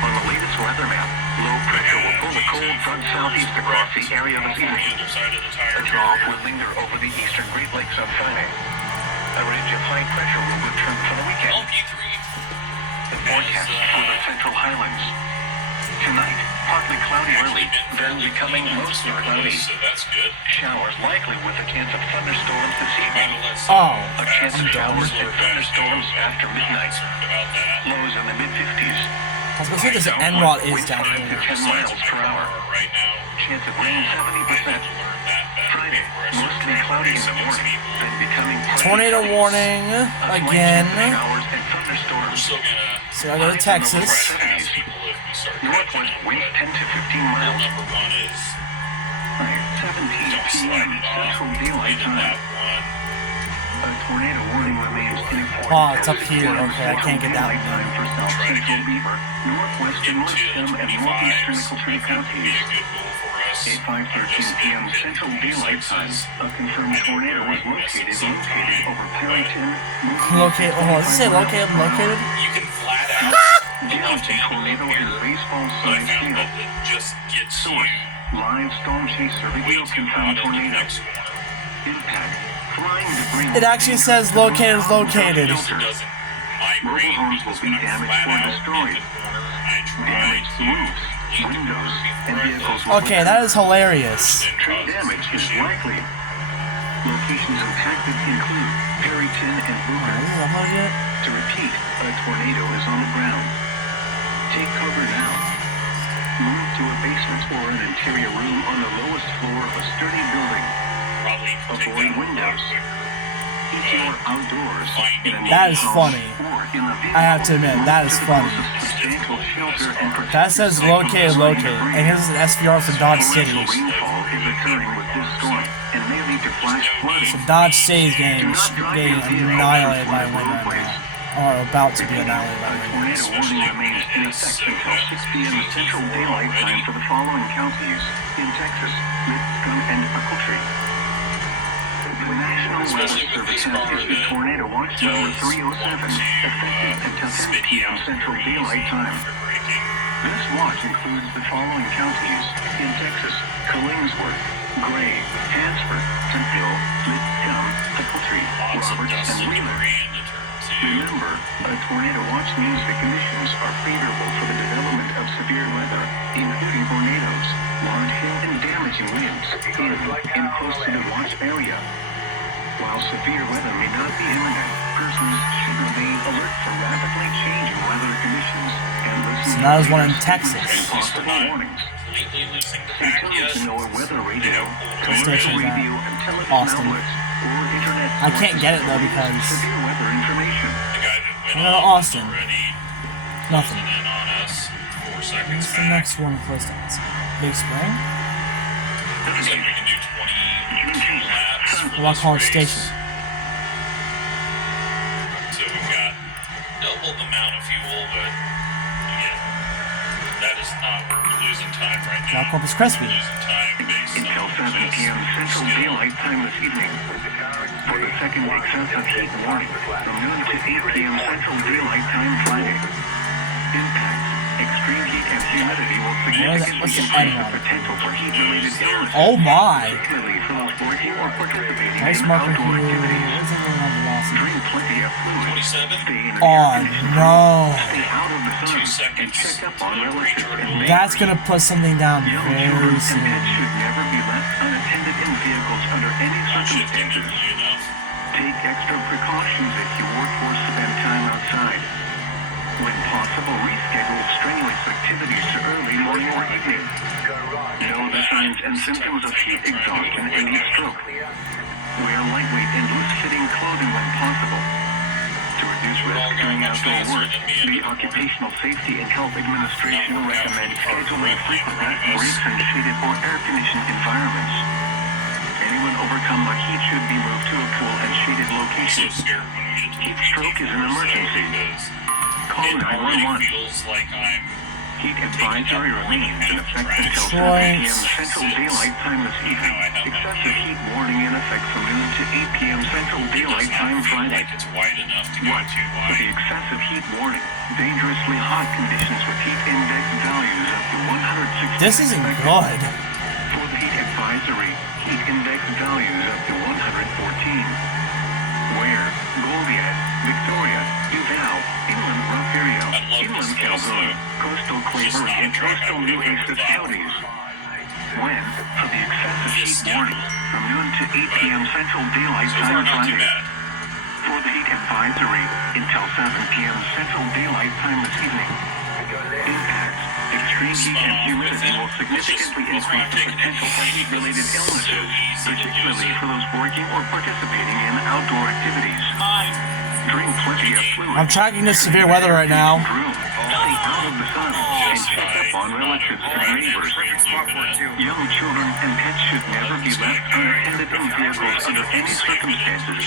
On the weather map. Low pressure will pull the cold front southeast across the area this On the evening. other side of the A tire trough barrier. will linger over the eastern Great Lakes on Friday. A ridge of high pressure will return for the weekend. Well, P3 The forecast for the central highlands. Tonight, partly cloudy early, then becoming mostly cloudy. so that's good. Showers likely with a chance of thunderstorms this Trying evening. to let Oh. A chance of showers and thunderstorms after midnight. about that. Lows in the mid-50s. I was gonna say this Enrod is down Wind 5 to here. 10 miles per hour. Right now. Chance of rain 70%. Friday, mostly cloudy in the morning, then becoming partly Tornado sunny. warning A slight again. chance of showers and We're thunderstorms. still gonna So I go to Texas. ask people if we start Northwest wind 10 to 15 Rule miles. number one is 17 don't slide p.m. it off. Central Leave Daylight it Time. that one. A tornado warning remains in effect. Oh, it's up here. Okay, I can't get down Daylight time for south Try to central get Beaver, northwestern Into Lipscomb, the and northeastern 25s. Nickel Tree Would be counties. a good rule for us. At 5:13 p.m. Central Daylight Time, a confirmed tornado was located over Parrington. Locate. Oh, does it say located? Located? You can flat out Damaging tornado in baseball but I size found field. that it just gets Source: you live storm chaser way video too confirmed hot in the tornado. next corner. Impact: flying debris. It actually says located is located. It doesn't migrate homes will because be when I'm damaged flat or out destroyed. in the corner, I try Damaged to roofs, leave the windows, corner and before I vehicles close will Okay, that is hilarious. and Tree cause damage is issue. likely. Locations impacted include Perryton and Alright, Booker. this is uploaded yet? To repeat, a tornado is on the ground. Take cover now. Move to a basement or an interior room on the lowest floor of a sturdy building. Probably take Avoid that windows. a lot quicker. If you are outdoors in a That is house funny. or in a vehicle, I have to admit, that move is to the funny. closest substantial shelter and protect That says yourself from located, flying located. debris. And here's an SVR for Dodge City. Torrential rainfall is occurring with this storm and may lead to flash flooding. So Dodge City's getting annihilated by wind right now. Or about to be annihilated by A wind. tornado warning remains in effect until 6 p.m. Central Daylight Time for the following counties in Texas, Lipscomb, and Ochiltree. The National Weather Service has issued tornado watch number 307, effective until 10 p.m. Central Daylight Time. This watch includes the following counties in Texas: Killingsworth, Gray, Hansford, Temple, Lipscomb, Ochiltree, Roberts, and Wheeler. Remember, a tornado watch means the conditions are favorable for the development of severe weather, including tornadoes, large hail, and damaging winds in and close to the watch area. While severe weather may not be imminent, persons should remain alert for rapidly changing weather conditions and listen So to that was one in leaders' Texas. and possible warnings. Completely losing the Stay pack tuned yet. to NOAA weather radio, What station commercial is that? radio, and television Austin. outlets, or internet I can't sources get it, though, for because- severe weather information. The guy that went No, off Austin. already Nothing. closing in on us 4 seconds What's the back. next one close to us? Big Spring? Looks like we can do 22 laps for Well, I'll this call it race. station. So we've got double the amount of fuel, but again, that is not where we're losing time right now. Now Corpus Christi. We're losing time based Until 7 p.m. Central Daylight Time this evening. For the second excessive heat warning, from noon to 8 p.m. Central Daylight Time Friday. Impacts: extreme heat and humidity will significantly what's the increase N the one? potential for heat-related illnesses. Oh my! Particularly for those working or participating Nice in marker outdoor here. activities. What's the name of the last one? Drink plenty of fluid. 27. Stay in an Oh air-conditioned no! room. Stay out of the 2 sun and seconds. check up on relatives and neighbors. That's gonna put something down Young very children and soon. pets should never be left unattended in vehicles under any shifting circumstances. early enough. Take extra precautions if you work or spend time outside. When possible, reschedule strenuous activities to early morning or evening. Know the signs and symptoms of heat exhaustion and heat stroke. Wear lightweight and loose-fitting clothing when possible. To reduce risk during outdoor work, the Occupational Safety and Health Administration recommends scheduling frequent breaks in shaded or air-conditioned environments. Anyone overcome by heat should be moved to a cool and shaded So location. scared when we get to the Heat stroke is an PT emergency. because Call it already 911. feels like I'm Heat advisory remains in effect until 7 Right. p.m. Central Daylight Time this evening. Excessive heat warning in effect from noon to 8 p.m. Central it does Daylight not Time feel Friday. like it's wide enough to go What? too For the wide. excessive heat warning, dangerously hot conditions with heat index values to 160. This isn't good. For the heat advisory, heat index values up to 114. Where Goliad, Victoria, Duval, Inland Rosario, I love Inland this Calhoun, also. Coastal Just Clavery, not and coastal attractive New to Essex everything. counties. When, for the excessive heat Just warning, from noon to 8 p.m. Central Daylight So far, Time not too Friday. bad. For the heat advisory, until 7 p.m. Central Daylight Time this evening. Impacts. Extreme heat and humidity will significantly increase the potential for heat-related illnesses, particularly for those working or participating in outdoor activities. Drink plenty of fluid. I'm tracking this severe weather right now. Room. Stay out of the sun and check up on relatives and neighbors. Young children and pets should never be left unattended in vehicles under any circumstances.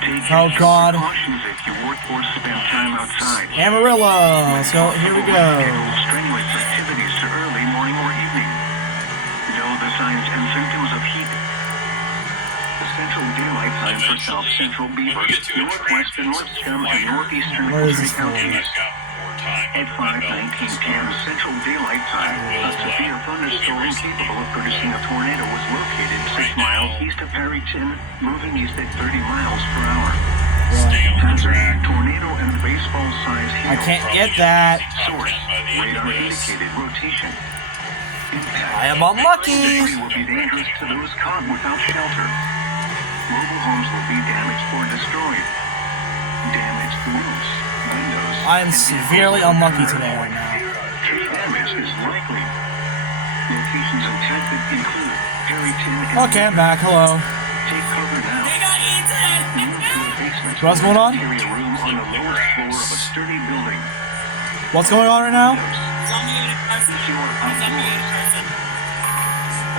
Take Oh, extra God. precautions if you work or spend time outside. Amarillo. Let's go. Here we go. Schedule strenuous activities to early morning or evening. Know the signs and symptoms of heat. The Central Daylight Time for South Central Beaver, Northwestern Lipscomb, and Northeastern Where is Hickory this counties. I've got more time. At 5:19 p.m. Central Daylight Time, a severe thunderstorm capable of producing a tornado was located 6 miles east of Perryton, moving east at 30 miles per hour. Stay on the Hazard, track. tornado and baseball-sized hail. I can't get that. Source, radar indicated rotation. Impact. I am unlucky. This will be dangerous to those caught without shelter. Mobile homes will be damaged or destroyed. Damaged roofs, windows. I am and severely vehicles unlucky repaired. today right now. Tree damage is likely. Locations impacted include Perryton and Okay, I'm back. Hello. Take cover now. Move to a basement. What's going on? Interior room on the lowest floor of a sturdy building. What's going on right now? Secure outdoors.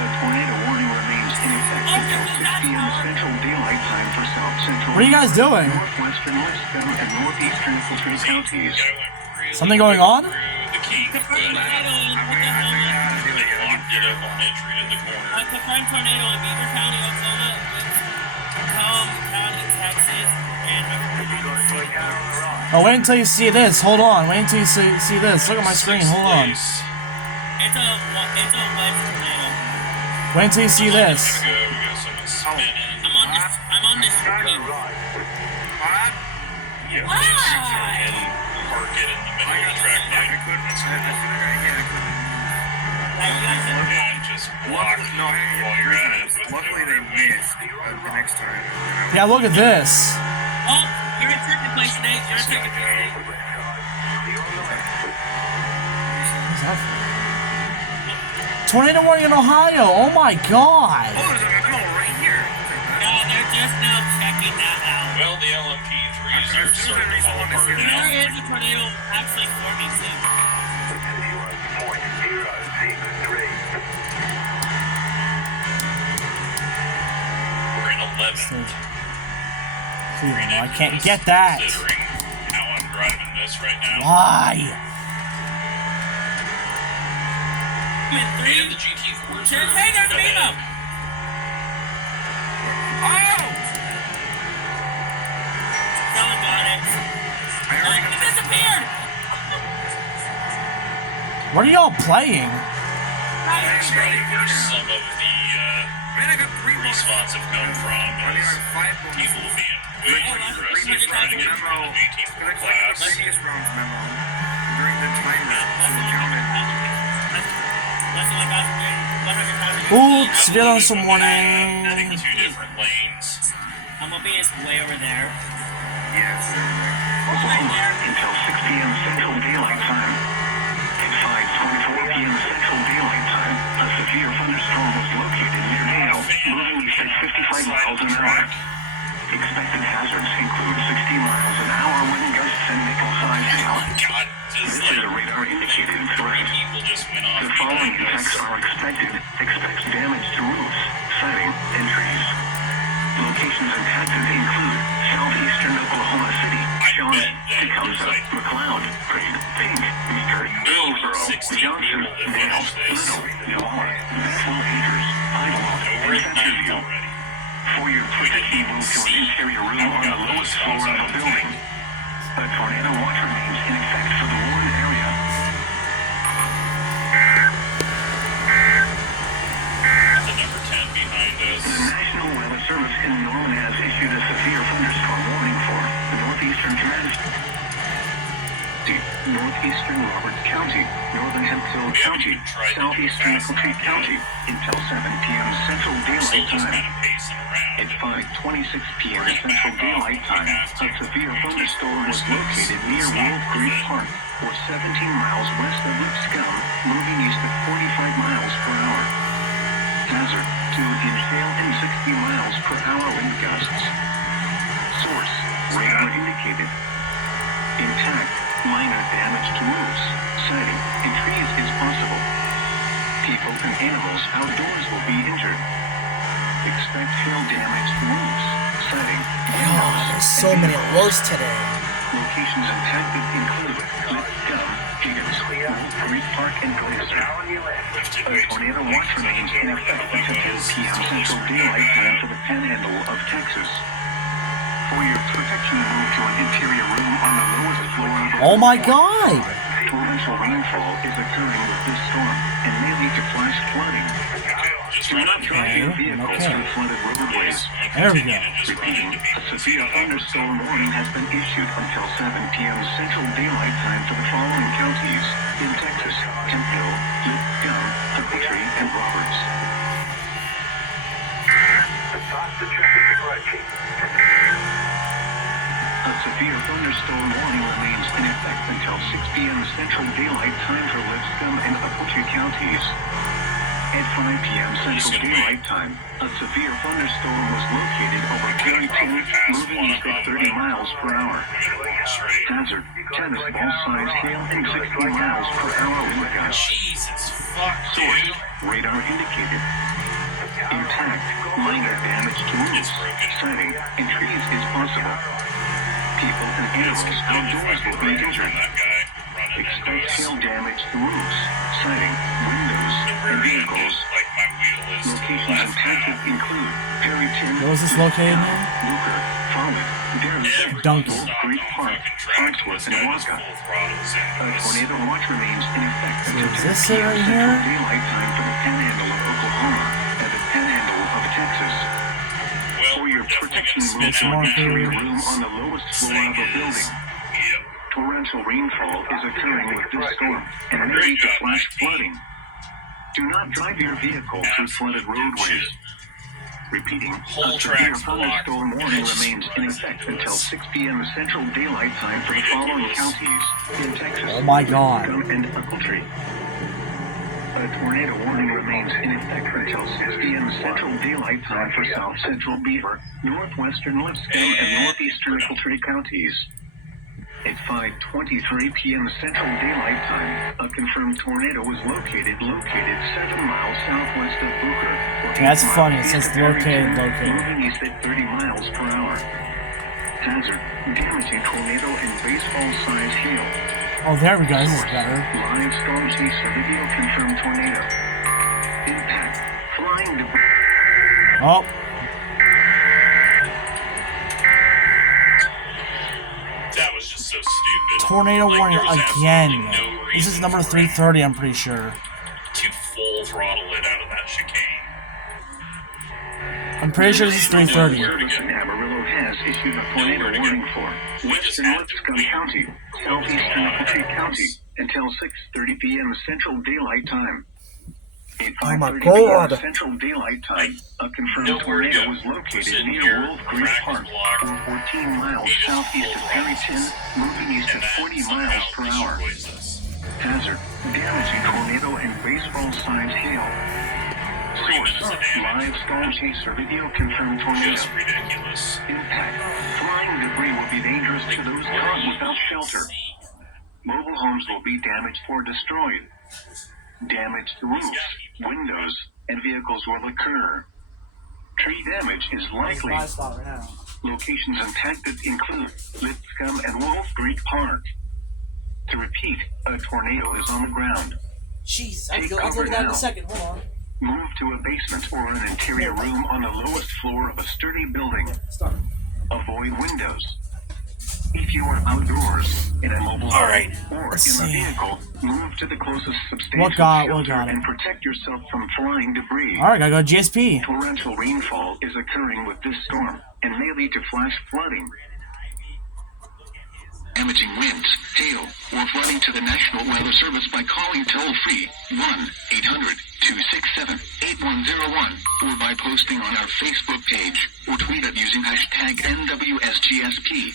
A tornado warning remains in effect until 6 p.m. Central Daylight Time for South Central. What are you guys doing? Northwestern Lipscomb and Northeastern Hickory counties. Something going on? The key. They locked it up on entry to the corner. A confirmed tornado in Beaver County, Oklahoma, Macomb County, Texas, and Oh, wait until you see this. Hold on. Wait until you see this. Look at my screen. Hold on. it's a wedge tornado. Wait until you see this. We got someone spinning. I'm on this screen. Yeah, Why? and park it in the middle of the track lane. And just block while you're at it. Luckily they missed the next time. Yeah, look at this. Oh, you're in second place, Nate. You're in second place. What's that for? Tornado warning in Ohio. Oh my God. Oh, there's a McCall right here. No, they're just now checking that out. Well, the LMP3s are starting to fall apart There now. is a tornado actually forming soon. We're in 11. Cleveland. I can't get that. Considering how I'm driving this right now. Why? I'm in And three. the GT4s Hey, are there's ahead. Mimo. Oh! Someone got it. Oh, it disappeared. What are y'all playing? Where some of the Man, I got 3 response have come from is people being way too aggressive trying to get through the GT4 class. Previous round's memo during the timer to count it. Oops, get on some I warning. think 2 different lanes. I'm gonna be way over there. Yes. Oklahoma until 6 p.m. Central Daylight Time. At 5:24 p.m. Central Daylight Time, a severe thunderstorm was located near Hale, moving east at 55 miles an hour. Expected hazards include 60 miles an hour wind gusts and nickel-sized hail. God, This just is like a radar indicated 3 threat. people just went off The following behind effects us. are expected. Expects damage to roofs, siding, and trees. Locations impacted include southeastern Oklahoma City, Shawnee, Tecumseh, McLeod, Prague, Pink, Meeker, Hillsboro, 16 Johnson, people that Dale, finished this. Little, Yawler, Bethel, Agers, Idlewild, We're and at 9 Centerville. already. For your quickly move to an interior room on the lowest floor of the building. A tornado watch remains in effect for the warned area. southeastern Roberts County, northern Hemphill County, southeastern Nickel County until 7 p.m. Central Daylight Time. At 5:26 p.m. Central Daylight Time, a severe thunderstorm was located near Wolf Creek Park, or 17 miles west of Lipscomb, moving east at 45 miles per hour. Hazard to inhale and 60 miles per hour wind gusts. Source: radar indicated. Intact, minor damage to roofs, siding, and trees is possible. People and animals outdoors will be injured. Expect hail damage to roofs, siding, God, there's so many alerts today. Locations impacted include Lipscomb, Higgins, Wolf Creek Park, and Glacier. A tornado watch remains in effect until 10 p.m. Central Daylight Time for the Panhandle of Texas. For your protection, move to an interior room on the lowest floor of the Oh my God! torrential rainfall is occurring with this storm and may lead to flash flooding. Do not drive your vehicles through flooded roadways. There we go. Repeating, a severe thunderstorm warning has been issued until 7 p.m. Central Daylight Time for the following counties in Texas: Hemphill, Lipscomb, Ogletree, and Roberts. A severe thunderstorm warning remains in effect until 6 p.m. Central Daylight Time for Lipscomb and Ogletree counties. At 5 p.m. Central Daylight Time, a severe thunderstorm was located over Carrington, moving east at 30 miles per hour. Hazard: tennis ball size hail and 60 miles per hour wind gusts. Jesus fuck, Source: dude. radar indicated. Intact, minor damage to roofs, siding, and trees is possible. People and animals outdoors will be injured. Expect hail damage to roofs, siding, windows, and vehicles. Like my wheel is Locations impacted include Perryton, Where was this located in? Luker, Follett, Darren, Duncan. Wolf Creek Park, Farnsworth, and Waka. A tornado watch remains in effect until Is 10 this p.m. it right Central here? Daylight Time for the Panhandle of Oklahoma and the Panhandle of Texas. For your protection, move to an interior room on the lowest floor of a building. Torrential rainfall is occurring with this storm and may lead to flash flooding. Do not drive your vehicle through flooded roadways. Repeating, a severe thunderstorm warning remains in effect until 6 p.m. Central Daylight Time for the following counties in Texas. Oh my God. And Ogletree. A tornado warning remains in effect until 6 p.m. Central Daylight Time for South Central Beaver, Northwestern Lipscomb, and Northeastern Ogletree counties. At 5:23 p.m. Central Daylight Time, a confirmed tornado was located 7 miles southwest of Booker. That's funny, it says located. Moving east at 30 miles per hour. Hazard: damaging tornado and baseball-sized hail. Oh, there we go. This is better. Live storm chaser video confirmed tornado. Impact: flying debris. Oh, That was just so stupid. tornado Like, warning there was again. absolutely no This is reason number for 330, I'm pretty sure. to full throttle it out of that chicane. I'm pretty sure this is 330. Service in Amarillo has issued a tornado warning for western Lipscomb County, southeastern Ogletree County until 6:30 p.m. Central Daylight Time. At Oh my 5:30 God. p.m. Central Daylight Time, a confirmed Nowhere to tornado go. was located Sitting near here, Wolf Creek crack Park, is blocked. 14 miles We just southeast of full Perryton, moving east And at that 40 somehow miles per hour. destroys us. Hazard: damaging tornado and baseball-sized hail. 3 minutes of Source: damage. live storm chaser video confirmed tornado. Just ridiculous. Impact: flying debris will be dangerous to those caught without shelter. Mobile homes will be damaged or destroyed. Damage to roofs, windows, and vehicles will occur. Tree damage is likely. Spot right now. Locations impacted include Lipscomb and Wolf Creek Park. To repeat, a tornado is on the ground. Jeez, I'll go to that in a second. Hold on. Move to a basement or an interior room on the lowest floor of a sturdy building. Start. Avoid windows. If you are outdoors, in a mobile home, or let's in a see. vehicle, move to the closest substantial What got shelter it? and protect yourself from flying debris. Alright, gotta go GSP. Torrential rainfall is occurring with this storm and may lead to flash flooding. damaging winds, hail, or flooding to the National Weather Service by calling toll-free 1-800-267-8101 or by posting on our Facebook page or tweet it using hashtag NWSGSP.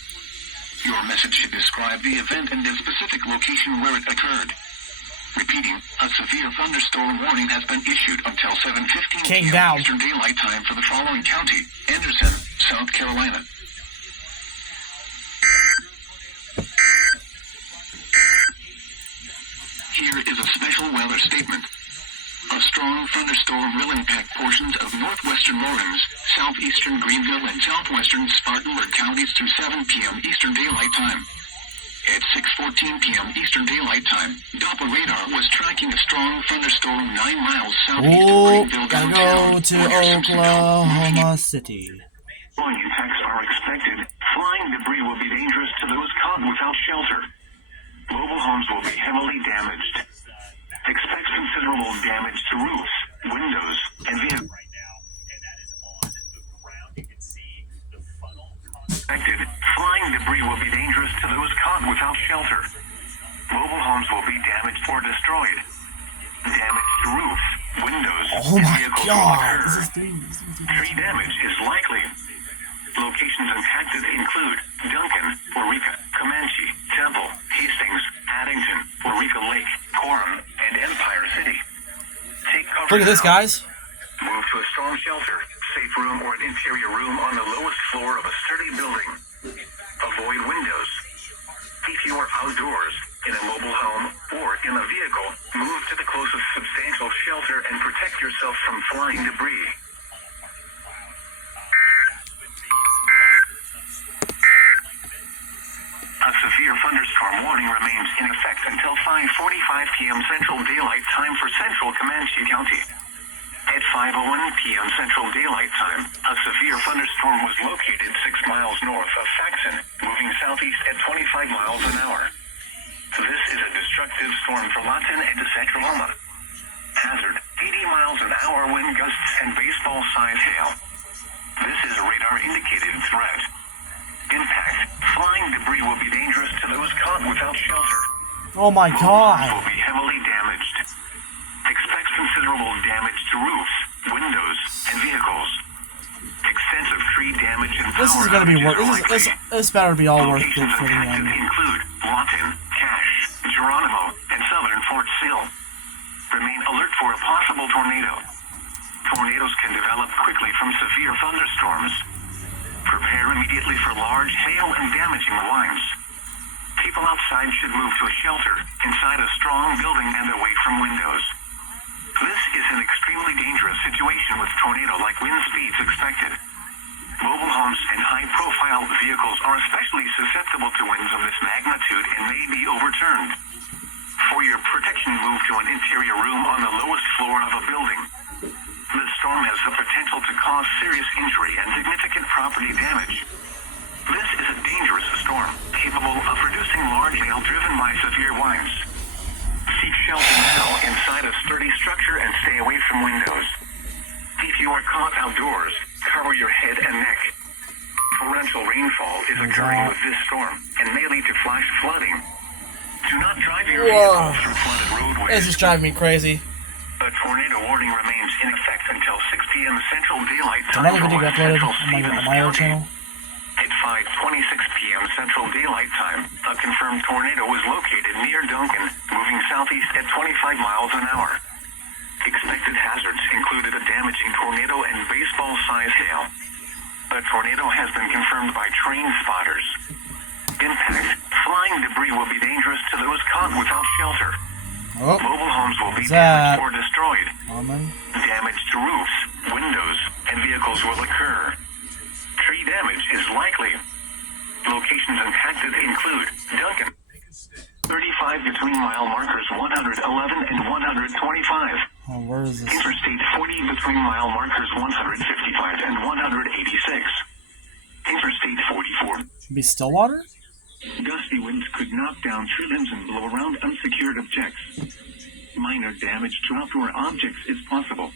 Your message should describe the event and the specific location where it occurred. Repeating, a severe thunderstorm warning has been issued until 7:15 King p.m. down. Eastern Daylight Time for the following county: Anderson, South Carolina. Here is a special weather statement. A strong thunderstorm will impact portions of northwestern Lawrence, southeastern Greenville, and southwestern Spartanburg counties through 7 p.m. Eastern Daylight Time. At 6:14 p.m. Eastern Daylight Time, Doppler radar was tracking a strong thunderstorm 9 miles southeast of Oh, Greenville gotta downtown. go to Oklahoma City. Flying impacts are expected. Flying debris will be dangerous to those caught without shelter. Mobile homes will be heavily damaged. Expect considerable damage to roofs, windows, and vehicles. Expected. Flying debris will be dangerous to those caught without shelter. Mobile homes will be damaged or destroyed. Damage to roofs, windows, Oh and my vehicles will god, occur. this is three. Tree damage is likely. Locations impacted include Duncan, Eureka, Comanche, Temple, Hastings, Addington, Eureka Lake, Coram, and Empire City. Take cover Look at this, now. guys. Move to a storm shelter, safe room, or an interior room on the lowest floor of a sturdy building. Avoid windows. If you are outdoors, in a mobile home, or in a vehicle, move to the closest substantial shelter and protect yourself from flying debris. A severe thunderstorm warning remains in effect until 5:45 p.m. Central Daylight Time for Central Comanche County. At 5:01 p.m. Central Daylight Time, a severe thunderstorm was located 6 miles north of Faxon, moving southeast at 25 miles an hour. This is a destructive storm for Lawton and Oklahoma. Hazard, 80 miles an hour wind gusts and baseball-sized hail. This is a radar-indicated threat. Impact, flying debris will be dangerous to those caught without shelter. Oh my Will god. be heavily damaged. Expect considerable damage to roofs, windows, and vehicles. Extensive tree damage and power This is gonna be outages worth. are likely. This better be all worth it Locations for the impacted include Lawton, Cache, Geronimo, and southern Fort Sill. Remain alert for a possible tornado. Tornadoes can develop quickly from severe thunderstorms. Prepare immediately for large hail and damaging winds. People outside should move to a shelter, inside a strong building and away from windows. This is an extremely dangerous situation with tornado-like wind speeds expected. Mobile homes and high-profile vehicles are especially susceptible to winds of this magnitude and may be overturned. For your protection, move to an interior room on the lowest floor of a building. The storm has the potential to cause serious injury and significant property damage. This is a dangerous storm, capable of producing large hail driven by severe winds. Seek shelter now inside a sturdy structure and stay away from windows. If you are caught outdoors, cover your head and neck. Torrential rainfall is occurring with this storm and may lead to flash flooding. Do not drive your vehicle through flooded roadways. It's just driving me crazy. A tornado warning remains in effect until 6 p.m. Central Daylight Time Another for video West uploaded Central on Stevens my other County. channel. At 5:26 p.m. Central Daylight Time, a confirmed tornado was located near Duncan, moving southeast at 25 miles an hour. Expected hazards included a damaging tornado and baseball-sized hail. A tornado has been confirmed by train spotters. Impact, flying debris will be dangerous to those caught without shelter. Oh, Mobile homes will be what's that? damaged or destroyed. Almond. Damage to roofs, windows, and vehicles will occur. Tree damage is likely. Locations impacted include Duncan, 35 between mile markers 111 and 125. Oh, where is this? Interstate 40 between mile markers 155 and 186. Interstate 44. Should be Stillwater? Gusty winds could knock down tree limbs and blow around unsecured objects. Minor damage to outdoor objects is possible.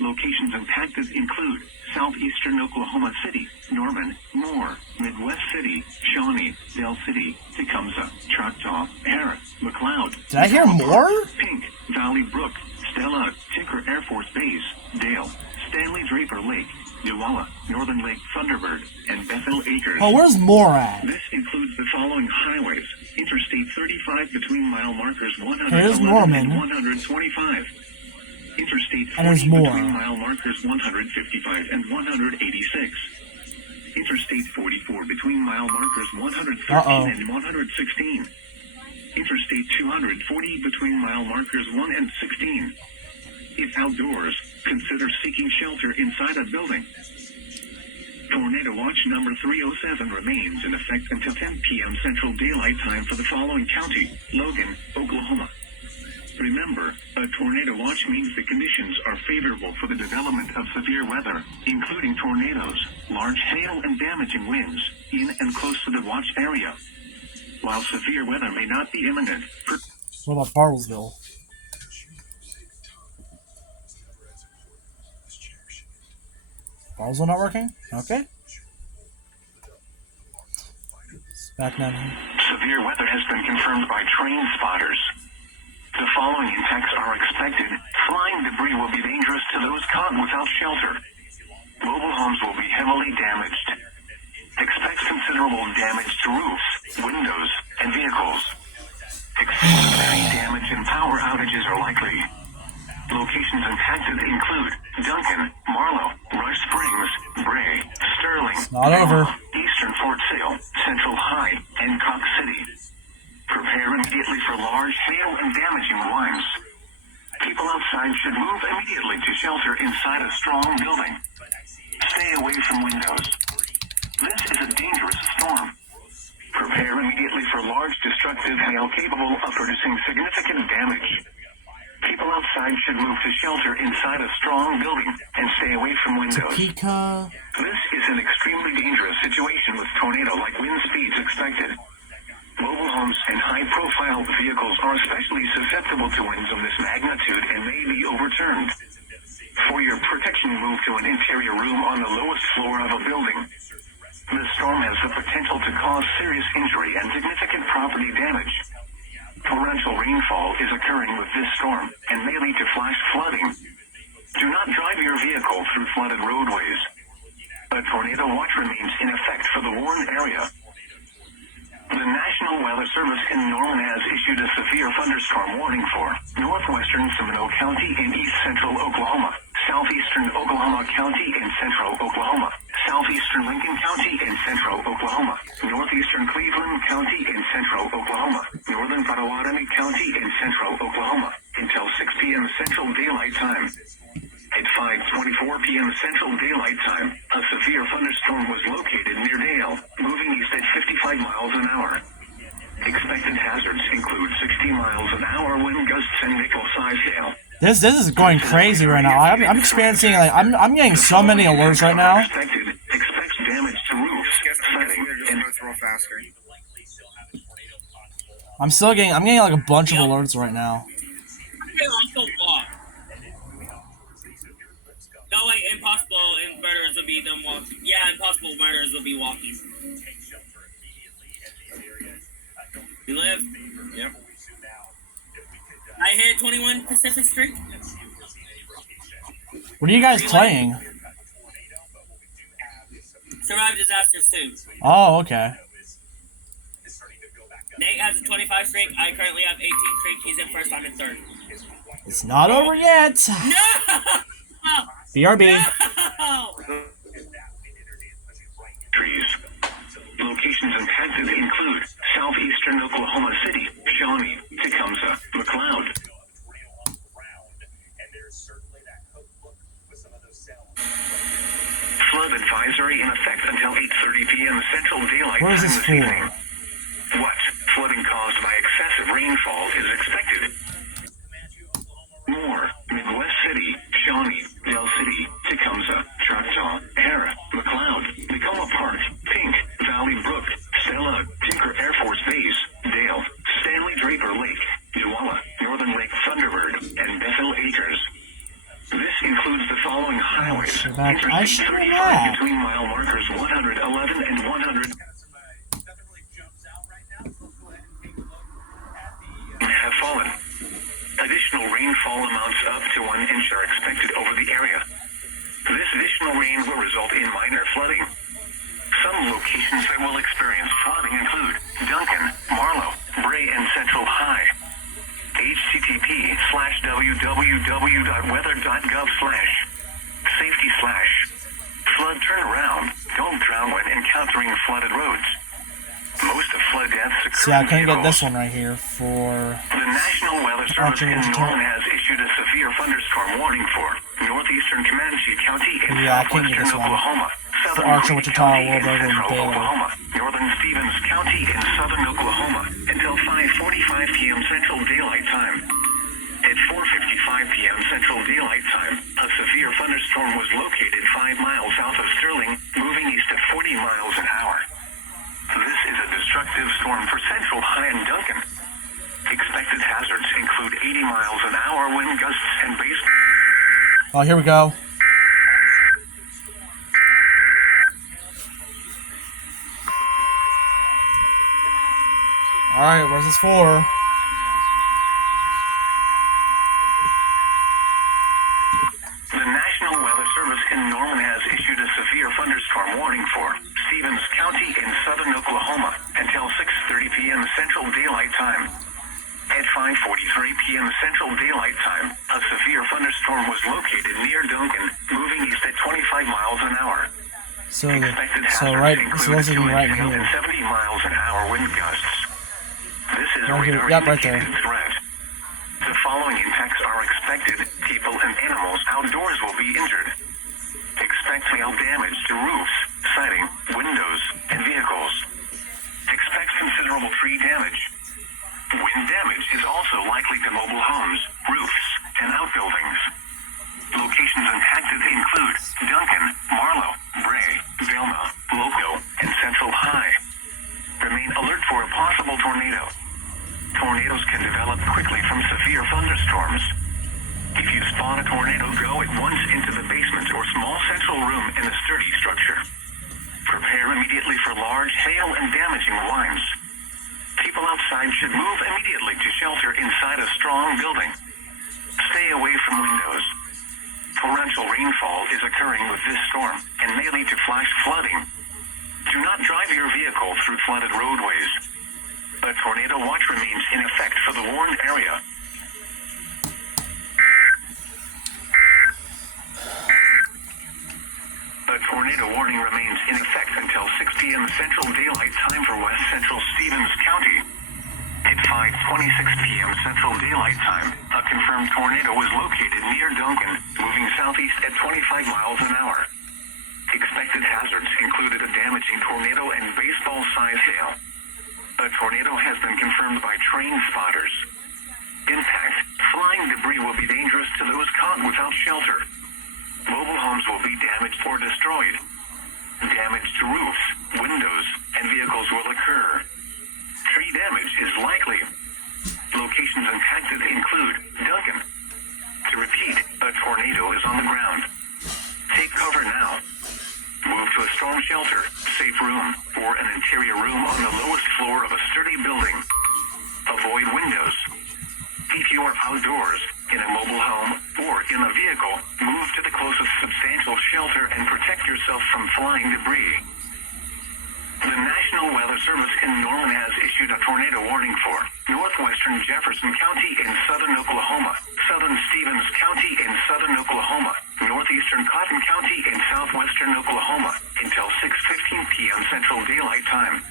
Locations impacted include southeastern Oklahoma City, Norman, Moore, Midwest City, Shawnee, Dell City, Tecumseh, Choctaw, Harris, McLeod. Did I hear more? Pink, Valley Brook, Stella, Tinker Air Force Base, Dale, Stanley Draper Lake, Newalla, Northern Lake Thunderbird, and Bethel Acres. Oh, where's more at? This includes the following highways: Interstate 35 between mile markers Here's 111 Norman. and 125. Interstate 40 And there's more. between mile markers 155 and 186. Interstate 44 between mile markers 113 and 116. Interstate 240 between mile markers 1 and 16. If outdoors, consider seeking shelter inside a building. Tornado Watch number 307 remains in effect until 10 p.m. Central Daylight Time for the following county: Logan, Oklahoma. Remember, a tornado watch means the conditions are favorable for the development of severe weather, including tornadoes, large hail and damaging winds, in and close to the watch area. While severe weather may not be imminent, What about Bartlesville? Bartlesville not working? Okay. It's back down here. severe weather has been confirmed by train spotters. The following impacts are expected. Flying debris will be dangerous to those caught without shelter. Mobile homes will be heavily damaged. Expect considerable damage to roofs, windows, and vehicles. Extreme damage and power outages are likely. Locations impacted include Duncan, Marlow, Rush Springs, Bray, Sterling, not over. Eastern Fort Sale, Central High, and Cox City. Prepare immediately for large hail and damaging winds. People outside should move immediately to shelter inside a strong building. Stay away from windows. This is a dangerous storm. Prepare immediately for large destructive hail capable of producing significant damage. People outside should move to shelter inside a strong building and stay away from windows. Topeka. This is an extremely dangerous situation with tornado-like wind speeds expected. Mobile homes and high-profile vehicles are especially susceptible to winds of this magnitude and may be overturned. For your protection, move to an interior room on the lowest floor of a building. The storm has the potential to cause serious injury and significant property damage. Torrential rainfall is occurring with this storm and may lead to flash flooding. Do not drive your vehicle through flooded roadways. A tornado watch remains in effect for the warned area. The National Weather Service in Norman has issued a severe thunderstorm warning for northwestern Seminole County in east central Oklahoma, southeastern Oklahoma County in central Oklahoma, southeastern Lincoln County in central Oklahoma, northeastern Cleveland County in central Oklahoma, northern Potawatomi County in central Oklahoma, until 6 p.m. Central Daylight Time. At 5:24 p.m. Central Daylight Time, a severe thunderstorm was located near Dale, moving east at 55 miles an hour. Expected hazards include 60 miles an hour wind gusts and nickel-sized hail. This is going crazy right now. I'm experiencing like I'm getting so many alerts right now. Expect damage to roofs, siding, and throw faster. I'm getting like a bunch of alerts right now. Also walk. No, like impossible murderers will be them walking. Yeah, impossible murderers will be walking. You live? Yep. I hit 21 Pacific Street. What are you guys playing? Survive disasters too. Oh, okay. Nate has a 25 streak. I currently have 18 streak. He's in first. I'm in third. It's not over yet. No! BRB. No! trees. Locations impacted include southeastern Oklahoma City, Shawnee, Tecumseh, McLeod. Flood advisory in effect until 8:30 p.m. Central Daylight What is Time this this for? evening. What? Flooding caused by excessive rainfall is expected. Moore, Midwest City, Shawnee, Dell City, Tecumseh, Choctaw, Harris, McLeod, Tacoma Park, Pink, Valley Brook, Stella, Tinker Air Force Base, Dale, Stanley Draper Lake, Newalla, Northern Lake Thunderbird, and Bethel Acres. This includes the following Go back. I Interstate should 35 have. between mile markers 111 and 100 have fallen. Additional rainfall amounts up to 1 inch are expected over the area. This additional rain will result in minor flooding. Some locations that will experience flooding include Duncan, Marlow, Bray, and Central High. http:/www.weather.gov/safety/flood turnaround. Don't drown when encountering flooded roads. Most of flood deaths occur See, I in couldn't get vehicles. this one right here for. The National Weather Service in Norman has issued a severe thunderstorm warning for northeastern Comanche County in Yeah, I couldn't get southwestern this one. Oklahoma, For southern Archer, Greene Wichita, County in Warburg, and central Baylor. Oklahoma, northern Stevens County in southern Oklahoma until 5:45 p.m. Central Daylight Time. At 4:55 p.m. Central Daylight Time, a severe thunderstorm was located 5 miles south of Sterling, moving east at 40 miles an hour. This is a destructive storm for Central High and Duncan. Expected hazards include 80 miles an hour wind gusts and base. Oh, here we go. Alright, where's this for? The National Weather Service in Norman has issued a severe thunderstorm warning for Stevens County in southern Oklahoma until 6:30 p.m. Central Daylight Time. At 5:43 p.m. Central Daylight Time, a severe thunderstorm was located near Duncan, moving east at 25 miles an hour. So, Expected so hazards right, include so this is right 210 here. and 70 miles an hour wind gusts. This is a Right here. radar Yep, right there. indicated threat. The following impacts are expected. People and animals outdoors will be injured. Expect hail damage to roofs, siding, windows, and vehicles. Expect considerable tree damage. Wind damage is also likely to mobile homes, roofs, and outbuildings. Locations impacted include Duncan, Marlow, Bray, Velma, Loco, and Central High. Remain alert for a possible tornado. Tornadoes can develop quickly from severe thunderstorms. If you spot a tornado, go at once into the basement or small central room in a sturdy structure. Prepare immediately for large hail and damaging winds. People outside should move immediately to shelter inside a strong building. Stay away from windows. Torrential rainfall is occurring with this storm and may lead to flash flooding. Do not drive your vehicle through flooded roadways. A tornado watch remains in effect for the warned area. A tornado warning remains in effect until 6 p.m. Central Daylight Time for West Central Stevens County. At 5:26 p.m. Central Daylight Time, a confirmed tornado was located near Duncan, moving southeast at 25 miles an hour. Expected hazards included a damaging tornado and baseball-sized hail. A tornado has been confirmed by train spotters. Impact: flying debris will be dangerous to those caught without shelter. Mobile homes will be damaged or destroyed. Damage to roofs, windows, and vehicles will occur. Tree damage is likely. Locations impacted include Duncan. To repeat, a tornado is on the ground. Take cover now. Move to a storm shelter, safe room, or an interior room on the lowest floor of a sturdy building. Avoid windows. If you are outdoors, in a mobile home, or in a vehicle, move to the closest substantial shelter and protect yourself from flying debris. The National Weather Service in Norman has issued a tornado warning for northwestern Jefferson County in southern Oklahoma, southern Stevens County in southern Oklahoma, northeastern Cotton County in southwestern Oklahoma until 6:15 p.m. Central Daylight Time.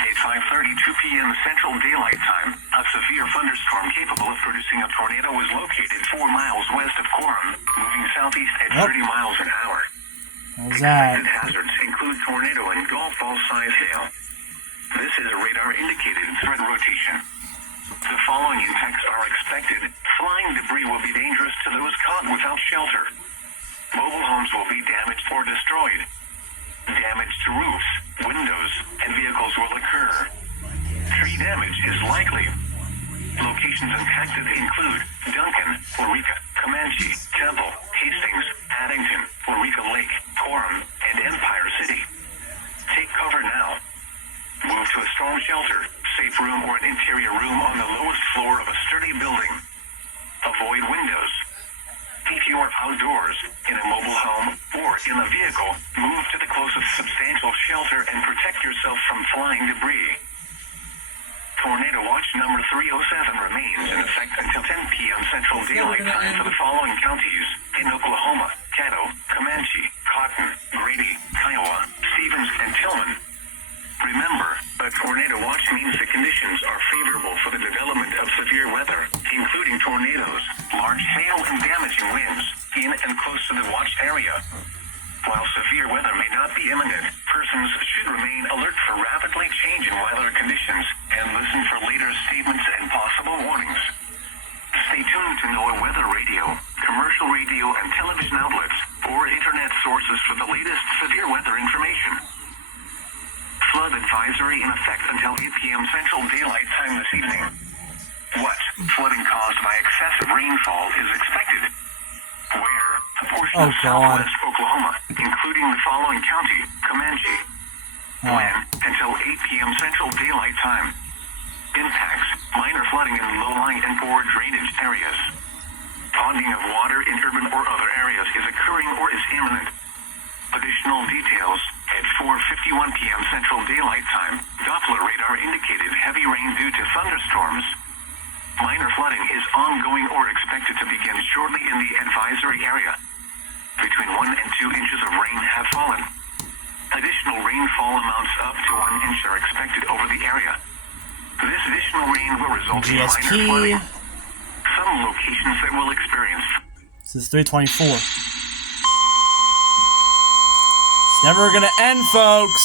At 5:32 p.m. Central Daylight Time, a severe thunderstorm capable of producing a tornado was located 4 miles west of Coram, moving southeast at 30 miles an hour. How's that? Expected hazards include tornado and golf ball-sized hail. This is a radar-indicated threat rotation. The following impacts are expected. Flying debris will be dangerous to those caught without shelter. Mobile homes will be damaged or destroyed. Damage to roofs, windows, and vehicles will occur. Tree damage is likely. Locations impacted include Duncan, Eureka, Comanche, Temple, Hastings, Addington, Eureka Lake, Coram, and Empire City. Take cover now. Move to a storm shelter, safe room, or an interior room on the lowest floor of a sturdy building. Avoid windows. If you are outdoors, in a mobile home, or in a vehicle, move to the closest substantial shelter and protect yourself from flying debris. Tornado Watch number 307 remains in effect until 10 p.m. Central Daylight Time for the following counties in Oklahoma: Caddo, Comanche, Cotton, Grady, Kiowa, Stevens, and Tillman. Remember, a tornado watch means the conditions are favorable for the development of severe weather, including tornadoes, large hail, and damaging winds in and close to the watched area. While severe weather may not be imminent, persons should remain alert for rapidly changing weather conditions and listen for later statements and possible warnings. Stay tuned to NOAA weather radio, commercial radio and television outlets, or internet sources for the latest severe weather information. Flood advisory in effect until 8 p.m. Central Daylight Time this evening. What flooding caused by excessive rainfall is expected? Where? A portion of southwest Oklahoma, including the following county: Comanche. When? Until 8 p.m. Central Daylight Time. Impacts: minor flooding in low-lying and poor drainage areas. Ponding of water in urban or other areas is occurring or is imminent. Additional details: at 4:51 p.m. Central Daylight Time, Doppler radar indicated heavy rain due to thunderstorms. Minor flooding is ongoing or expected to begin shortly in the advisory area. Between 1 and 2 inches of rain have fallen. Additional rainfall amounts up to 1 inch are expected over the area. This additional rain will result in minor flooding. Some locations that will experience. This is 324. It's never gonna end, folks.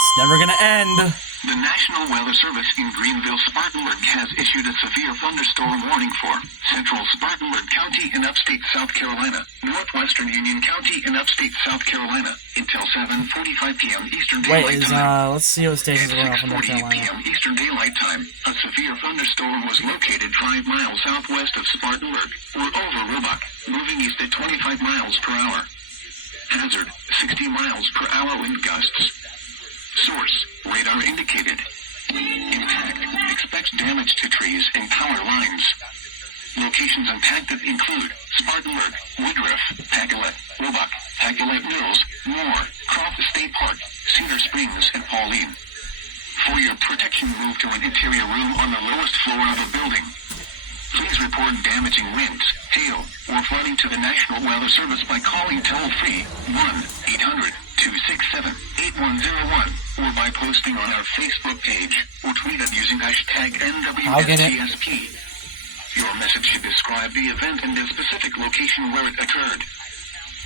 It's never gonna end. The National Weather Service in Greenville, Spartanburg has issued a severe thunderstorm warning for central Spartanburg County in upstate South Carolina, northwestern Union County in upstate South Carolina, until 7:45 p.m. Eastern Daylight Time. Let's see what stations are off in North 6:48 Carolina. p.m. Eastern Daylight Time, a severe thunderstorm was located 5 miles southwest of Spartanburg, or over Roebuck, moving east at 25 miles per hour. Hazard: 60 miles per hour wind gusts. Source: radar indicated. Impact: expects damage to trees and power lines. Locations impacted include Spartanburg, Woodruff, Pacolet, Roebuck, Pacolet Mills, Moore, Croft State Park, Cedar Springs, and Pauline. For your protection, move to an interior room on the lowest floor of a building. Please report damaging winds, hail, or flooding to the National Weather Service by calling toll-free 1-800-267-8101 or by posting on our Facebook page or tweet it using hashtag NWSTSP. Your message should describe the event and the specific location where it occurred.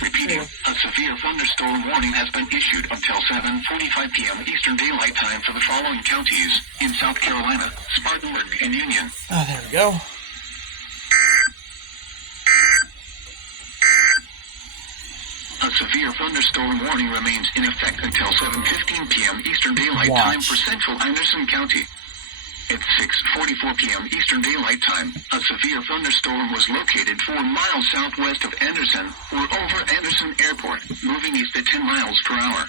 Repeating, a severe thunderstorm warning has been issued until 7:45 p.m. Eastern Daylight Time for the following counties in South Carolina, Spartanburg, and Union. Oh, there we go. A severe thunderstorm warning remains in effect until 7:15 p.m. Eastern Daylight Time for Central Anderson County. At 6:44 p.m. Eastern Daylight Time, a severe thunderstorm was located 4 miles southwest of Anderson or over Anderson Airport, moving east at 10 miles per hour.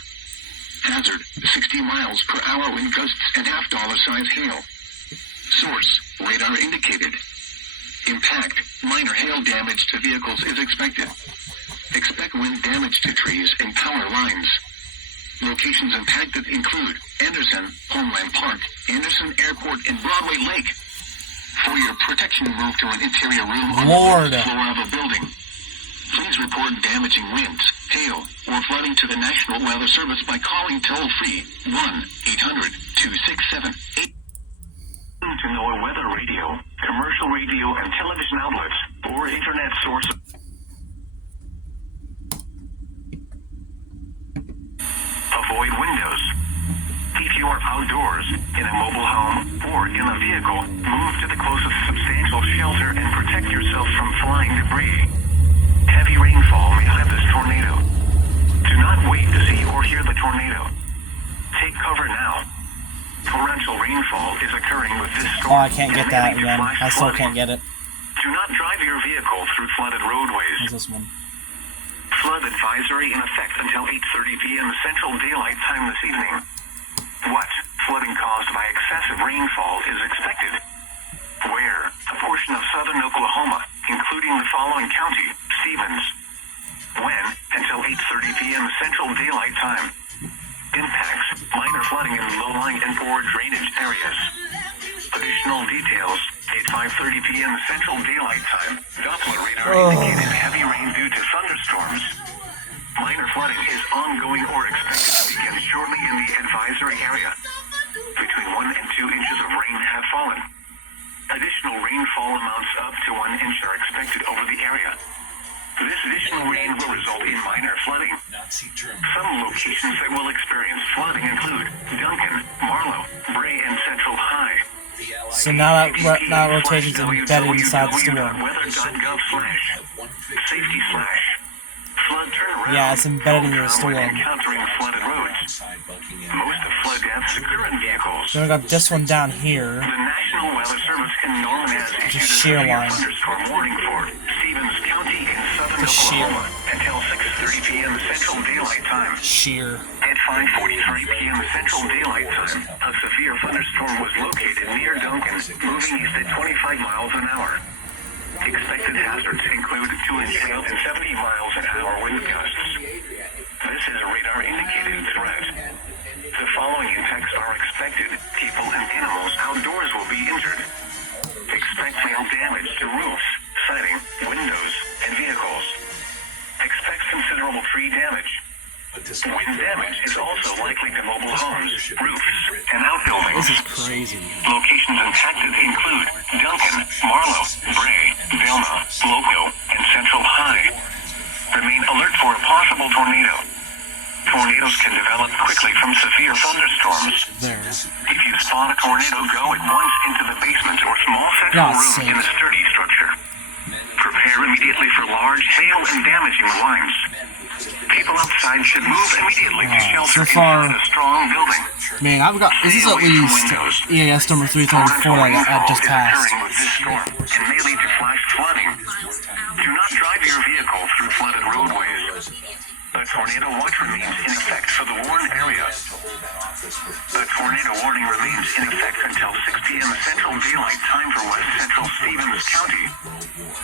Hazard: 60 miles per hour wind gusts and $half size hail. Source: radar indicated. Impact: minor hail damage to vehicles is expected. Expect wind damage to trees and power lines. Locations impacted include Anderson, Homeland Park, Anderson Airport, and Broadway Lake. For your protection, move to an interior room on the first floor of a building. Please report damaging winds, hail, or flooding to the National Weather Service by calling toll-free 1-800-267-8. To NOAA weather radio, commercial radio and television outlets, or internet sources. Avoid windows. If you are outdoors, in a mobile home, or in a vehicle, move to the closest substantial shelter and protect yourself from flying debris. Heavy rainfall may hide this tornado. Do not wait to see or hear the tornado. Take cover now. Torrential rainfall is occurring with this storm. Oh, I can't get that again. I still can't get it. Do not drive your vehicle through flooded roadways. What's this one? Flood advisory in effect until 8:30 p.m. Central Daylight Time this evening. What? Flooding caused by excessive rainfall is expected. Where? A portion of southern Oklahoma, including the following county: Stevens. When? Until 8:30 p.m. Central Daylight Time. Impacts: minor flooding in low-lying and poor drainage areas. Additional details: at 5:30 p.m. Central Daylight Time, Doppler radar indicated heavy rain due to thunderstorms. Minor flooding is ongoing or expected to begin shortly in the advisory area. Between 1 and 2 inches of rain have fallen. Additional rainfall amounts up to 1 inch are expected over the area. This additional rain will result in minor flooding. Some locations that will experience flooding include Duncan, Marlow, Bray, and Central High. So now that rotation's embedded inside the storm. Yeah, it's embedded in your storm. Most of flood deaths occur in vehicles. Then we got this one down here. The National Weather Service in Norman has issued a shear severe line. thunderstorm warning for Stevens County in southern shear. Oklahoma until 6:30 p.m. Central Daylight Time. Sheer. At 5:43 p.m. Central Daylight Time, a severe thunderstorm was located near Duncan, moving east at 25 miles an hour. Expected hazards include 2 inch hail and 70 miles an hour wind gusts. This is a radar-indicated threat. The following impacts are expected. People and animals outdoors will be injured. Expect hail damage to roofs, siding, windows, and vehicles. Expect considerable tree damage. Wind damage is also likely to mobile homes, roofs, and outbuildings. This is crazy. Locations impacted include Duncan, Marlow, Bray, Velma, Loco, and Central High. Remain alert for a possible tornado. Tornadoes can develop quickly from severe thunderstorms. There. If you spot a tornado, go at once into the basement or small central God's room sake. in a sturdy structure. Prepare immediately for large hail and damaging winds. People outside should move immediately to shelter so far- inside a strong building. Man, I've got. This is at least EAS number 334 that I just passed. Occurring with this storm and may lead to flash flooding. Do not drive your vehicle through flooded roadways. A tornado watch remains in effect for the Warren area. A tornado warning remains in effect until 6 p.m. Central Daylight Time for West Central Stevens County.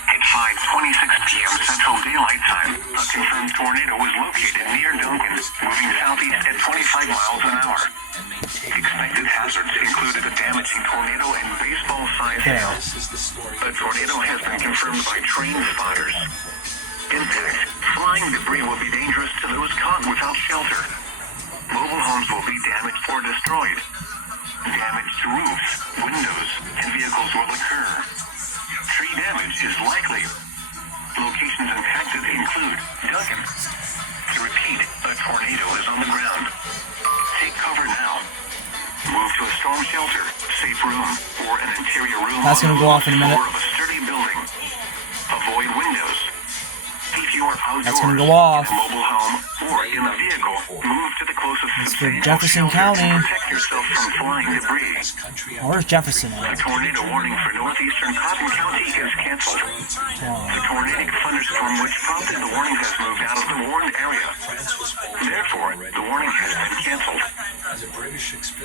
At 5:26 p.m. Central Daylight Time, a confirmed tornado was located near Duncan, moving southeast at 25 miles an hour. Expected hazards included a damaging tornado and baseball-sized hail. A tornado has been confirmed by train spotters. Impact: flying debris will be dangerous to those caught without shelter. Mobile homes will be damaged or destroyed. Damage to roofs, windows, and vehicles will occur. Tree damage is likely. Locations impacted include Duncan. To repeat, a tornado is on the ground. Take cover now. Move to a storm shelter, safe room, or an interior room That's on gonna the go off in a minute. floor of a sturdy building. Avoid windows. If you are outdoors, That's gonna go off. in a mobile home, or in a vehicle, move to the closest It's for substantial Jefferson shelter County. to protect yourself from flying debris. Where's Jefferson A at? tornado warning for northeastern Cotton County is canceled. The tornadic thunderstorm which prompted the warning has moved out of the warned area. Therefore, the warning has been canceled.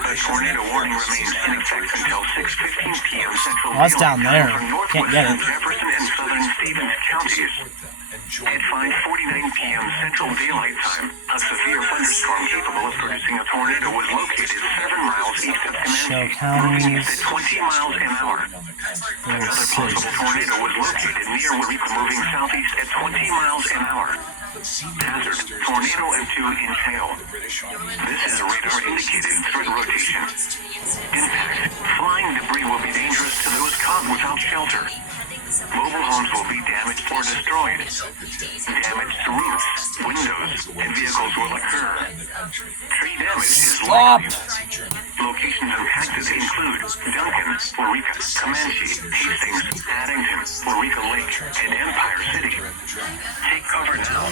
A tornado warning remains in effect until 6:15 p.m. Central Well, that's Daylight down there. Time for Can't get northwestern it. Jefferson and southern Stevens counties. At 5:49 p.m. Central Daylight Time, a severe thunderstorm capable of producing a tornado was located 7 miles east of Shell Comanche, moving east counties. at 20 miles an hour. Another possible tornado was located near Waurika, moving southeast at 20 miles an hour. Hazard: tornado and 2-inch hail. This is a radar-indicated threat rotation. Impact: flying debris will be dangerous to those caught without shelter. Mobile homes will be damaged or destroyed. Damage to roofs, windows, and vehicles will occur. Tree damage is likely. Locations impacted include Duncan, Waurika, Comanche, Hastings, Addington, Waurika Lake, and Empire City. Take cover now.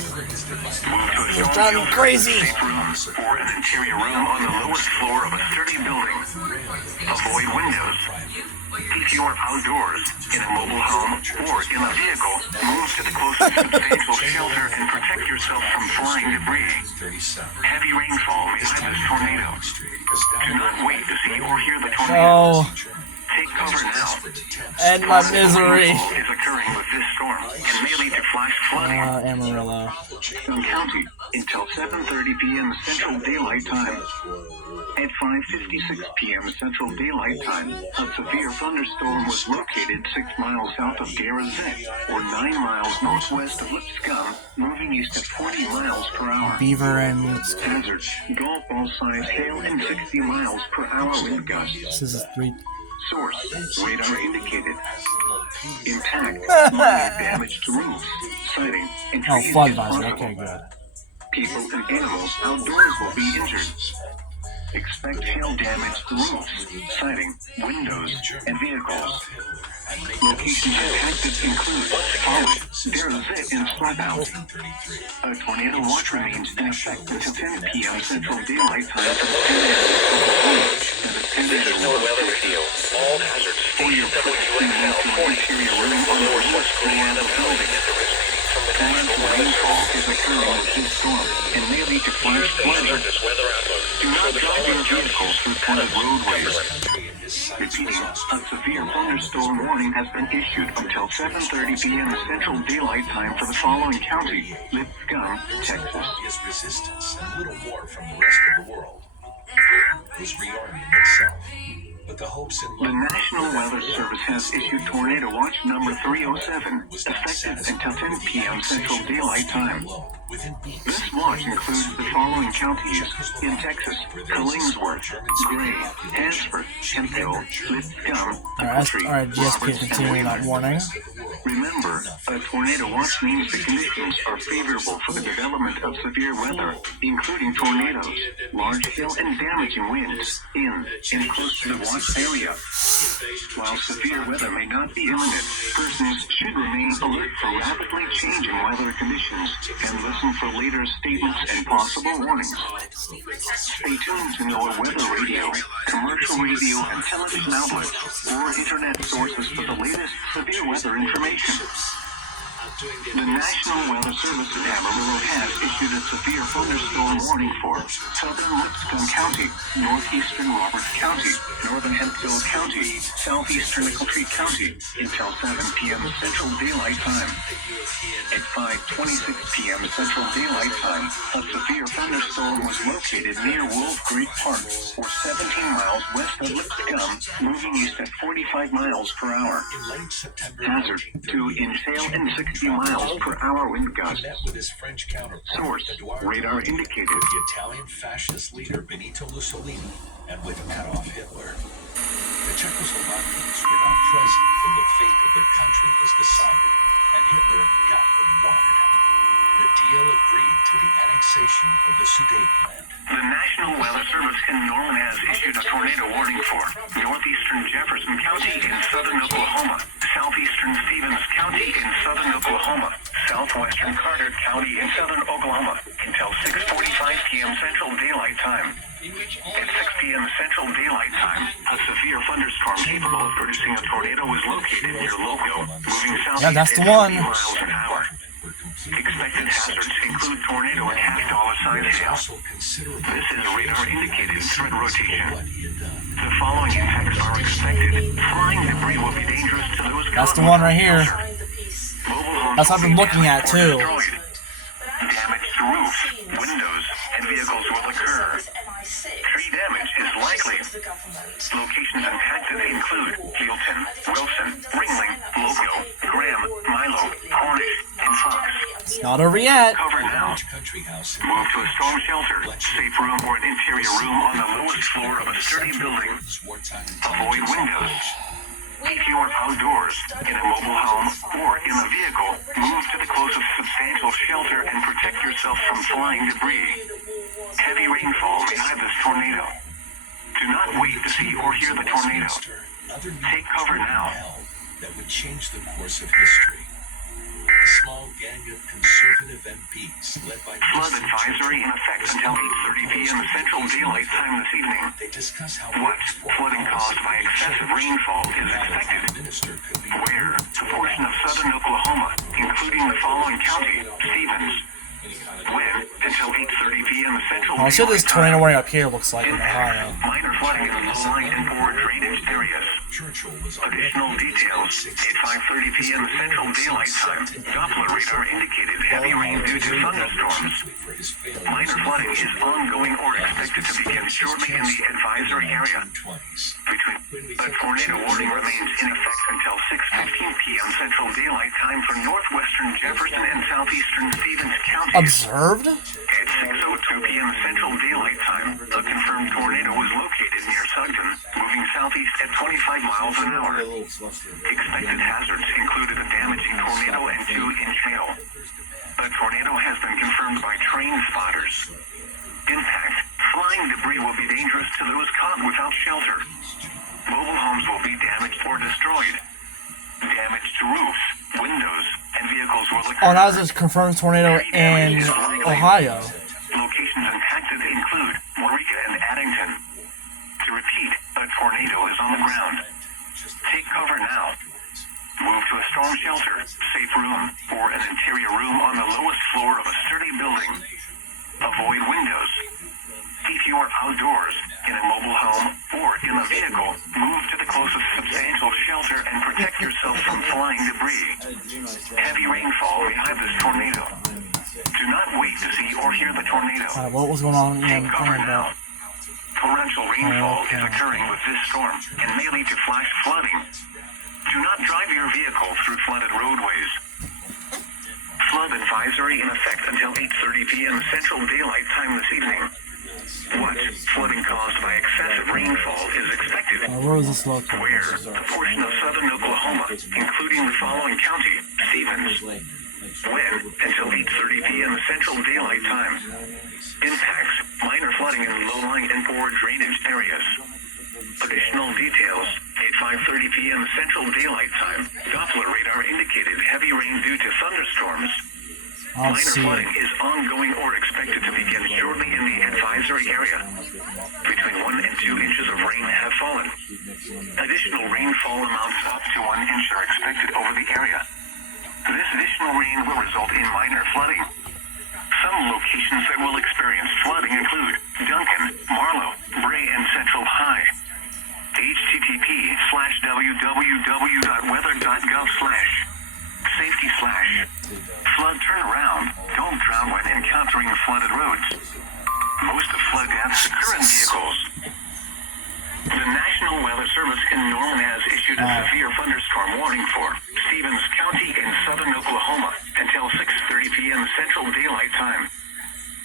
Move to a storm driving shelter, crazy. safe room, or an interior room on the lowest floor of a sturdy building. Avoid windows. If you are outdoors, in a mobile home, or in a vehicle, move to the closest substantial shelter and protect yourself from flying debris. Heavy rainfall may hide this tornado. Do not wait to see or hear the tornado. Oh, Take cover now. and my misery. Rainfall is occurring with this storm and may lead to flash flooding. Amarillo. Youngstown County until 7:30 p.m. Central Daylight Time. At 5:56 p.m. Central Daylight Time, a severe thunderstorm was located 6 miles south of Garazet, or 9 miles northwest of Lipscomb, moving east at 40 miles per hour. Beaver and Hazard: golf ball size hail and 60 miles per hour wind gusts. this is 3. Source: radar indicated. Impact: minor damage to roofs, siding, and Oh, trees flood is visor. possible. Okay, good. People and animals outdoors will be injured. Expect hail damage to roofs, siding, windows, and vehicles. Locations impacted include Foley, Garazet, and Slap-Out. A tornado watch remains in effect until 10 p.m. Central Daylight Time for the Panhandle of Oklahoma. All hazards. For your protection, move to an interior room on the fourth floor of the building. Torrential rainfall is occurring with this storm and may lead to flash flooding. Do not drive your vehicle through flooded roadways. Repeating, a severe thunderstorm warning has been issued until 7:30 p.m. Central Daylight Time for the following county: Lipscomb, Texas. Is resistance and little more from the rest of the world. Britain was rearming itself. But the hopes and The National Weather Service has issued Tornado Watch number 307, effective until 10 p.m. Central Daylight Time. This watch includes the following counties in Texas: Collingsworth, Gray, Hansford, Hemphill, Lipscomb, Alright, just keep continuing that warning. Remember, a tornado watch means the conditions are favorable for the development of severe weather, including tornadoes, large hail and damaging winds in and close to the watch area. While severe weather may not be imminent, persons should remain alert for rapidly changing weather conditions and listen for later statements and possible warnings. Stay tuned to NOAA weather radio, commercial radio and television outlets, or internet sources for the latest severe weather information. The National Weather Service in Amarillo has issued a severe thunderstorm warning for southern Lipscomb County, northeastern Roberts County, northern Hemphill County, southeastern Nickel County until 7 p.m. Central Daylight Time. At 5:26 p.m. Central Daylight Time, a severe thunderstorm was located near Wolf Creek Park, or 17 miles west of Lipscomb, moving east at 45 miles per hour. Hazard: 2-inch hail and 60 miles per hour wind gusts. with his French counterpart, Source: radar indicated. the Italian fascist leader Benito Mussolini, and with Adolf Hitler. The Czechoslovakians were not present when the fate of their country was decided, and Hitler got what he wanted. The deal agreed to the annexation of the Sudetenland. The National Weather Service in Norman has issued a tornado warning for northeastern Jefferson County in southern Oklahoma, southeastern Stevens County in southern Oklahoma, southwestern Carter County in southern Oklahoma until 6:45 p.m. Central Daylight Time. At 6 p.m. Central Daylight Time, a severe thunderstorm capable of producing a tornado was located near Logo, moving south Yeah, that's the at 50 one. miles an hour. Expected hazards include tornado and half-dollar size hail. This is radar indicated threat rotation. The following impacts are expected. Flying debris will be dangerous to those. That's the one right here. That's what I've been looking at too. Damage to roofs, windows, and vehicles will occur. Tree damage is likely. Locations impacted include Lealton, Wilson, Ringling, Logo, Graham, Milo, Cornish, and Fox. It's not over yet. Cover now. Move to a storm shelter, safe room, or an interior room on the lowest floor of a sturdy building. Avoid windows. If you are outdoors, in a mobile home, or in a vehicle, move to the closest substantial shelter and protect yourself from flying debris. Heavy rainfall may hide this tornado. Do not wait to see or hear the tornado. Take cover now. That would change the course of history. A small gang of conservative MPs led by Flood advisory in effect until 8:30 p.m. Central Daylight Time this evening. They discuss how What? Flooding caused by excessive rainfall is expected. minister could be Where? A portion of southern Oklahoma, including the following county, Stevens. When? Until 8:30 p.m. Central I'll see what this Daylight tornado Time. warning up here looks like in Ohio. Minor flooding in low-lying and poor drainage areas. Churchill was already Additional details. At 5:30 p.m. Central Daylight Time, Doppler radar indicated heavy rain due to thunderstorms. for his failure Minor flooding is ongoing or expected to begin shortly in the advisory area. 1920s. A tornado warning remains in effect until 6:15 p.m. Central Daylight Time for northwestern Jefferson and southeastern Stevens counties. Observed? At 6:02 p.m. Central Daylight Time, a confirmed tornado was located near Sugden, moving southeast at 25 miles an hour. Expected hazards included a damaging tornado and 2-inch hail. A tornado has been confirmed by train spotters. Impact: flying debris will be dangerous to those caught without shelter. Mobile homes will be damaged or destroyed. Damage to roofs, windows, and vehicles will occur. Oh, that was a confirmed tornado in Ohio. Locations impacted include Waurika and Addington. To repeat, a tornado is on the ground. Take cover now. Move to a storm shelter, safe room, or an interior room on the lowest floor of a sturdy building. Avoid windows. If you are outdoors, in a mobile home, or in a vehicle, move to the closest substantial shelter and protect yourself from flying debris. Heavy rainfall behind this tornado. Do not wait to see or hear the tornado. What was going on in Take cover now. about? Torrential rainfall is occurring with this storm and may lead to flash flooding. Do not drive your vehicle through flooded roadways. Flood advisory in effect until 8:30 p.m. Central Daylight Time this evening. What? Flooding caused by excessive rainfall is expected. Where was this located? Where? A portion of southern Oklahoma, including the following county, Stevens. When? Until 8:30 p.m. Central Daylight Time. Impacts: minor flooding in low-lying and poor drainage areas. Additional details: at 5:30 p.m. Central Daylight Time, Doppler radar indicated heavy rain due to thunderstorms. I'll Minor see flooding it. is ongoing or expected to begin shortly in the advisory area. Between 1 and 2 inches of rain have fallen. Additional rainfall amounts up to 1 inch are expected over the area. This additional rain will result in minor flooding. Some locations that will experience flooding include Duncan, Marlow, Bray, and Central High. http:/www.weather.gov/safety/flood turnaround. Don't drown when encountering flooded roads. Most of flood deaths occur in vehicles. The National Weather Service in Norman has issued a severe thunderstorm warning for Stevens County in southern Oklahoma until 6:30 p.m. Central Daylight Time.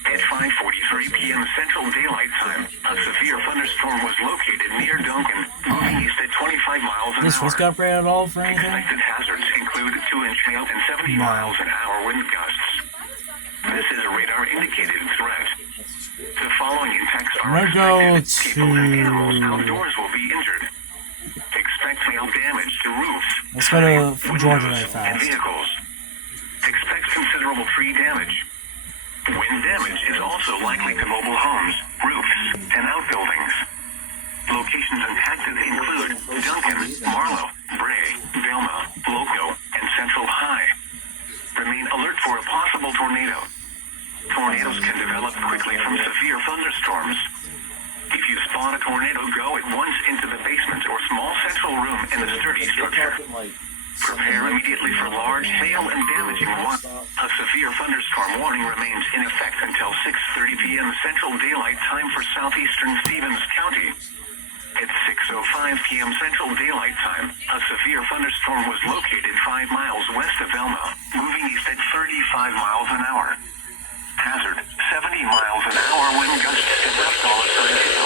At 5:43 p.m. Central Daylight Time, a severe thunderstorm was located near Duncan, moving east at 25 miles an This hour. risk upgrade at all for anything? Expected hazards include 2-inch hail and 70 miles an hour wind gusts. This is a radar-indicated threat. The following impacts are I'm gonna go expected. People and animals to... outdoors will be injured. Expect hail damage to roofs, Let's go to Georgia very windows, and fast. vehicles. Expect considerable tree damage. Wind damage is also likely to mobile homes, roofs, and outbuildings. Locations impacted include Duncan, Marlow, Bray, Velma, Loco, and Central High. Remain alert for a possible tornado. Tornadoes can develop quickly from severe thunderstorms. If you spot a tornado, go at once into the basement or small central room in a sturdy structure. Prepare immediately for large hail and damaging wind. A severe thunderstorm warning remains in effect until 6:30 p.m. Central Daylight Time for southeastern Stevens County. At 6:05 p.m. Central Daylight Time, a severe thunderstorm was located 5 miles west of Velma, moving east at 35 miles an hour. Hazard: 70 miles an hour wind gusts and left all of hail.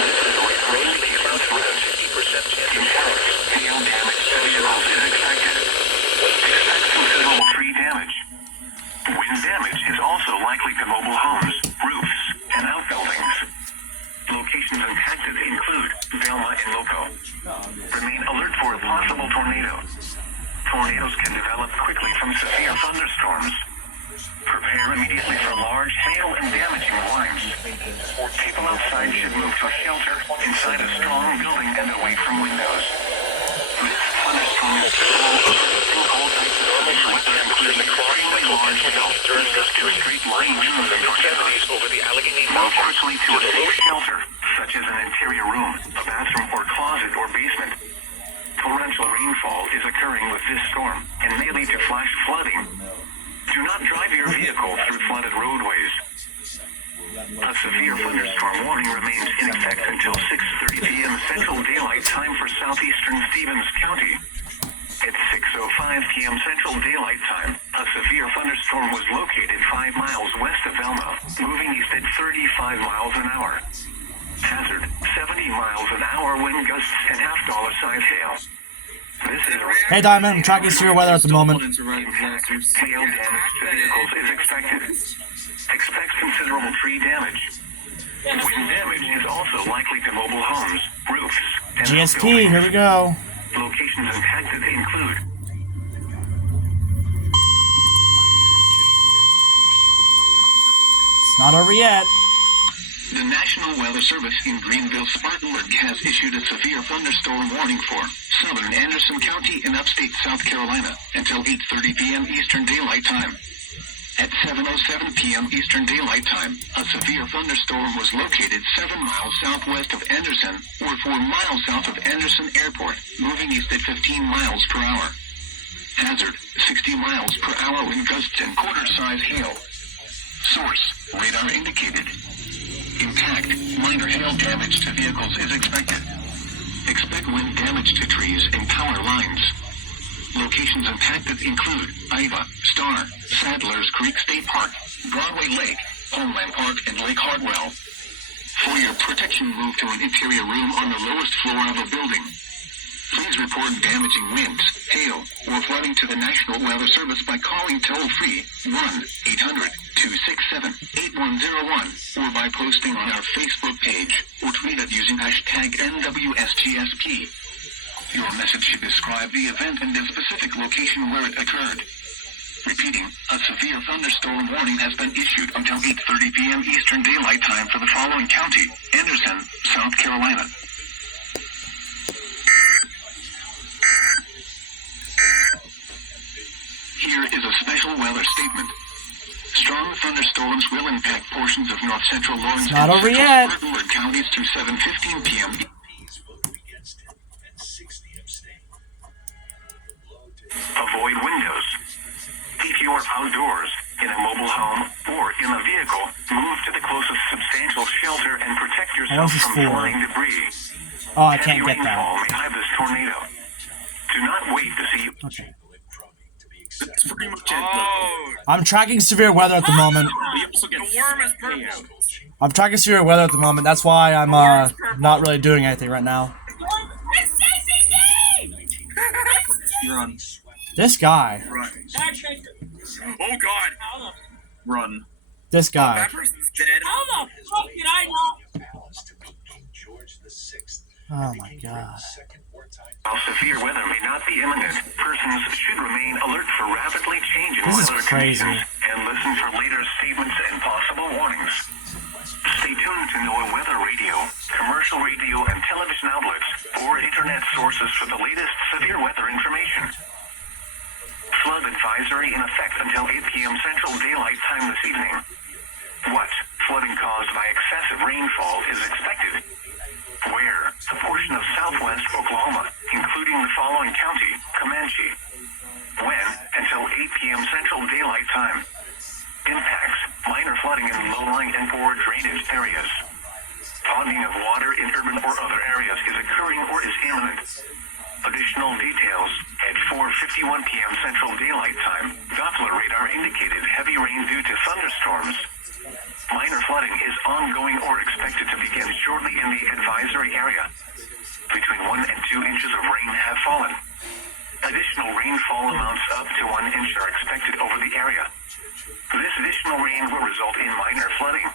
This is a radar indicator threat. Impacts: hail damage to vehicles is expected. Expect considerable tree damage. Wind damage is also likely to mobile homes, roofs, and outbuildings. Locations impacted include Velma and Loco. Remain alert for a possible tornado. tornadoes can develop quickly from severe thunderstorms. Prepare immediately for large hail and damaging winds. People outside should move to shelter inside a strong building and away from windows. This thunderstorm is capable of producing all types of severe weather, including extremely large hail, gusty to straight-line winds and tornadoes. Move quickly to a safe shelter, such as an interior room, a bathroom or closet or basement. Torrential rainfall is occurring with this storm and may lead to flash flooding. Do not drive your vehicle through flooded roadways. A severe thunderstorm warning remains in effect until 6:30 p.m. Central Daylight Time for southeastern Stevens County. At 6:05 p.m. Central Daylight Time, a severe thunderstorm was located 5 miles west of Velma, moving east at 35 miles an hour. Hazard, 70 miles an hour wind gusts and half-dollar-size hail. This is a Hey Diamond, I'm tracking severe weather at the moment. hail damage to vehicles is expected. Expect considerable tree damage. Wind damage is also likely to mobile homes, roofs, and GSP, here we go. locations impacted include It's not over yet. the National Weather Service in Greenville, Spartanburg has issued a severe thunderstorm warning for southern Anderson County in upstate South Carolina until 8:30 p.m. Eastern Daylight Time. At 7:07 p.m. Eastern Daylight Time, a severe thunderstorm was located 7 miles southwest of Anderson or 4 miles south of Anderson Airport, moving east at 15 miles per hour. Hazard, 60 miles per hour wind gusts and quarter-size hail. Source, radar indicated. Impact, minor hail damage to vehicles is expected. Expect wind damage to trees and power lines. Locations impacted include Iva, Star, Sadler's Creek State Park, Broadway Lake, Homeland Park, and Lake Hartwell. For your protection, move to an interior room on the lowest floor of a building. Please report damaging winds, hail, or flooding to the National Weather Service by calling toll-free 1-800-267-8101 or by posting on our Facebook page or tweet it using hashtag NWSGSP. Your message should describe the event and the specific location where it occurred. Repeating, a severe thunderstorm warning has been issued until 8:30 p.m. Eastern Daylight Time for the following county: Anderson, South Carolina. Here is a special weather statement. Strong thunderstorms will impact portions of north central Lawrence Not and over central yet. Spartanburg counties through 7:15 p.m. MPs voted against him, and 60 abstained. The blow to Avoid windows. If you are outdoors, in a mobile home, or in a vehicle, move to the closest substantial shelter and protect yourself this from for? flying debris. Oh, I Heavy can't get rainfall that. may hide this tornado. Do not wait to see Okay. That's pretty much it. Oh, I'm tracking severe weather at the moment. We also get the worm is purple. I'm tracking severe weather at the moment. That's why I'm not really doing anything right now. Run. This guy. Run. Oh god. Run. This guy. That person's dead. How the fuck did I not? balance to meet King George VI. Oh my god. Second wartime. While severe weather may not be imminent, persons should remain alert for rapidly changing This is weather crazy. conditions and listen for later statements and possible warnings. Stay tuned to NOAA Weather Radio, commercial radio and television outlets, or internet sources for the latest severe weather information. Flood advisory in effect until 8 p.m. Central Daylight Time this evening. What? Flooding caused by excessive rainfall is expected. Where? A portion of southwest Oklahoma, including the following county: Comanche. When? Until 8 p.m. Central Daylight Time. Impacts: minor flooding in low-lying and poor drainage areas. Ponding of water in urban or other areas is occurring or is imminent. Additional details: at 4:51 p.m. Central Daylight Time, Doppler radar indicated heavy rain due to thunderstorms. Minor flooding is ongoing or expected to begin shortly in the advisory area. Between 1 and 2 inches of rain have fallen. Additional rainfall amounts up to 1 inch are expected over the area. This additional rain will result in minor flooding.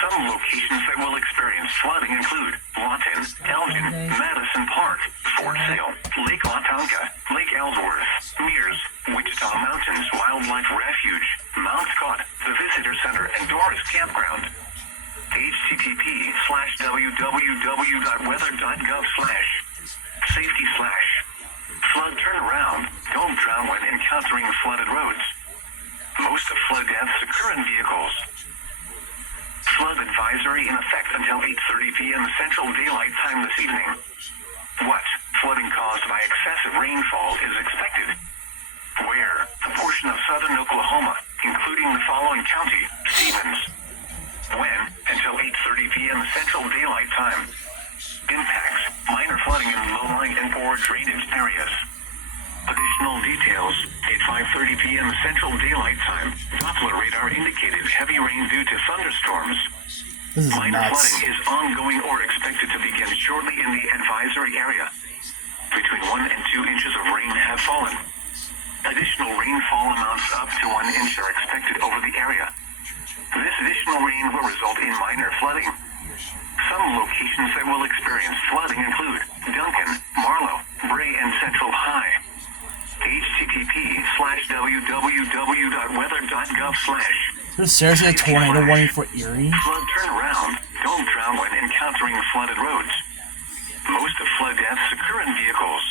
Some locations that will experience flooding include Lawton, Elgin, Madison Park, Fort Sale, Lake Latonka, Lake Ellsworth, Mears, Wichita Mountains Wildlife Refuge, Mount Scott, the Visitor Center, and Doris Campground. http:/www.weather.gov/safety/flood turnaround. Don't drown when encountering flooded roads. Most of flood deaths occur in vehicles. Flood advisory in effect until 8:30 p.m. Central Daylight Time this evening. What? Flooding caused by excessive rainfall is expected. Where? A portion of southern Oklahoma, including the following county: Stevens. When? Until 8:30 p.m. Central Daylight Time. Impacts: minor flooding in low-lying and poor drainage areas. Additional details: at 5:30 p.m. Central Daylight Time, Doppler radar indicated heavy rain due to thunderstorms. This is Minor nuts. flooding is ongoing or expected to begin shortly in the advisory area. Between 1 and 2 inches of rain have fallen. Additional rainfall amounts up to 1 inch are expected over the area. This additional rain will result in minor flooding. Some locations that will experience flooding include Duncan, Marlow, Bray, and Central High. http:/www.weather.gov/. There's seriously a tornado warning for Erie? Flood turnaround. Don't drown when encountering flooded roads. Most of flood deaths occur in vehicles.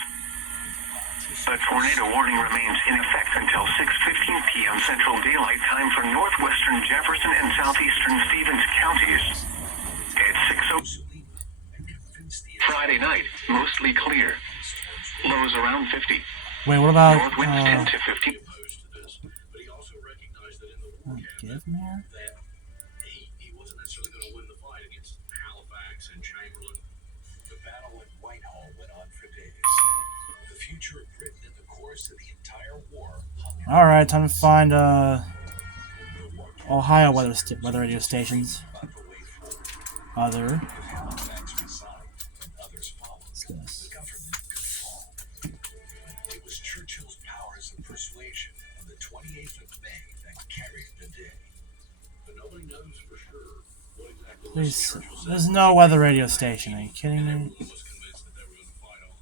A tornado warning remains in effect until 6:15 p.m. Central Daylight Time for northwestern Jefferson and southeastern Stevens counties. At 6:00 Friday night, mostly clear. Lows around 50. Wait, what about North winds 10 to 15. Givmere? He wasn't necessarily going to win the fight against Halifax and Chamberlain. The battle at Whitehall went on for days. The future of Britain in the course of the entire war hung in Alright, time to find Ohio weather radio stations. Other. Halifax resigned and others followed. What's this? The government could fall. It was Churchill's powers of persuasion on the 28th of May that carried the day. But nobody knows for sure what exactly Please, there's no weather radio station. Are you kidding me? was convinced that they were going to fight on.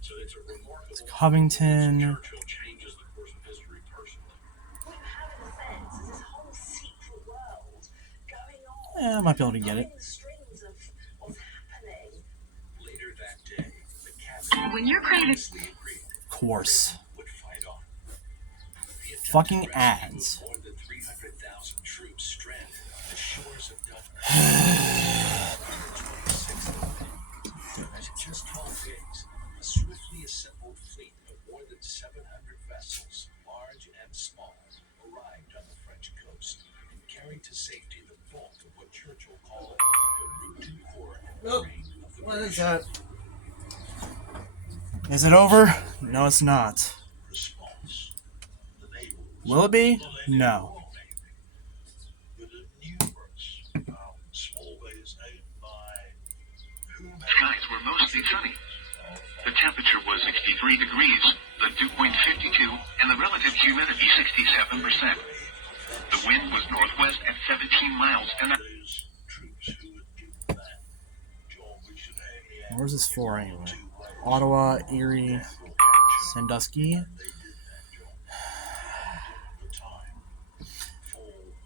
So it's a remarkable It's Covington. Churchill changes the course of history personally. Yeah, I might be able to get it. Later that day, the cabinet When you're craving, agreed Of course. would fight on. The attempt Fucking to rescue ads. more than 300,000 troops stranded on the shores of Dunkirk. After just 12 days, a swiftly assembled fleet of more than 700 vessels, large and small, arrived on the French coast and carried to safety the bulk of what Churchill called the root and core and brain of the British Is it over? No, it's not. response. The naval Will it be? No. with a numerous small ways aimed by Skies were mostly sunny. The temperature was 63 degrees, the dew point 52, and the relative humidity 67%. The wind was northwest at 17 miles an hour. those troops who would give that John Richard Haley Where's this for anyway? Ottawa, Erie, Sandusky.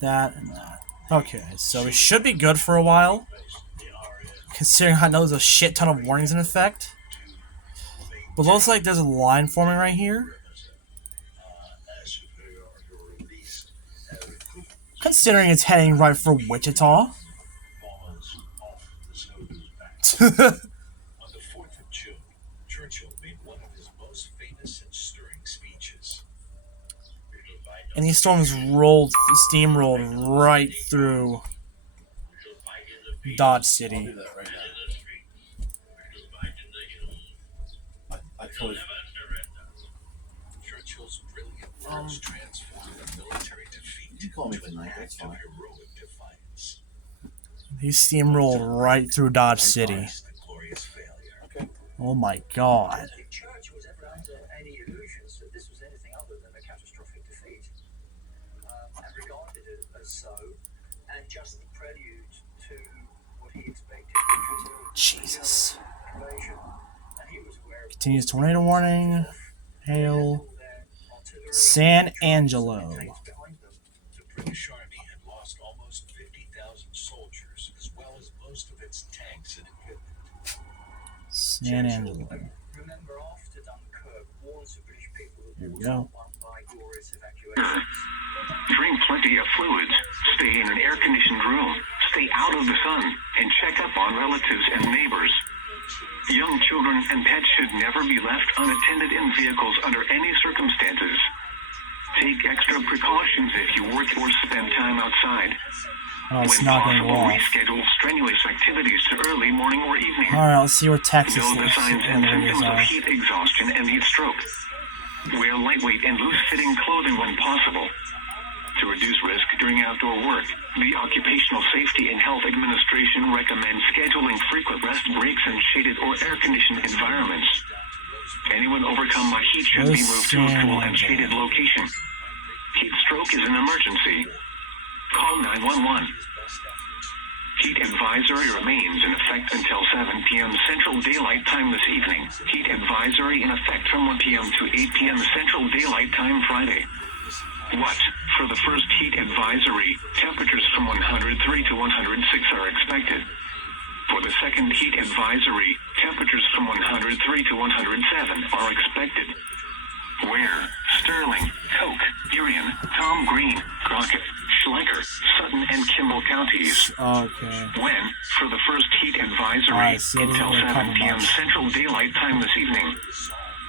That and that. Okay, so we should be good for a while. Considering I know there's a shit ton of warnings in effect. But looks like there's a line forming right here. Considering it's heading right for Wichita. On the 4th of June, Churchill made one of his most famous and stirring speeches. And these storms steamrolled right through Dodge City. I'll do that right now. I totally. Churchill's brilliant words transformed a military defeat You can call me into an tonight, act that's of fine. heroic defiance. He steamrolled right through Dodge City. Minus the glorious failure. Okay. Oh my god. The church was ever under any illusions that this was anything other than a catastrophic defeat, and regarded it as so, and just the prelude Jesus. Continues tornado warning. Hail. San Angelo. The British Army had lost almost 50,000 soldiers, as well as most of its tanks and equipment. San Angelo. Remember, after Dunkirk, warns the British people Here we go. by glorious evacuation. Drink plenty of fluids. Stay in an air-conditioned room. Stay out of the sun and check up on relatives and neighbors. Young children and pets should never be left unattended in vehicles under any circumstances. Take extra precautions if you work or spend time outside. Oh, it's When not going to go possible, off. reschedule strenuous activities to early morning or evening. Alright, let's see where Texas Know the is. signs and And symptoms of are. heat exhaustion and heat stroke. Wear lightweight and loose-fitting clothing when possible. To reduce risk during outdoor work, the Occupational Safety and Health Administration recommends scheduling frequent rest breaks in shaded or air-conditioned environments. Anyone overcome by heat should be moved to a cool and shaded location. Heat stroke is an emergency. Call 911. Heat advisory remains in effect until 7 p.m. Central Daylight Time this evening. Heat advisory in effect from 1 p.m. to 8 p.m. Central Daylight Time Friday. What? For the first heat advisory, temperatures from 103 to 106 are expected. For the second heat advisory, temperatures from 103 to 107 are expected. Where? Sterling, Coke, Urian, Tom Green, Crockett, Schleicher, Sutton, and Kimball counties. Okay. When? For the first heat advisory, Alright, so it until doesn't really 7 cover p.m. much. Central Daylight Time this evening.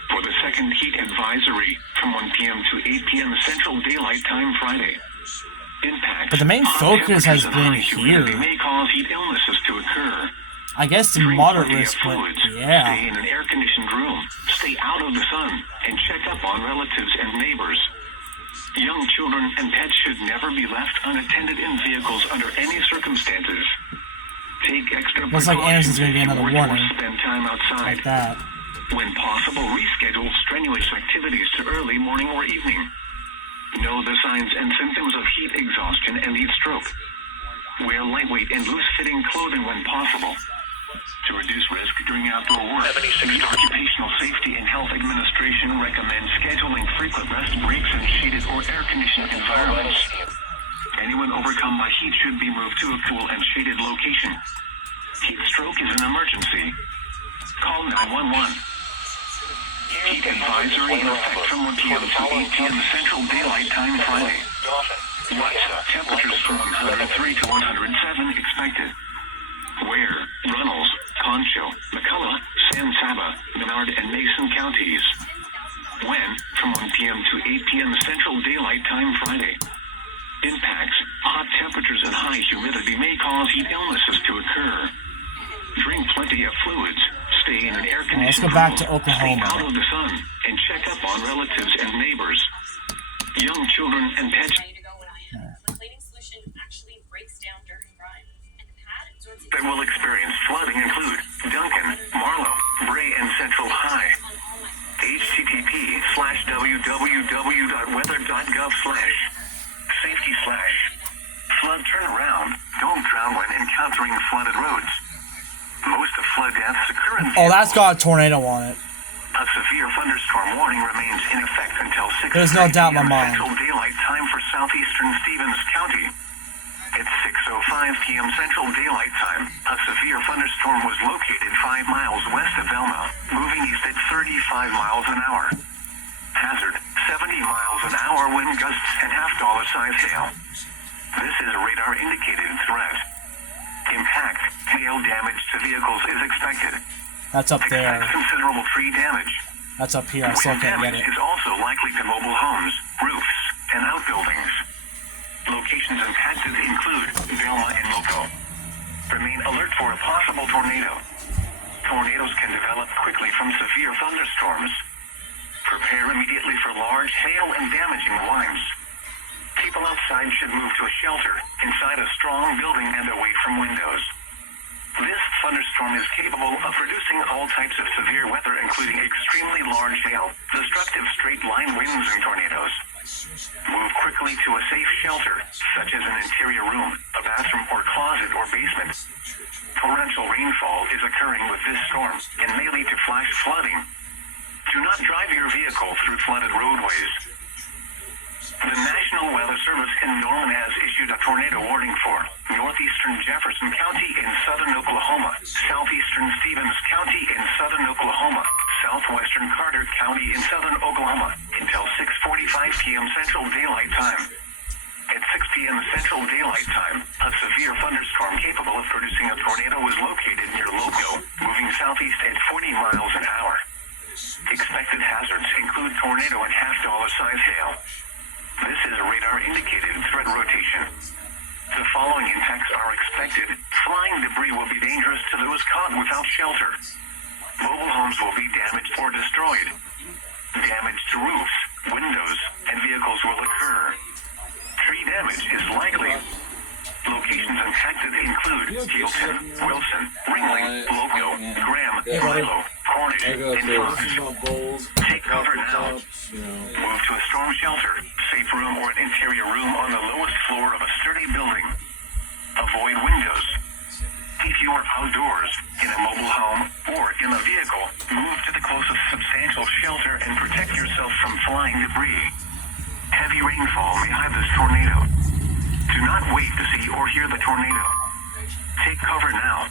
For the second heat advisory, from 1 p.m. to 8 p.m. Central Daylight Time Friday. Impacts. But the main hot focus has temperatures and been high humidity here. may cause heat illnesses to occur. I guess the Drink moderate plenty risk, of but fluids. Stay yeah. in an air-conditioned room. Stay out of the sun and check up on relatives and neighbors. Young children and pets should never be left unattended in vehicles under any circumstances. Take extra Looks like Anderson's gonna get if you another work or warning. spend time outside. Like that. When possible, reschedule strenuous activities to early morning or evening. Know the signs and symptoms of heat exhaustion and heat stroke. Wear lightweight and loose-fitting clothing when possible. To reduce risk during outdoor work, the Occupational Safety and Health Administration recommends scheduling frequent rest breaks in shaded or air-conditioned environments. Anyone overcome by heat should be moved to a cool and shaded location. Heat stroke is an emergency. Call 911. Heat advisory in effect from 1 p.m. to 8 p.m. Central Daylight Time Friday. What? Temperatures from 103 to 107 expected. Where? Runnels, Concho, McCullough, San Saba, Menard, and Mason counties. When? From 1 p.m. to 8 p.m. Central Daylight Time Friday. Impacts. Hot temperatures and high humidity may cause heat illnesses to occur. Drink plenty of fluids. Stay in an air-conditioned Let's go back to room. Stay Oklahoma. out of the sun and check up on relatives and neighbors. Young children and pets. My cleaning solution actually breaks down dirt and grime. And the pad absorbs That will experience flooding include Duncan, Marlow, Bray, and Central High. http:/www.weather.gov/safety/flood turnaround. Don't drown when encountering flooded roads. Most of flood deaths occur in Oh, that's got a tornado on it. A severe thunderstorm warning remains in effect until 6 There's no doubt in my p.m. mind. Central Daylight Time for southeastern Stevens County. At 6:05 p.m. Central Daylight Time, a severe thunderstorm was located 5 miles west of Velma, moving east at 35 miles an hour. Hazard, 70 miles an hour wind gusts and half-dollar-size hail. This is a radar-indicated threat. Impact, hail damage to vehicles is expected. That's up there. Expect considerable tree damage. That's up here. I still Wind can't get damage it. is also likely to mobile homes, roofs, and outbuildings. Locations impacted include Velma and Moco. Remain alert for a possible tornado. Tornadoes can develop quickly from severe thunderstorms. Prepare immediately for large hail and damaging winds. People outside should move to a shelter inside a strong building and away from windows. This thunderstorm is capable of producing all types of severe weather, including extremely large hail, destructive straight-line winds, and tornadoes. Move quickly to a safe shelter, such as an interior room, a bathroom or closet or basement. Torrential rainfall is occurring with this storm and may lead to flash flooding. Do not drive your vehicle through flooded roadways. The National Weather Service in Norman has issued a tornado warning for northeastern Jefferson County in southern Oklahoma, southeastern Stevens County in southern Oklahoma, southwestern Carter County in southern Oklahoma until 6:45 p.m. Central Daylight Time. At 6 p.m. Central Daylight Time, a severe thunderstorm capable of producing a tornado was located near Logo, moving southeast at 40 miles an hour. Expected hazards include tornado and half-dollar-size hail. This is radar-indicated threat rotation. The following impacts are expected. Flying debris will be dangerous to those caught without shelter. Mobile homes will be damaged or destroyed. Damage to roofs, windows, and vehicles will occur. Tree damage is likely. Locations impacted include Gilton, Wilson, Ringling, Logo, Graham, Milo, Cornish, and Fox. Take cover now. Move to a storm shelter, safe room, or an interior room on the lowest floor of a sturdy building. Avoid windows. If you are outdoors, in a mobile home, or in a vehicle, move to the closest substantial shelter and protect yourself from flying debris. Heavy rainfall may hide this tornado. Do not wait to see or hear the tornado. Take cover now.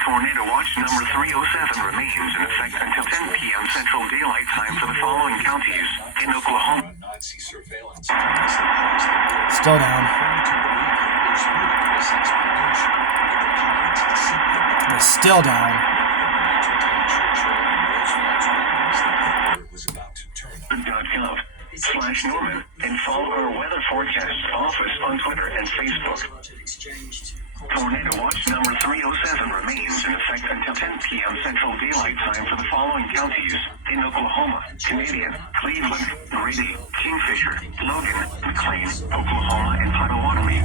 Tornado watch number 307 remains in effect until 10 p.m. Central Daylight Time for the following counties in Oklahoma. Nazi surveillance. Still down. It's still down. Was about to turn .gov/Norman and follow our weather forecast office on Twitter and Facebook. Tornado watch number 307 remains in effect until 10 p.m. Central Daylight Time for the following counties in Oklahoma: Canadian, Cleveland, Grady, Kingfisher, Logan, McLean, Oklahoma, and Potawatomi.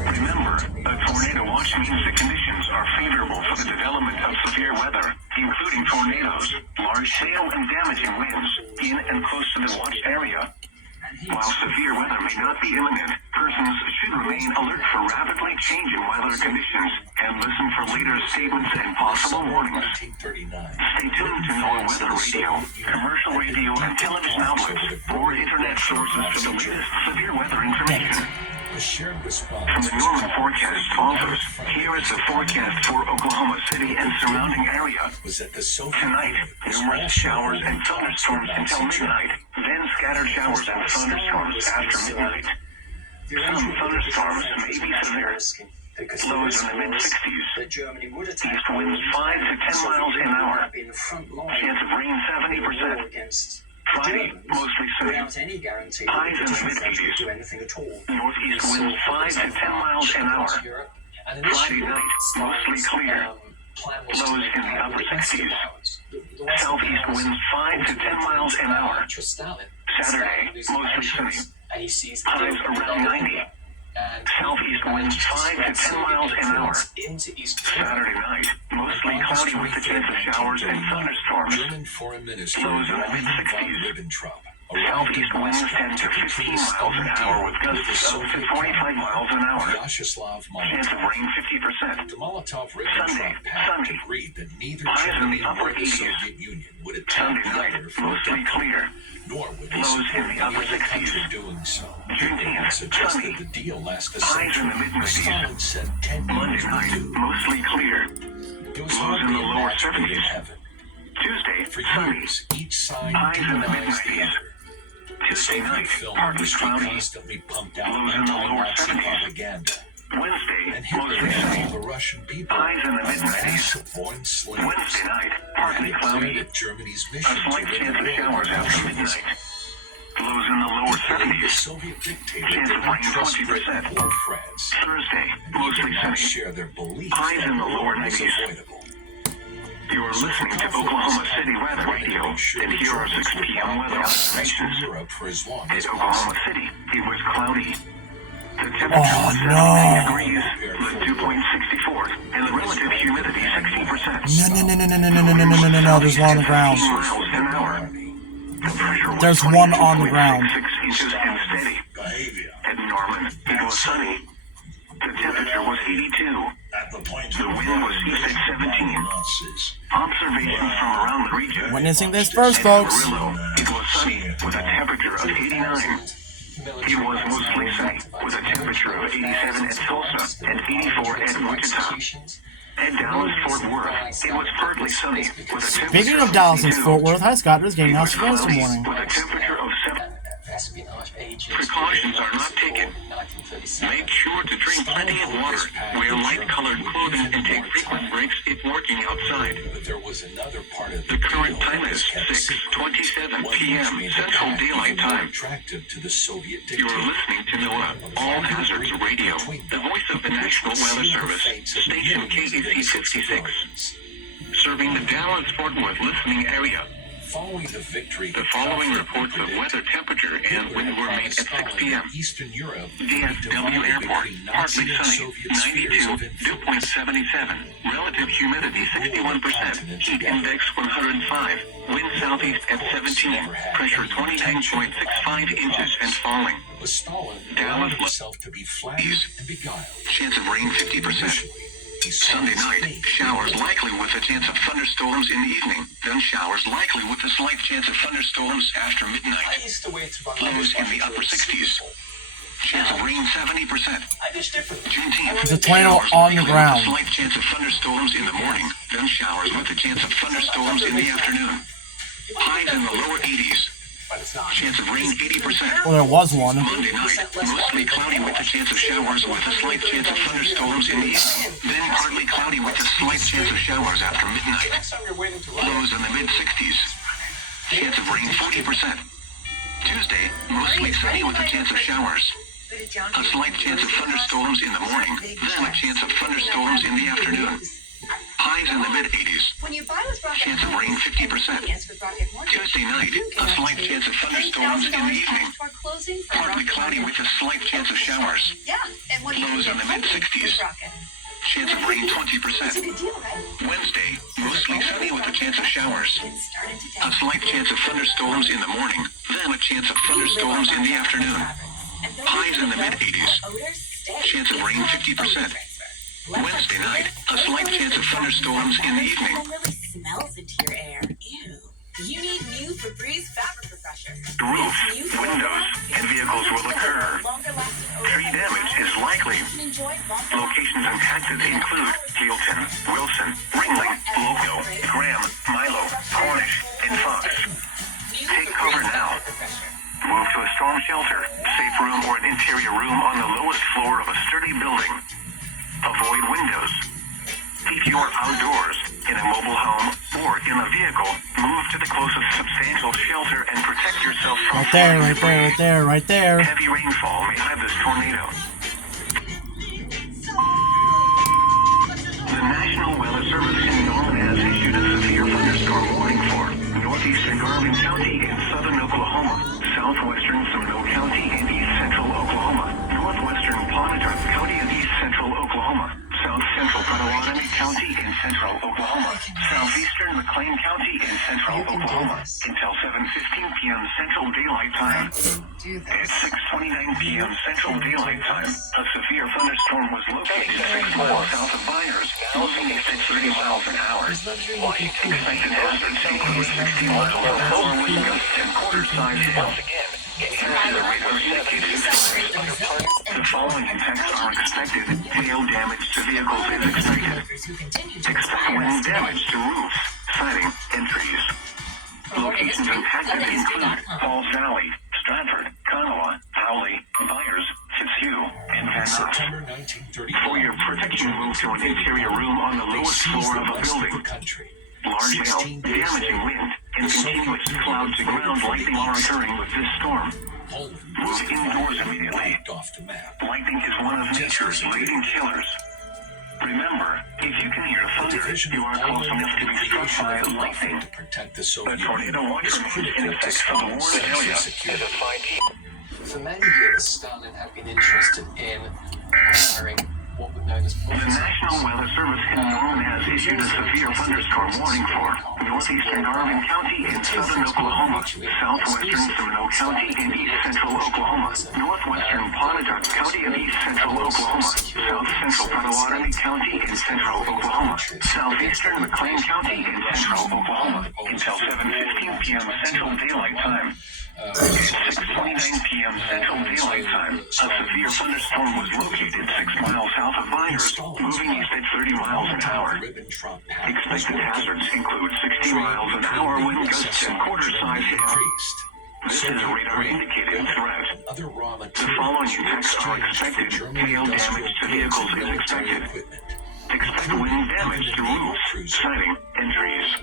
Remember, a tornado watch means the conditions are favorable for the development of severe weather, including tornadoes, large hail, and damaging winds in and close to the watch area. While severe weather may not be imminent, persons should remain alert for rapidly changing weather conditions and listen for later statements and possible warnings. Stay tuned to NOAA Weather Radio, commercial radio and television outlets, or internet sources for the latest severe weather information. From the Norman Forecast Office, here is the forecast for Oklahoma City and surrounding area. Tonight, numerous showers and thunderstorms until midnight, then scattered showers and thunderstorms after midnight. Some thunderstorms may be severe. Lows in the mid-60s. East winds 5 to 10 miles an hour. Chance of rain 70%. Friday, mostly sunny. Highs in the mid-80s. Northeast winds 5 to 10 miles an hour. Friday night, mostly clear. Lows in the upper 60s. Southeast winds 5 to 10 miles an hour. Saturday, mostly sunny. Highs around 90. Southeast winds 5 to 10 miles an hour. Saturday night, mostly cloudy with the chance of showers and thunderstorms. Lows in the mid-60s. Southeast winds 10 to 15 miles an hour with gusts up to 45 miles an hour. Chance of rain 50%. Sunday, sunny. Highs in the upper 80s. Sunday night, mostly clear. Lows in the upper 60s. Juneteenth, sunny. Highs in the mid-90s. Monday night, mostly clear. Lows in the lower 70s. Tuesday, sunny. Highs in the mid-90s. Tuesday night, partly cloudy. Lows in the lower 70s. Wednesday, mostly sunny. Highs in the mid-90s. Wednesday night, partly cloudy. A slight chance of showers after midnight. Lows in the lower 70s. Chance of rain 20%. Thursday, mostly sunny. Highs in the lower 90s. You are listening to Oklahoma City Weather Radio, and here are 6 p.m. weather observations. In Oklahoma City, it was cloudy. The temperature was 79 degrees, the dew point 64, and the relative humidity 60%. No, there's one on the ground. 15 miles an hour. The pressure was There's one on the 22.66 ground. inches and steady. Behavior. At Norman, it was sunny. The temperature was 82. At the point The of wind was voting, east at 17. losses. Observations from around the region. Witnessing this first, At folks. Amarillo, it was sunny with a temperature of 89. It was mostly sunny with a temperature of 87 at Tulsa and 84 at Wichita. At Dallas-Fort Worth, it was partly sunny with a temperature Speaking of Dallas and of Fort Worth, hi Scott, this game It house was fans cloudy this morning. with a temperature of 7. Precautions are not taken. Make sure to drink plenty of water, wear light-colored clothing, and take frequent breaks if working outside. But there was another part of The current deal time that is was kept secret. 6:27 What p.m. made the Central pact Daylight even more Time. attractive to the Soviet You are dictator. listening to NOAA, All Hazards Radio, the voice of the National Weather Service, station KAC 56, serving the Dallas-Fort Worth listening area. Following the victory, The following reports of weather, temperature, and wind were made at 6 p.m. Eastern Europe, DFW Airport, partly sunny, 92, dew point 77, relative humidity 61%, heat index 105, wind southeast at 17, pressure 29.65 inches and falling. but Stalin Dallas allowed himself to be flattered and beguiled. Chance of rain 50%. Sunday night, showers likely with a chance of thunderstorms in the evening, then showers likely with a slight chance of thunderstorms after midnight. Lows in the upper 60s. Chance of rain 70%. Juneteenth, There's a tornado showers on the likely ground. with a slight chance of thunderstorms in the morning, then showers with a chance of thunderstorms in the afternoon. Highs in the lower 80s. Chance of rain 80%. Well, there was one. Monday night, mostly cloudy with a chance of showers with a slight chance of thunderstorms in the evening. Then partly cloudy with a slight chance of showers after midnight. Lows in the mid-60s. Chance of rain 40%. Tuesday, mostly sunny with a chance of showers. A slight chance of thunderstorms in the morning, then a chance of thunderstorms in the afternoon. Highs in the mid-80s. Chance of rain 50%. Tuesday night, a slight chance of thunderstorms in the evening. Partly cloudy with a slight chance of showers. Lows in the mid-60s. Chance of rain 20%. Wednesday, mostly sunny with a chance of showers. A slight chance of thunderstorms in the morning, then a chance of thunderstorms in the afternoon. Highs in the mid-80s. Chance of rain 50%. Wednesday night, a slight chance of thunderstorms in the evening. Really smells into your air. Ew. You need new Febreze fabric refresher. Roofs, windows, and vehicles will occur. Tree damage is likely. Locations impacted include Hilton, Wilson, Ringling, Loco, Graham, Milo, Cornish, and Fox. Take cover now. Move to a storm shelter, safe room, or an interior room on the lowest floor of a sturdy building. Avoid windows. If you are outdoors, in a mobile home, or in a vehicle, move to the closest substantial shelter and protect yourself from Right there, falling right there, debris. right there, right there. Heavy rainfall may hide this tornado. The National Weather Service in Norman has issued a severe thunderstorm warning for northeastern Garvin County in southern Oklahoma, southwestern Seminole County in east central Oklahoma, northwestern Pontotoc County in east central Oklahoma, south central Potawatomi County in central Oklahoma, southeastern McLean County in central Oklahoma until 7:15 p.m. Central Daylight Time. At 6:29 p.m. Central Daylight Time, a severe thunderstorm was located 6 miles south of Byers, moving at 30 miles an hour. Expected hazards include 60 miles an hour wind gusts and quarter-sized hail. The rate of indicated storms. The following impacts are expected. Hail damage to vehicles is expected. Expect wind damage to roofs, siding, and trees. Locations impacted include Falls Valley, Stratford, Kanawha, Howley, Byers, Fitzhugh, and Van Nuys. September 1931. For your protection, move to an interior room on the lowest floor of a building. Large hail, damaging wind, and continuous cloud-to-ground lightning are occurring with this storm. Move indoors immediately. Off the map. Lightning is one of nature's leading killers. Remember, if you can hear thunder, you are close enough to be struck by lightning. Protect the The Soviet tornado Union watch is remains critical in to effect for the Stalin's warred sense area. of security. For many years, Stalin had been interested in acquiring what we're known as The National Weather Service in Norman has issued a severe thunderstorm warning for northeastern Garvin County and southern Oklahoma, southwestern Seminole County and east central Oklahoma, northwestern Pontotoc County and east central Oklahoma, south central Potawatomi County and central Oklahoma, southeastern McLean County and central Oklahoma until 7:15 p.m. Central Daylight Time. 6:29 p.m. Central Daylight Time, a severe thunderstorm was located 6 miles south of Viners, moving east at 30 miles an hour. Expected hazards include 60 miles an hour wind gusts and quarter-size hail. This is a radar-indicated threat. The following impacts are expected. Hail damage to vehicles is expected. Expect wind damage to roofs, siding, and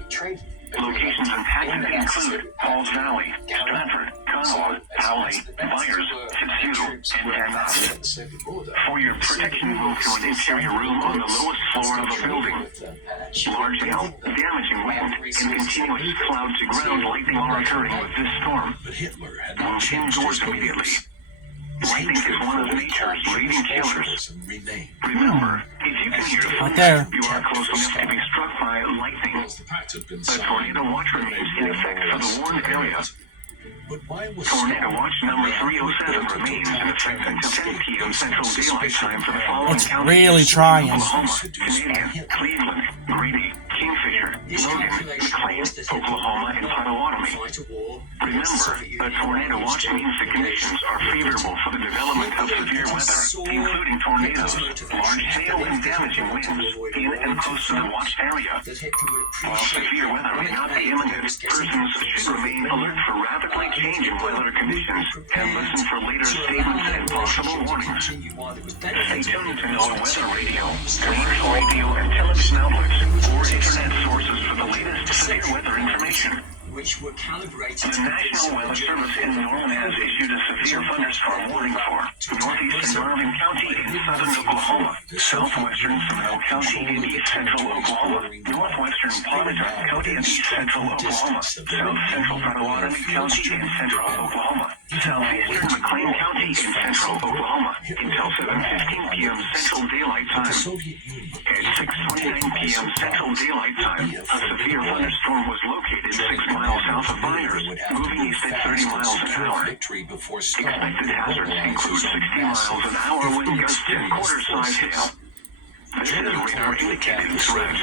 trees. Locations impacted include Falls Valley, Stratford, Conroe, Howley, Byers, Siskiyou, and Van Nuys. For your protection, move to an interior room on the lowest floor of a building. Large hail, damaging wind, and continuous cloud-to-ground lightning are occurring with this storm. Move indoors immediately. Lightning is one of nature's leading killers. Remember, if you can hear thunder, you are close enough to be struck by lightning. A tornado watch remains in effect for the warned area. Tornado watch number 307 remains in effect until 10 p.m. Central Daylight Time for the following It's counties: really trying. Oklahoma, Canadian, Cleveland, Grady, Kingfisher, Logan, McLean, Oklahoma, and Potawatomi. Remember, a tornado watch means the conditions are favorable for the development of severe weather, including tornadoes, large hail, and damaging winds in and close to the watched area. While severe weather may not be imminent, persons should remain alert for rapidly changing weather conditions and listen for later statements and possible warnings. Stay tuned to NOAA Weather Radio, news radio and television outlets, or internet sources for the latest severe weather information. Which were calibrated The National Weather Service in Norman has issued a severe thunderstorm warning for northeastern Garvin County and southern Oklahoma, southwestern Seminole County and east central Oklahoma, northwestern Pontotoc County and east central Oklahoma, south central Potawatomi County and central Oklahoma, southeastern McLean County and central Oklahoma until 7:15 p.m. Central Daylight Time. At 6:29 p.m. Central Daylight Time, a severe thunderstorm was located 6 miles south of Byers, moving east at 30 miles an hour. Expected hazards include 60 miles an hour wind gusts and quarter-size hail. This is a radar-indicated threat.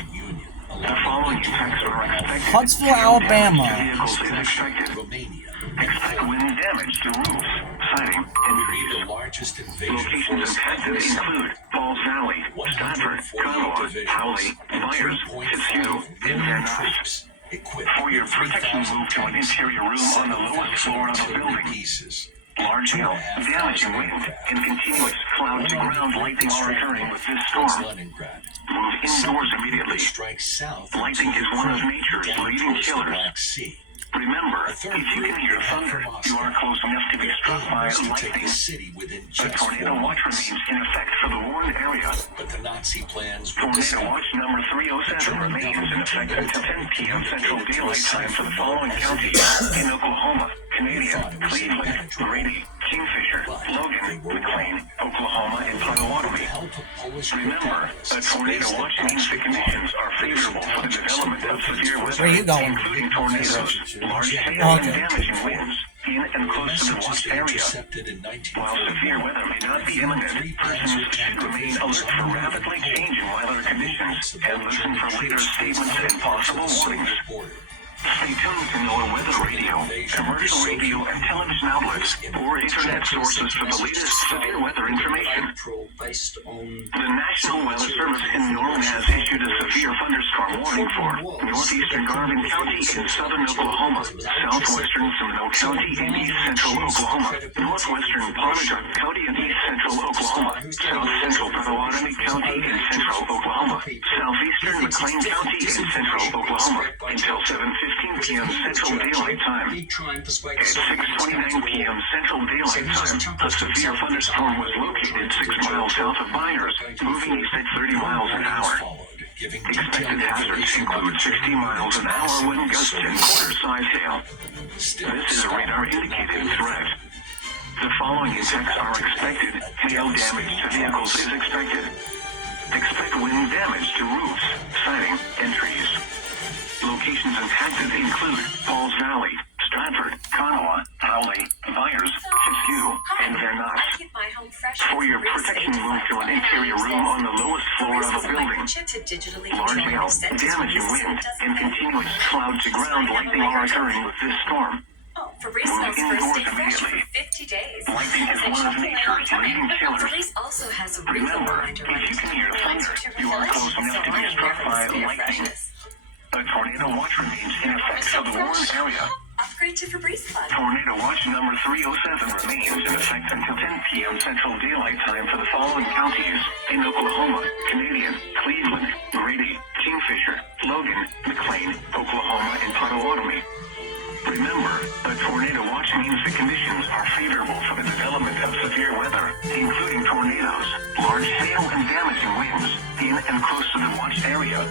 The following impacts are expected. Huntsville, Hail damage Alabama. to vehicles is expected. Expect wind damage to roofs, siding, and trees. Locations impacted include Falls Valley, Stratford, Conroe, Howley, Byers, Siskiyou, and Van Nuys. For your protection, move to an interior room on the lowest floor of a building. Large hail, damaging wind, and continuous cloud-to-ground lightning are occurring with this storm. Move indoors immediately. Lightning is one of nature's leading killers. Remember, if you can hear thunder, you are close enough to be struck by lightning. A tornado watch remains in effect for the warned area. Tornado watch number 307 remains in effect until 10 p.m. Central Daylight Time for the following counties: in Oklahoma, Canadian, Cleveland, Grady, Kingfisher, Logan, McLean, Oklahoma, and Potawatomi. Remember, a tornado watch means the conditions are favorable for the development of severe weather, Where are you going? including tornadoes, large hail, and damaging winds in and close to the watched area. While severe weather may not be imminent, persons should remain alert for rapidly changing weather conditions and listen for later statements and possible warnings. Stay tuned to NOAA Weather Radio, commercial radio and television outlets, or internet sources for the latest severe weather information. The National Weather Service in Norman has issued a severe thunderstorm warning for northeastern Garvin County and southern Oklahoma, southwestern Seminole County and east central Oklahoma, northwestern Pontotoc County and east central Oklahoma, south central Potawatomi County and central Oklahoma, southeastern McLean County and central Oklahoma until 7:15 p.m. Central Daylight Time. At 6:29 p.m. Central Daylight Time, a severe thunderstorm was located 6 miles south of Byers, moving east at 30 miles an hour. Expected hazards include 60 miles an hour wind gusts and quarter-size hail. This is a radar-indicated threat. The following impacts are expected. Hail damage to vehicles is expected. Expect wind damage to roofs, siding, and trees. Locations impacted include Falls Valley, Stratford, Kanawha, Howley, Byers, Siskiyou, and Vernox. I keep my home fresh. For your protection, move to an interior room on the lowest floor of a building. Large hail, damaging wind, and continuous cloud-to-ground lightning are occurring with this storm. Oh, Febreze Move smells indoors first stay fresh for immediately. 50 days. Lightning is one of nature's leading killers. Febreze also has a Remember, if you can hear thunder, you are close enough to be struck by lightning. A tornado watch remains in effect for the Warren area. Upgrade to Febreze Plug. Tornado watch number 307 remains in effect until 10 p.m. Central Daylight Time for the following counties: in Oklahoma, Canadian, Cleveland, Grady, Kingfisher, Logan, McLean, Oklahoma, and Potawatomi. Remember, a tornado watch means the conditions are favorable for the development of severe weather, including tornadoes, large hail, and damaging winds in and close to the watch area.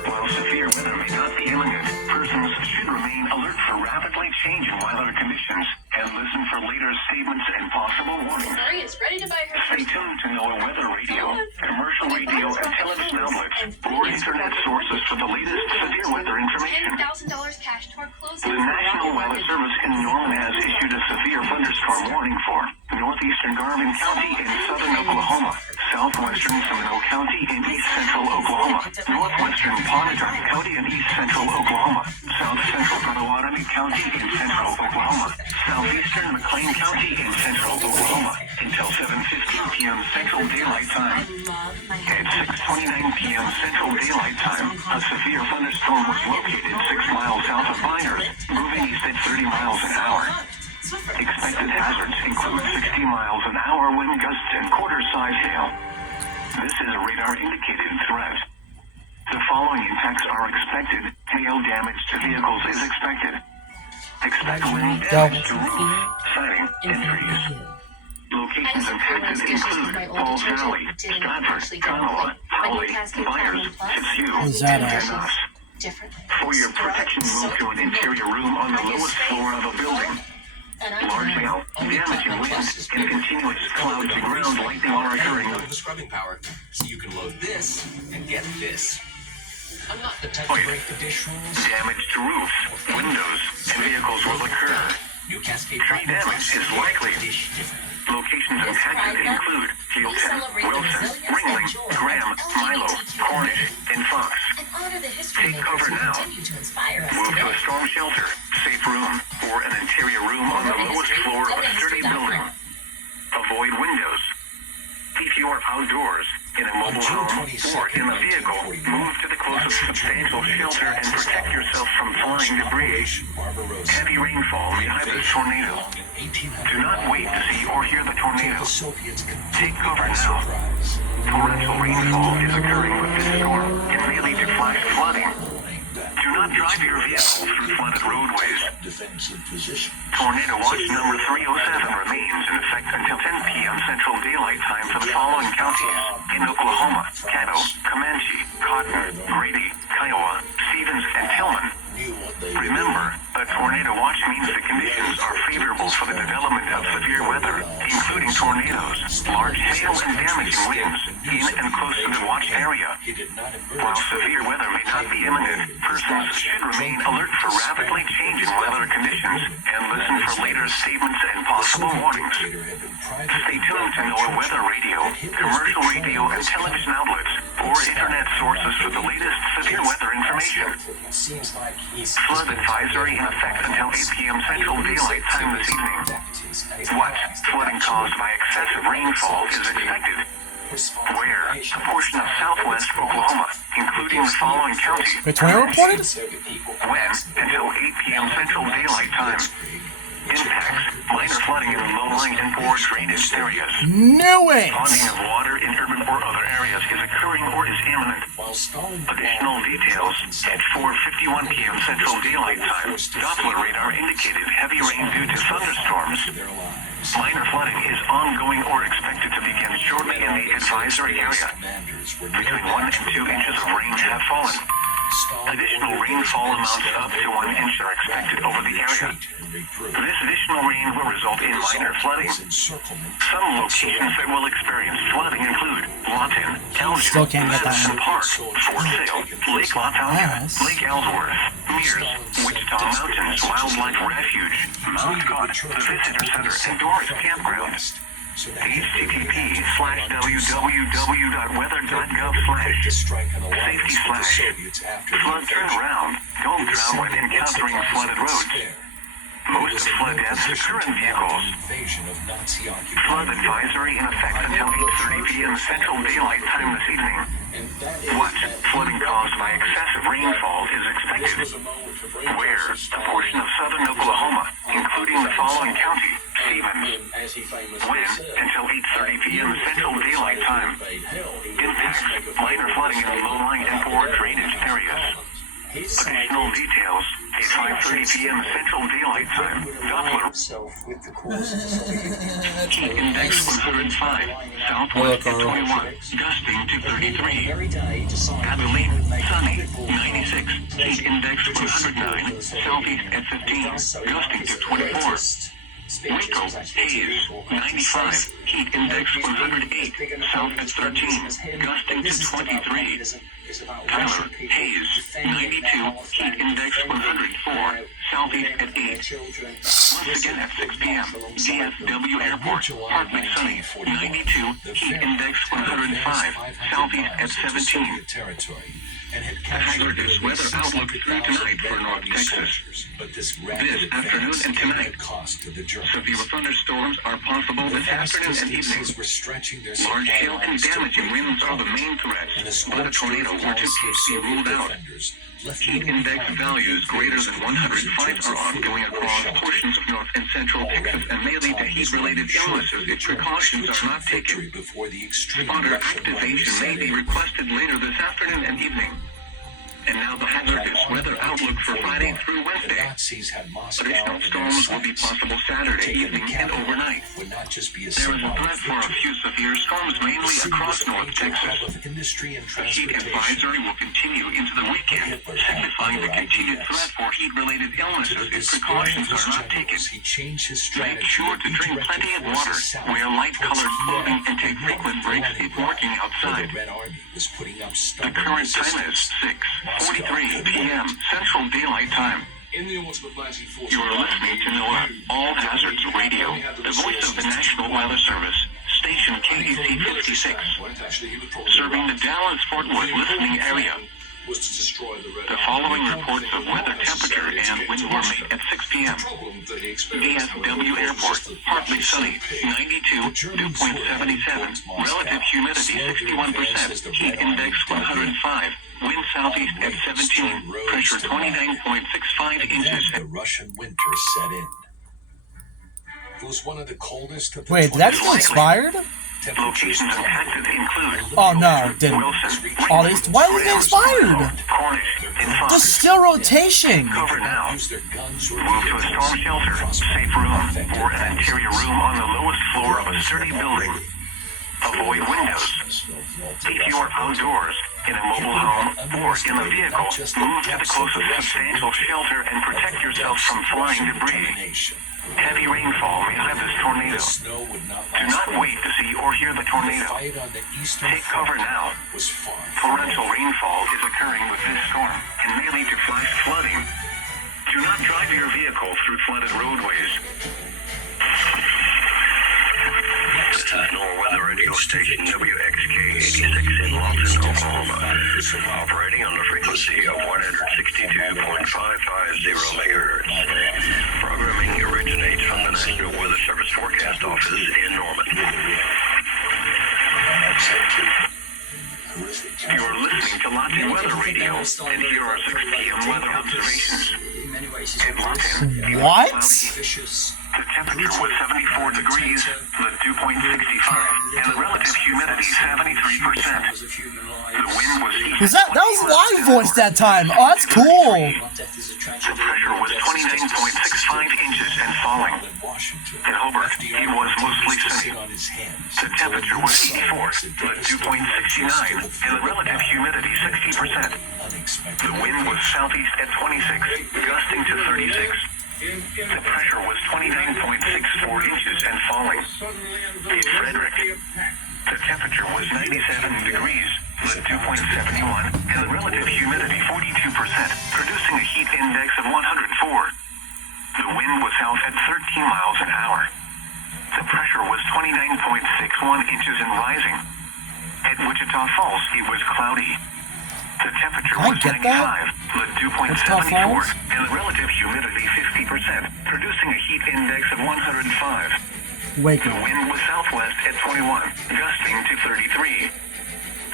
While severe weather may not be imminent, persons should remain alert for rapidly changing weather conditions and listen for later statements and possible warnings. Marie is ready to buy her Stay tuned to NOAA Weather Radio, commercial radio, and television outlets, or internet sources for the latest severe weather information. $10,000 cash toward closing. The National Weather Service in Norman has issued a severe thunderstorm warning for northeastern Garvin County in southern Oklahoma, southwestern Seminole County in east central Oklahoma, northwestern Pontotoc County in east central Oklahoma, south central Potawatomi County in central Oklahoma, southeastern McLean County in central Oklahoma until 7:15 p.m. Central Daylight Time. At 6:29 p.m. Central Daylight Time, a severe thunderstorm was located 6 miles south of Byers, moving east at 30 miles an hour. Expected hazards include 60 miles an hour wind gusts and quarter-size hail. This is a radar-indicated threat. The following impacts are expected. Hail damage to vehicles is expected. Expect wind damage to roofs, siding, and trees. Locations impacted include Falls Valley, Stratford, Kanawha, Howley, Byers, Siskiyou, and Vernox. For your protection, move to an interior room on the lowest floor of a building. Large hail, damaging winds, and continuous cloud-to-ground lightning are occurring. The scrubbing power, so you can load this and get this. I'm not the type Oh, to yeah. break the dish rules. Damage to roofs, windows, and vehicles will occur. New Cascade Tree damage is likely. Dish different. Locations impacted include Fielton, Wilson, Ringling, Graham, Milo, Cornish, and Fox. Take cover now. Move to a storm shelter, safe room, or an interior room on the lowest floor of a sturdy building. Avoid windows. If you are outdoors, in a mobile home, or in a vehicle, move to the closest substantial shelter and protect yourself from flying debris. Heavy rainfall may hide the tornado. Do not wait to see or hear the tornado. Take cover now. Torrential rainfall is occurring with this storm and may lead to flash flooding. Do not drive your vehicle through flooded roadways. Tornado watch number 307 remains in effect until 10 p.m. Central Daylight Time for the following counties: in Oklahoma, Caddo, Comanche, Cotton, Grady, Kiowa, Stevens, and Tillman. Remember, a tornado watch means the conditions are favorable for the development of severe weather, including tornadoes, large hail, and damaging winds in and close to the watch area. While severe weather may not be imminent, persons should remain alert for rapidly changing weather conditions and listen for later statements and possible warnings. Stay tuned to NOAA Weather Radio, commercial radio, and television outlets, or internet sources for the latest severe weather information. Flood advisory in effect until 8 p.m. Central Daylight Time this evening. What? Flooding caused by excessive rainfall is expected. Where? A portion of southwest Oklahoma, including the following counties. Wait, tornado reported? When? Until 8 p.m. Central Daylight Time. Impacts: minor flooding in low-lying and poor drainage areas. No way! Ponding of water in urban or other areas is occurring or is imminent. Additional details: at 4:51 p.m. Central Daylight Time, Doppler radar indicated heavy rain due to thunderstorms. Minor flooding is ongoing or expected to begin shortly in the advisory area. Between 1 and 2 inches of rain have fallen. Additional rainfall amounts up to 1 inch are expected over the area. This additional rain will result in minor flooding. Some locations that will experience flooding include Lawton, Still Elgin, can't get that Citizen one. Park, Fort Sale, Lake Lawtonia, Yes. Lake Ellsworth, Mears, Wichita Mountains Wildlife Refuge, Mount Scott, the Visitor Center, and Doris Campground. http://www.weather.gov/safety/flood turnaround. Don't drown when encountering flooded roads. Most of flood deaths occur in vehicles. Flood advisory in effect until 8:30 p.m. Central Daylight Time this evening. What? Flooding caused by excessive rainfall is expected. Where? A portion of southern Oklahoma, including the following county: Stevens. When? Until 8:30 p.m. Central Daylight Time. Impacts: minor flooding in low-lying and poor drainage areas. Additional details: at 5:30 p.m. Central Daylight Time. Doppler. Heat index 105. Southwest at 21. Gusting to 33. Abilene, sunny, 96. Heat index 109. Southeast at 15. Gusting to 24. Waco, haze, 95. Heat index 108. South at 13. Gusting to 23. Tyler, haze, 92. Heat index 104. Southeast at 8. Once again at 6 p.m. DFW Airport, partly sunny, 92. Heat index 105. Southeast at 17. Aggregates weather outlook through tonight for North Texas. This afternoon and tonight, severe thunderstorms are possible this afternoon and evening. Large hail and damaging winds are the main threats, but a tornado or two can be ruled out. Heat index values greater than 105 are ongoing across portions of north and central Texas and may lead to heat-related illnesses if precautions are not taken. Spotter activation may be requested later this afternoon and evening. And now the hazardous weather outlook for Friday through Wednesday. Additional storms will be possible Saturday evening and overnight. There is a threat for a few severe storms mainly across North Texas. A heat advisory will continue into the weekend, signifying the continued threat for heat-related illnesses if precautions are not taken. Make sure to drink plenty of water, wear light-colored clothing, and take frequent breaks if working outside. The current time is 6:43 p.m. Central Daylight Time. You are listening to NOAA All Hazards Radio, the voice of the National Weather Service, station KDC 56, serving the Dallas-Fort Worth listening area. The following reports of weather temperature and wind warming at 6 p.m. DFW Airport, partly sunny, 92, dew point 77, relative humidity 61%, heat index 105, wind southeast at 17, pressure 29.65 inches. The Russian winter set in. It was one of the coldest of the Wait, did that get expired? Locations impacted include Oh no, it didn't. Wilson, Oh, these, why is it expired? Cornish, and There's Fox. still rotation. Cover now. Use their guns or Move to a storm shelter, safe room, or an interior room on the lowest floor of a sturdy building. Avoid windows. If you are outdoors, in a mobile home, or in a vehicle, move to the closest substantial shelter and protect yourself from flying debris. Heavy rainfall may have this tornado. Do not wait to see or hear the tornado. Take cover now. Torrential rainfall is occurring with this storm and may lead to flash flooding. Do not drive your vehicle through flooded roadways. National Weather Radio Station WXK 86 in Lawton, Oklahoma. Operating on the frequency of 162.550 MHz. Programming originates from the National Weather Service Forecast Office in Norman. You are listening to Lawton Weather Radio, and here are 6 p.m. weather observations. In Lawton, What? the temperature was 74 degrees, the dew point 65, and relative humidity 73%. The wind was east. That was live voice that time. Oh, that's cool. The pressure was 29.65 inches and falling. While in Washington, In Hobart, FDR it was mostly continues to sunny. sit on his hands The until temperature a was new 84, silence the and dew point 69, and the relative humidity 60%. unexpected The wind was southeast at 26, gusting to 36. The pressure was 29.64 inches and falling. In Frederick, the temperature was 97 degrees, the dew point 71, and the relative humidity 42%, producing a heat index of 104. The wind was south at 13 miles an hour. The pressure was 29.61 inches and rising. At Wichita Falls, it was cloudy. The temperature Can I was get 95, that? the dew point Wichita 74, Falls? and the relative humidity 50%, producing a heat index of 105. Waco. The wind was southwest at 21, gusting to 33.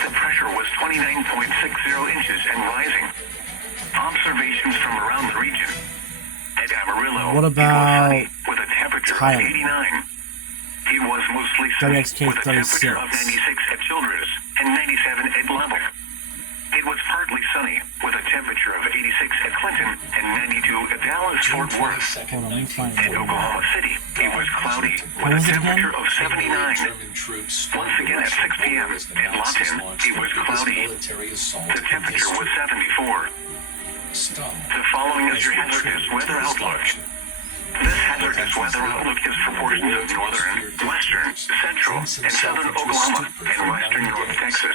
The pressure was 29.60 inches and rising. Observations from around the region. At Amarillo, What about it was sunny with a temperature Tyler? of 89. It was mostly sunny WXK with a temperature of 36. 96 at Childress and 97 at Lubbock. It was partly sunny with a temperature of 86 at Clinton and 92 at Dallas Fort Worth. Hold on, let me find At it. Oklahoma City, it was cloudy What with a was it again? temperature of 79. German troops Once again at 6 p.m. at Lawton, it was cloudy. The temperature was 74. The following is your hazardous weather outlook. This hazardous weather outlook is for portions of northern, western, central, and southern Oklahoma and western North Texas.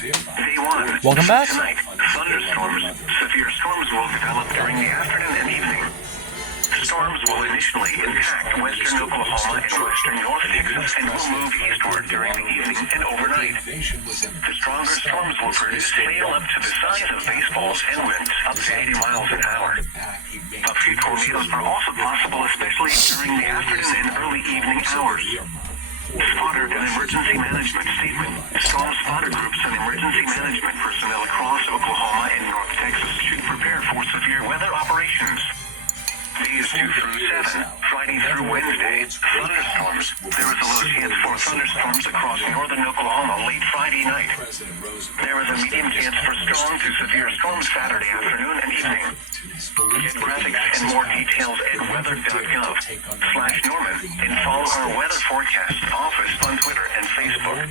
Day 1. Welcome back. Tonight, thunderstorms. Severe storms will develop during the afternoon and evening. Storms will initially impact western Oklahoma and western North Texas and will move eastward during the evening and overnight. The stronger storms will produce hail up to the size of baseballs and winds up to 80 miles an hour. A few tornadoes are also possible, especially during the afternoon and early evening hours. Spotter and emergency management statement. Storm spotter groups and emergency management personnel across Oklahoma and North Texas should prepare for severe weather operations. Days 2 through 7, Friday through Wednesday, thunderstorms. There is a low chance for thunderstorms across northern Oklahoma late Friday night. There is a medium chance for strong to severe storms Saturday afternoon and evening. Get graphics and more details at weather.gov/Norman and follow our weather forecast office on Twitter and Facebook.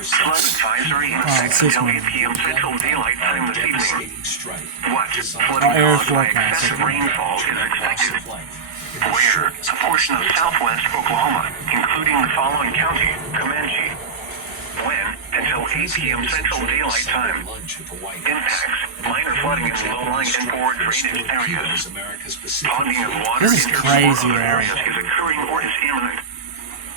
Flood advisory in effect until 8 p.m. Central Daylight Time this evening. What? Flooding air caused by forecast. excessive rainfall is expected. Where? A portion of southwest Oklahoma, including the following county: Comanche. When? Until 8 p.m. Central Daylight Time. Impacts: minor flooding in low-lying and poor drainage areas. Ponding of water This is in crazy, rural man. areas is occurring or is imminent.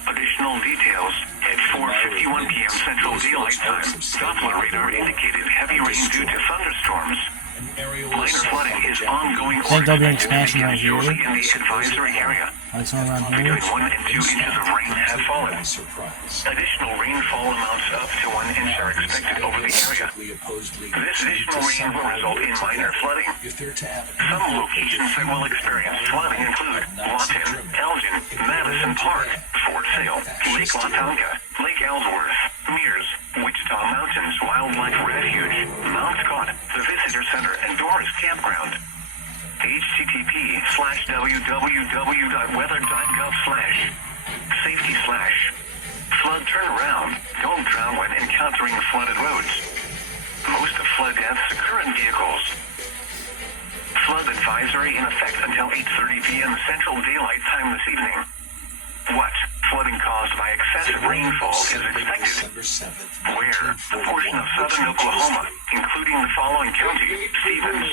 Additional details at 4:51 p.m. Central Daylight Time. Doppler radar indicated heavy rain due to thunderstorms. Minor flooding is ongoing or Think there'll be an expected to expansion begin right here? shortly in the advisory area. Like somewhere around here. Between 1 and 2 inches of rain have fallen. Additional rainfall amounts up to 1 inch are expected over the area. This additional rain will result in minor flooding. Some locations that will experience flooding include Lawton, Elgin, Madison Park, Fort Sale, Lake Latonga, Lake Ellsworth, Mears, Wichita Mountains Wildlife Refuge, Mount Scott, the Visitor Center, and Doris Campground. http://www.weather.gov/safety/flood turnaround. Don't drown when encountering flooded roads. Most of flood deaths occur in vehicles. Flood advisory in effect until 8:30 p.m. Central Daylight Time this evening. What? Flooding caused by excessive rainfall is expected. Where? A portion of southern Oklahoma, including the following county: Stevens.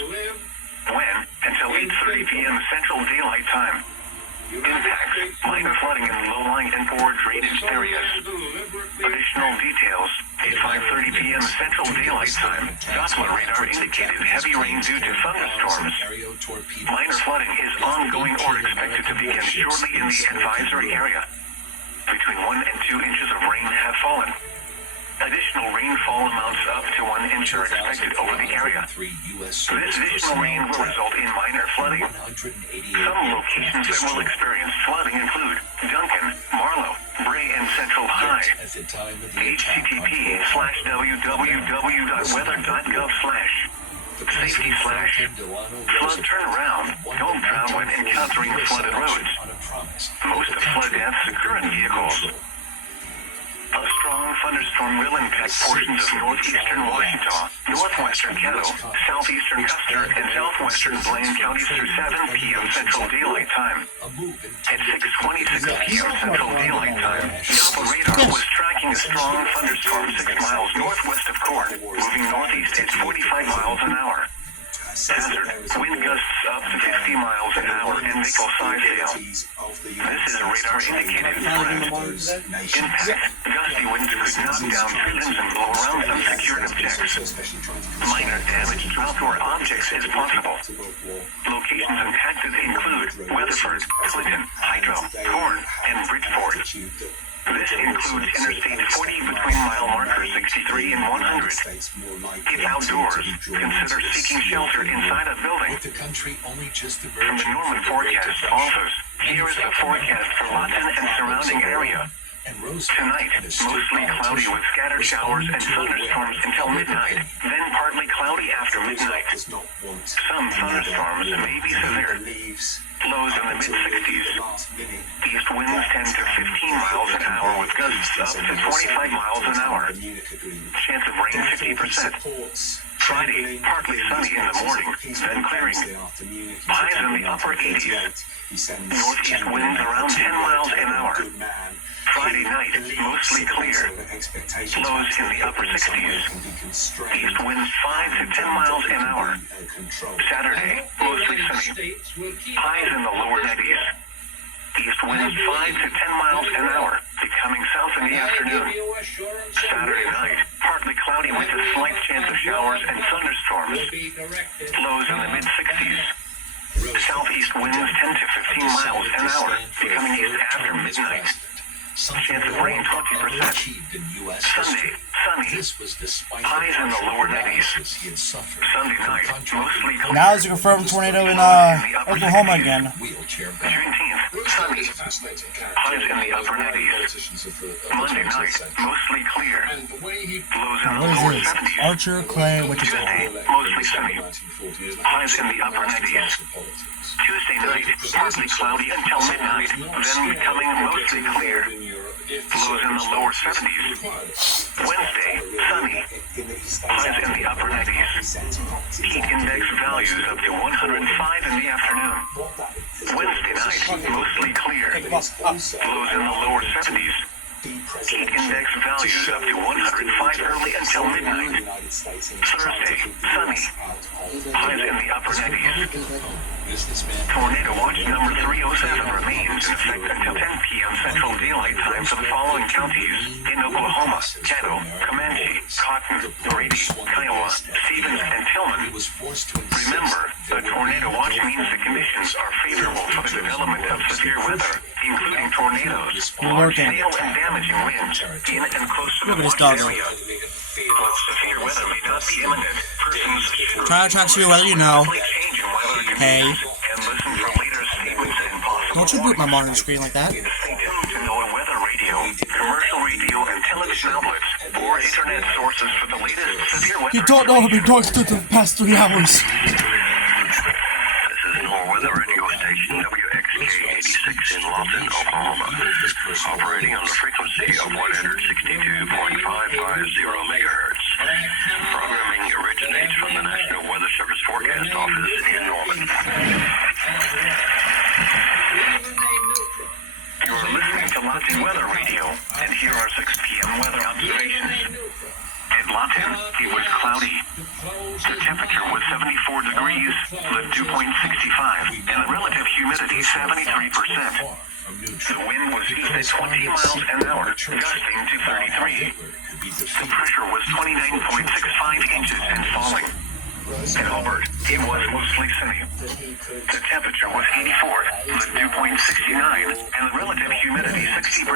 When? Until 8:30 p.m. Central Daylight Time. Impacts: minor flooding in low-lying and poor drainage areas. Additional details: at 5:30 p.m. Central Daylight Time. Doppler radar indicated heavy rain due to thunderstorms. Minor flooding is ongoing or expected to begin shortly in the advisory area. Between 1 and 2 inches of rain have fallen. Additional rainfall amounts up to 1 inch are expected over the area. This additional rain will result in minor flooding. Some locations that will experience flooding include Duncan, Marlow, Bray, and Central High. http://www.weather.gov/ The Safety president flash. Franklin Delano Flood Roosevelt turnaround. won Don't the drown when 1940 encountering US flooded election roads. on a promise Most that of the flood country deaths would occur in remain vehicles. neutral. A strong thunderstorm will impact portions of northeastern Washington, northwestern Caddo, southeastern Custer, and southwestern Blaine counties through 7 p.m. Central Daylight Time. A move At intended to 6:26 p.m. Central Daylight Time, Doppler radar was tracking a strong thunderstorm 6 miles northwest of Court, moving northeast at 45 miles an hour. Hazard, wind gusts up to 50 miles an hour and vehicle-size hail. This is a radar-indicated threat. Impact, gusty winds could knock down tree limbs and blow around unsecured objects. Minor damage to outdoor objects is possible. Locations impacted include Weatherford, Clinton, Hydro, Horn, and Bridgeport. This includes Interstate 40 between mile markers 63 and 100. If outdoors, consider seeking shelter inside a building. with the country only just From emerging the Norman from the forecast Great Depression. authors, here is the forecast for Lawton and surrounding area. And Roosevelt Tonight, and his state mostly cloudy with scattered was showers and only too aware thunderstorms of until the midnight, event. then partly cloudy after midnight. Does not want Some thunderstorms may be severe. believes Lows in the mid-60s. East winds 10 to 15 miles an hour with gusts up to 25 miles an hour. Chance of rain 50%. Friday, partly sunny in the morning, then clearing. Highs in the upper 80s. Northeast winds around 10 miles an hour. Friday night, mostly clear. Lows in the upper 60s. East winds 5 to 10 miles an hour. Saturday, mostly sunny. Highs in the lower 90s. East winds 5 to 10 miles an hour, becoming south in the afternoon. Saturday night, partly cloudy with a slight chance of showers and thunderstorms. Lows in the mid-60s. Southeast winds 10 to 15 miles an hour, becoming east after midnight. Chance of rain 20%. Sunday, sunny. This was despite Highs in the lower 90s. he had suffered. Sunday night, mostly clear. Now there's a confirmed tornado in Oklahoma again. Wheelchair bound. Juneteenth, sunny. Highs in the upper 90s. Monday night, mostly clear. Lows in the What lower is this? 70s. Archer, Clay, Wichita. Tuesday, mostly sunny. Highs in the upper 90s. Tuesday night, partly cloudy until midnight, then becoming mostly clear. Lows in the lower 70s. Wednesday, sunny. Highs in the upper 90s. Heat index values up to 105 in the afternoon. Wednesday night, mostly clear. Lows in the lower 70s. Heat index values up to 105 early until midnight. Thursday, sunny. Highs in the upper 90s. Tornado watch number 307 remains in effect until 10 p.m. Central Daylight Time for the following counties in Oklahoma: Caddo, Comanche, Cotton, Brady, Kiowa, Stevens, and Tillman. Remember, a tornado watch means the conditions are favorable for the development of severe weather, including tornadoes, large hail, and damaging winds in and close to the Look at this watch dog. area. While severe weather may not be imminent, persons should Try to track severe weather, you know. change in weather conditions Hey. and listen for leaders' statements and possible Don't you boot my monitor screen like that. Stay tuned to NOAA weather radio, commercial radio and television outlets, or internet sources for the latest severe weather. You don't know what we've been doing through the past 3 hours. This is NOAA weather radio station WXK 86 in Lawton, Oklahoma, operating on the frequency of 162.550 megahertz. Programming originates from the National Weather Service Forecast Office in Norman. You are listening to Lawton Weather Radio, and here are 6 p.m. weather observations. At Lawton, it was cloudy. The temperature was 74 degrees, the dew point 65, and the relative humidity 73%. The wind was east at 20 miles an hour, gusting to 33. The pressure was 29.65 inches and falling. At Hobart, it was mostly sunny. The temperature was 84, the dew point 69, and the relative humidity 60%.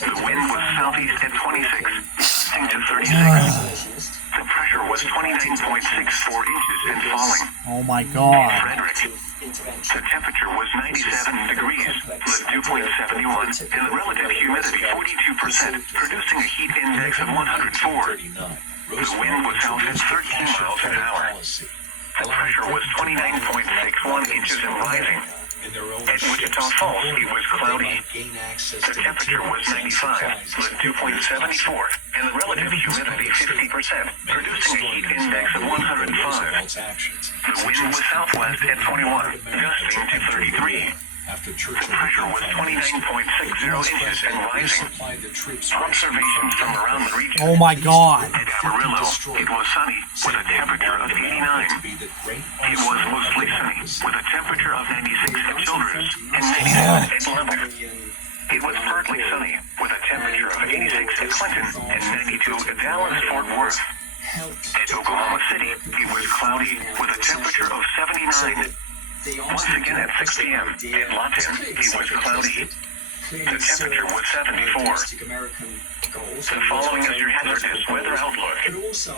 The wind was southeast at 26, gusting to 36. The pressure was 29.64 inches and falling. Oh my In god. Frederick, the temperature was 97 degrees, the dew point 71, and the relative humidity 42%, producing a heat index of 104. The wind was held at 13 miles an hour. The pressure was 29.61 inches and rising. At Wichita Falls, it was cloudy. The temperature was 95, with 2.74, and the relative humidity 50%, producing a heat index of 105. The wind was southwest at 21, gusting to 33. The pressure was 29.60 inches and rising. Observations from around the region. Oh my god. At Amarillo, it was sunny with a temperature of 89. It was mostly sunny with a temperature of 96 at Childress and 97 at Lubbock. It was partly sunny with a temperature of 86 at Clinton and 92 at Dallas-Fort Worth. At Oklahoma City, it was cloudy with a temperature of 79. Once again at 6 p.m. at Lawton, it was cloudy. The temperature was 74. The following is your hazardous weather outlook. This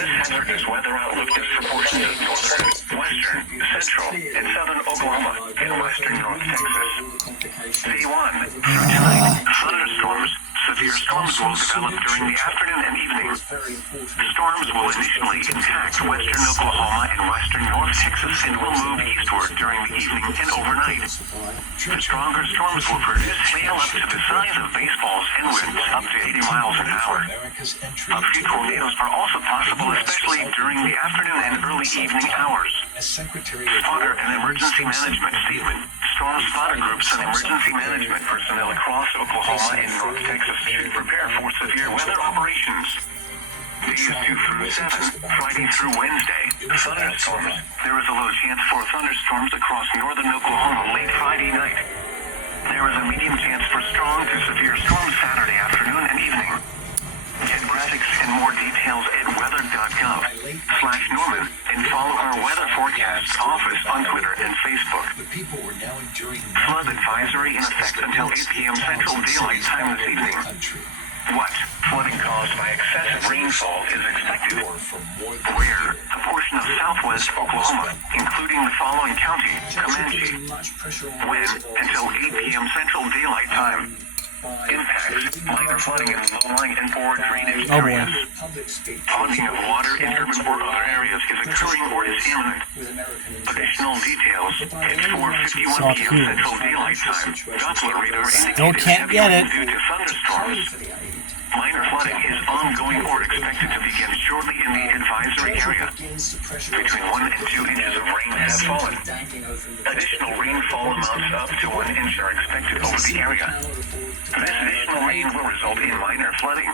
hazardous weather outlook is proportionate to northern, western, central, and southern Oklahoma and western North Texas. C1. Through tonight, thunderstorms. Severe storms will develop during the afternoon and evening. Storms will initially impact western Oklahoma and western North Texas and will move eastward during the evening and overnight. The stronger storms will produce hail up to the size of baseballs and winds up to 80 miles an hour. A few tornadoes are also possible, especially during the afternoon and early evening hours. Spotter and emergency management statement. Storm spotter groups and emergency management personnel across Oklahoma and North Texas should prepare for severe weather operations. Days 2 through 7, Friday through Wednesday, thunderstorms. There is a low chance for thunderstorms across northern Oklahoma late Friday night. There is a medium chance for strong to severe storms Saturday afternoon and evening. Get graphics and more details at weather.gov/Norman and follow our weather forecast office on Twitter and Facebook. Flood advisory in effect until 8 p.m. Central Daylight Time this evening. What? Flooding caused by excessive rainfall is expected. Where? A portion of southwest Oklahoma, including the following county, Comanche. When? Until 8 p.m. Central Daylight Time. Impacts: minor flooding in low-lying and poor drainage areas. Ponding of water in urban or other areas is occurring or is imminent. Additional details at 4:51 p.m. Central Daylight Time. Doppler radar indicated heavy rain due to thunderstorms. Minor flooding is ongoing or expected to begin shortly in the advisory area. Between 1 and 2 inches of rain have fallen. Additional rainfall amounts up to 1 inch are expected over the area. This additional rain will result in minor flooding.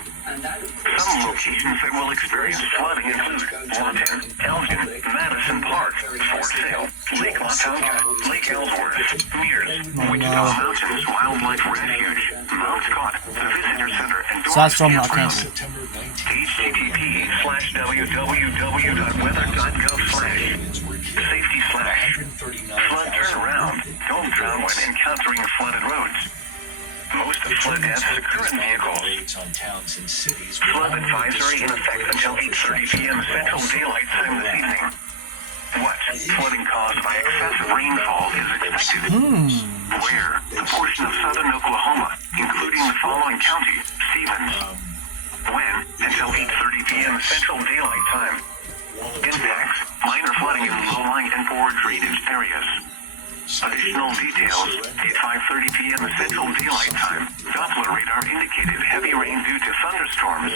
Some locations that will experience flooding include Lawton, Elgin, Madison Park, Fort Sale, Lake Latonka, Lake Ellsworth, Mears, Wichita Mountains Wildlife Refuge, Mount Scott, the Visitor Center, and Dorrance Campground. http://www.weather.gov/safety/flood turnaround. Don't drown when encountering flooded roads. Most of flood deaths occur in vehicles. Flood advisory in effect until 8:30 p.m. Central Daylight Time this evening. What? Flooding caused by excessive rainfall is expected. Where? A portion of southern Oklahoma, including the following county, Stevens. When? Until 8:30 p.m. Central Daylight Time. Impacts: minor flooding in low-lying and poor drainage areas. Additional details at 5:30 p.m. Central Daylight Time. Doppler radar indicated heavy rain due to thunderstorms.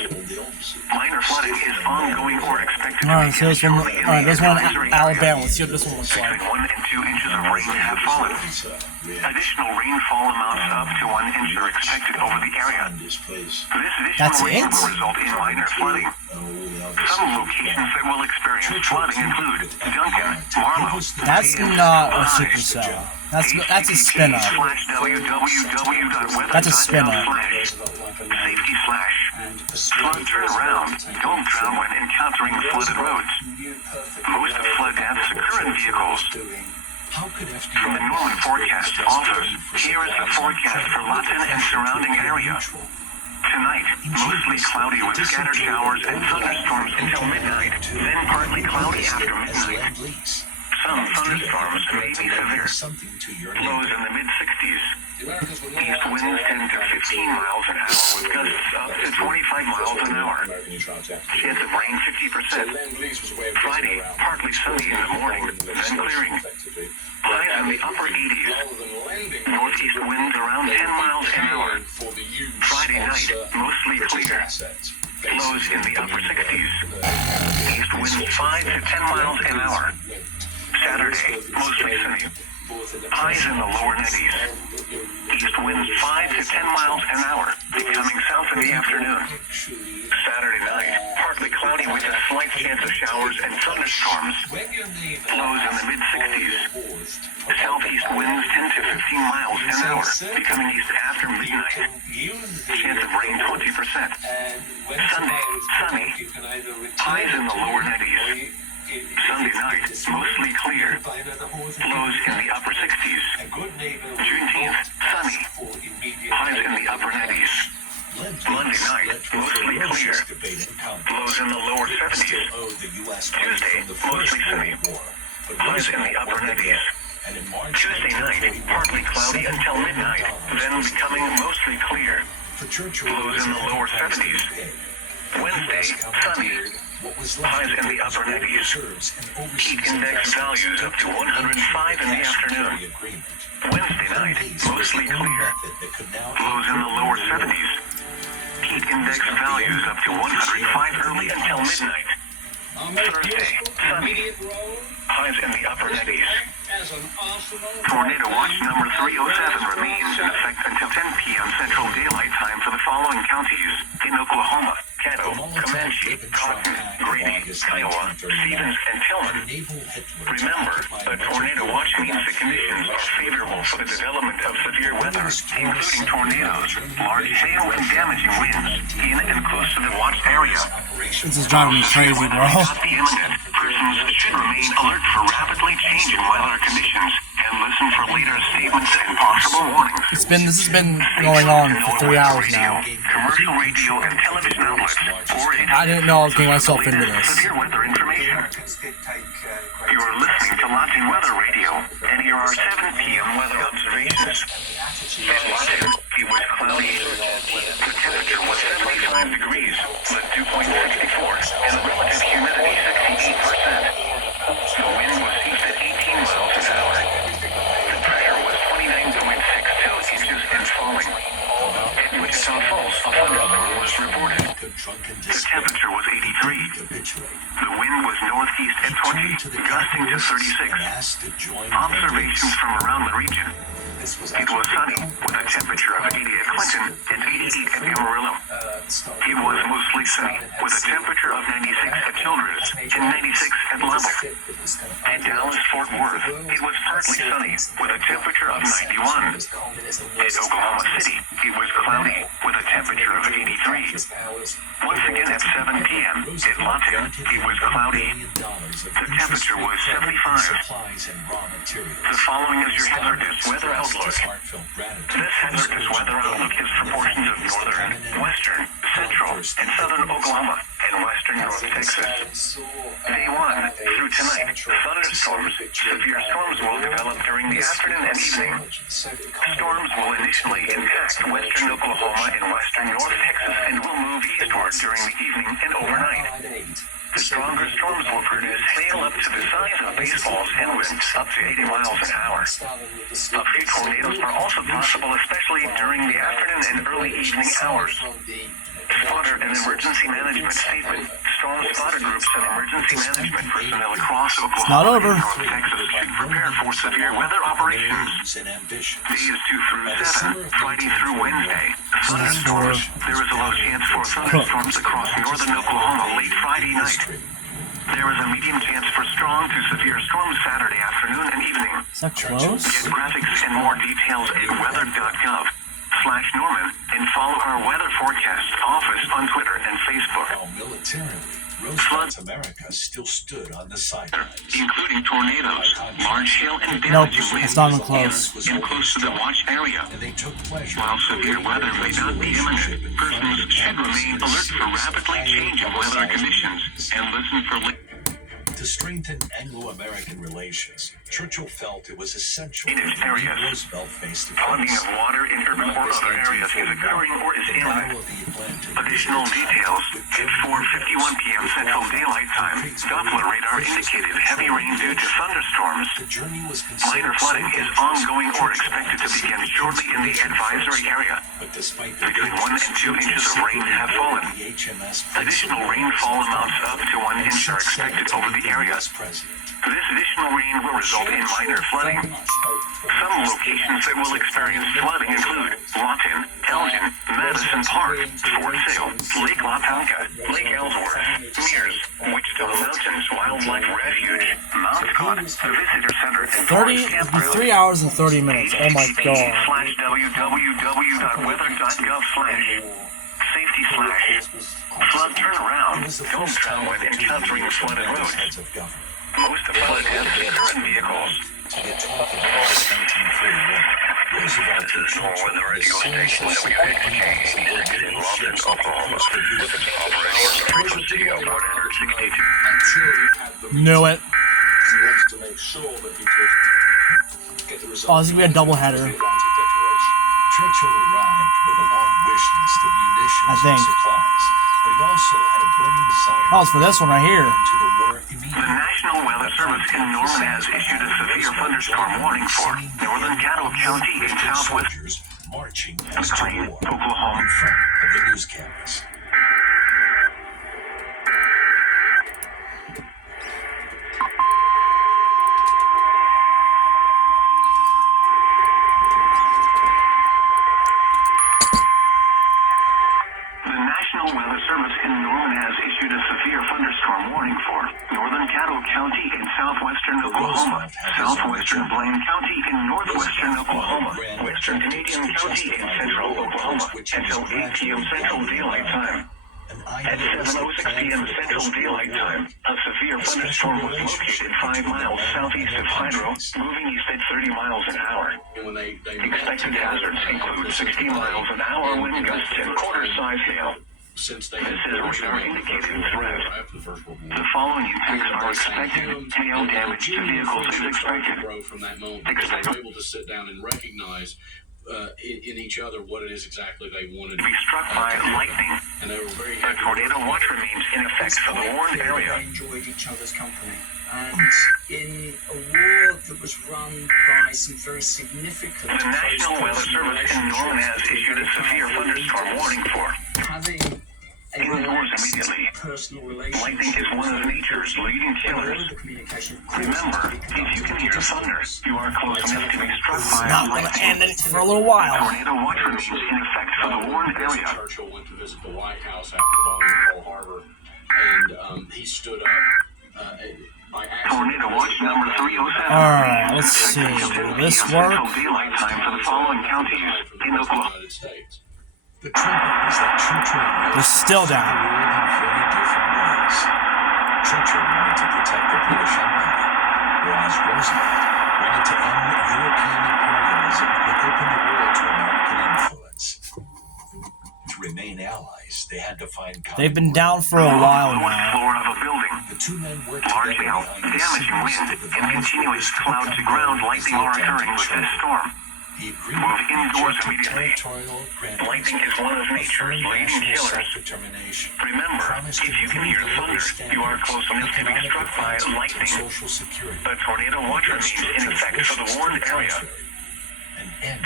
Minor flooding is ongoing or expected to begin shortly in the advisory area. Let's see what this one looks like. Between 1 and 2 inches of rain have fallen. Additional rainfall amounts up to 1 inch are expected over the area. This additional rain will result in minor flooding. Some locations that will experience flooding include Duncan, Marlow. That's not a supercell. That's a spin-up. That's a spin-up. Safety/flood turnaround. Don't drown when encountering flooded roads. Most of flood deaths occur in vehicles. From the Norman Forecast Office, here is the forecast for Lawton and surrounding area. Tonight, mostly cloudy with scattered showers and thunderstorms until midnight, then partly cloudy after midnight. some thunderstorms may be severe. Something to your Lows in the mid-60s. East winds 10 to 15 miles an hour with gusts up to 25 miles an hour. Chance of rain 50%. Friday, partly sunny in the morning, then clearing. Highs in the upper 80s. Northeast winds around 10 miles an hour. Friday night, mostly clear. Lows in the upper 60s. East winds 5 to 10 miles an hour. Saturday, mostly sunny. Highs in the lower 90s. East winds 5 to 10 miles an hour, becoming south in the afternoon. Saturday night, partly cloudy with a slight chance of showers and thunderstorms. Lows in the mid-60s. Southeast winds 10 to 15 miles an hour, becoming east after midnight. Chance of rain 20%. Sunday, sunny. Highs in the lower 90s. Sunday night, mostly clear. Lows in the upper 60s. Juneteenth, sunny. Highs in the upper 90s. Monday night, mostly clear. Lows in the lower 70s. Tuesday, mostly sunny. Highs in the upper 90s. Tuesday night, partly cloudy until midnight, then becoming mostly clear. Lows in the lower 70s. Wednesday, sunny. Highs in the upper 90s. Heat index values up to 105 in the afternoon. Wednesday night, mostly clear. Lows in the lower 70s. Heat index values up to 105 early until midnight. Thursday, sunny. Highs in the upper 90s. Tornado watch number 307 remains in effect until 10 p.m. Central Daylight Time for the following counties in Oklahoma: Caddo, Comanche, Cotton, Grady, Iowa, Stevens, and Tillman. Remember, a tornado watch means the conditions are favorable for the development of severe weather, including tornadoes, large hail, and damaging winds in and close to the watch area. This is driving me crazy, bro. Not be imminent. Persons should remain alert for rapidly changing weather conditions and listen for later statements and possible warnings. This has been going on for 3 hours now. Commercial radio and television outlets, or I didn't know I was getting myself into this. severe weather information. You're listening to Latin Weather Radio, and here are 7 p.m. weather observations. At Latin, it was cloudy. The temperature was 75 degrees, with dew point 64, and the relative humidity 68%. The wind was east at 18 miles an hour. The pressure was 29.62 inches and falling. At Wichita Falls, a thunderstorm was reported. The temperature was 83. The wind was northeast at 20, gusting to 36. Observations from around the region. It was sunny, with a temperature of 80 at Clinton and 88 at Amarillo. It was mostly sunny, with a temperature of 96 at Childress and 96 at Lubbock. At Dallas-Fort Worth, it was partly sunny, with a temperature of 91. At Oklahoma City, it was cloudy, with a temperature of 83. Once again at 7 p.m., at Lawton, it was cloudy. The temperature was 75. The following is your hazardous weather outlook. This hazardous weather outlook is for portions of northern, western, central, and southern Oklahoma and western North Texas. Day 1 through tonight, thunderstorms, severe storms will develop during the afternoon and evening. Storms will initially impact western Oklahoma and western North Texas and will move eastward during the evening and overnight. The stronger storms will produce hail up to the size of baseballs and winds up to 80 miles an hour. A few tornadoes are also possible, especially during the afternoon and early evening hours. Spotter and emergency management statement. Storm spotter groups and emergency management personnel across Oklahoma and North Texas should prepare for severe weather operations. Days 2 through 7, Friday through Wednesday. Thunderstorms. There is a low chance for thunderstorms across northern Oklahoma late Friday night. There is a medium chance for strong to severe storms Saturday afternoon and evening. Is that close? Get graphics and more details at weather.gov/Norman and follow our weather forecast office on Twitter and Facebook. Floods America still stood on the sidelines, including tornadoes, large hail, and Nope, damaging winds it's not even close. and close to the watch area. and they took pleasure. While severe weather may not be imminent, persons should remain alert for rapidly changing weather conditions and listen for To strengthen Anglo-American relations, Churchill felt it was essential In its to meet areas, Roosevelt face to Plugging face. of water in urban or other areas is occurring or is The imminent. Battle of the Atlantic. Additional details at 4:51 p.m. Central Daylight Time. Doppler radar indicated heavy rain due to thunderstorms. The journey was Minor considered flooding so is dangerous, ongoing or Churchill expected to had begin decided shortly in the against advisory area. But despite the Between 1 and 2 inches of rain have fallen. Additional rainfall amounts up to 1 inch are expected over the area. This additional rain will result in minor flooding. Some locations that will experience flooding include Lawton, Elgin, Madison Park, Fort Sill, Lake Latanka, Lake Ellsworth, Mears, Wichita Mountains Wildlife Refuge, Mount Scott, the Visitor Center, and 30, 3 hours and 30 minutes. Oh my god. www.weather.gov/safety/flood turnaround. Don't travel when encountering flooded roads. Most of flood hazards occur in vehicles. To get talking about this 1941, Roosevelt and Churchill had a serious Knew it. He wants to make sure that he could get the result. Oh, this is gonna be a doubleheader. Churchill arrived with a long wish list of munitions I think. and supplies, but he also had a burning desire Oh, it's for this one right here. to the war The immediately. National Weather Service in Norman has issued a severe thunderstorm warning for northern Caddo County in southwest Soldiers marching as to McLean, war Oklahoma. in front of the news cameras. The National Weather Service in Norman has issued a severe thunderstorm warning for northern Caddo County in southwestern Oklahoma, southwestern Blaine County in northwestern Oklahoma, western Canadian County in central Oklahoma, until 8 p.m. Central Daylight Time. At 7:06 p.m. Central Daylight Time, a severe thunderstorm was located 5 miles southeast of Hydro, moving east at 30 miles an hour. When they Expected hazards include 60 miles an hour wind gusts and quarter-size hail. since they This is radar indicated threat. after the First World War. The following impacts are expected. Hail damage to vehicles is expected. Grow from that moment because they were able to sit down and recognize in each other what it is exactly they wanted To be struck by lightning. and they were very The tornado watch remains in effect for the warned area. They enjoyed each other's company. And in a war that was run by some very significant The National close Weather personal Service in Norman has relationships issued a severe thunderstorm warning for having a indoors relaxed immediately. personal relationship. Lightning is one of nature's leading killers. The communication Remember, if you can hear thunder, you are close enough to be struck by Not a gonna end lightning. it for a little while. Tornado watch remains in effect for the warned area. Churchill went to visit the White House after the bombing of Pearl Harbor, and he stood up by accident. Tornado watch number 307. Alright, let's see. Will this work? Central Daylight Time for the following counties in Oklahoma. United States. The trouble is that Churchill They're still the down. world in very different ways. Churchill wanted to protect the British Empire, whereas Roosevelt wanted to end European imperialism and open the world to American influence. To remain allies, they had to find common They've been ground. down for a while Lowest now. floor of a building. The two men worked Large together hail, behind the damaging scenes wind, to and devise continuous ways to cloud-to-ground become lightning known are as the occurring with Atlantic this Show. storm. The Move agreement indoors rejected immediately. territorial grandness, Lightning is one of nature's leading killers. self-determination. Remember, Promised if you can hear thunder, you are close enough to be struck by lightning. Social security. The tornado watch remains in effect for the warned area.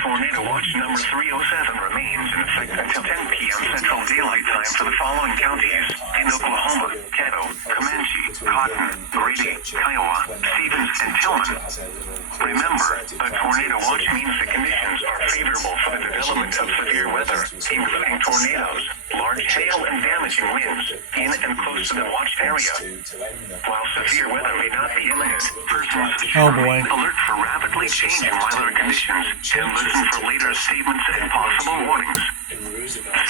Tornado watch number 307 remains in effect until 10 p.m. Central Daylight Time for the following counties in Oklahoma: Caddo, Comanche, Cotton, Grady, Kiowa, Stevens, and Tillman. Remember, a tornado watch means the conditions are favorable for the development of severe weather, including tornadoes, large hail, and damaging winds in and close to the watched area. While severe weather may not be imminent, persons should Oh, boy. remain alert for rapidly changing weather conditions and listen for later statements and possible warnings.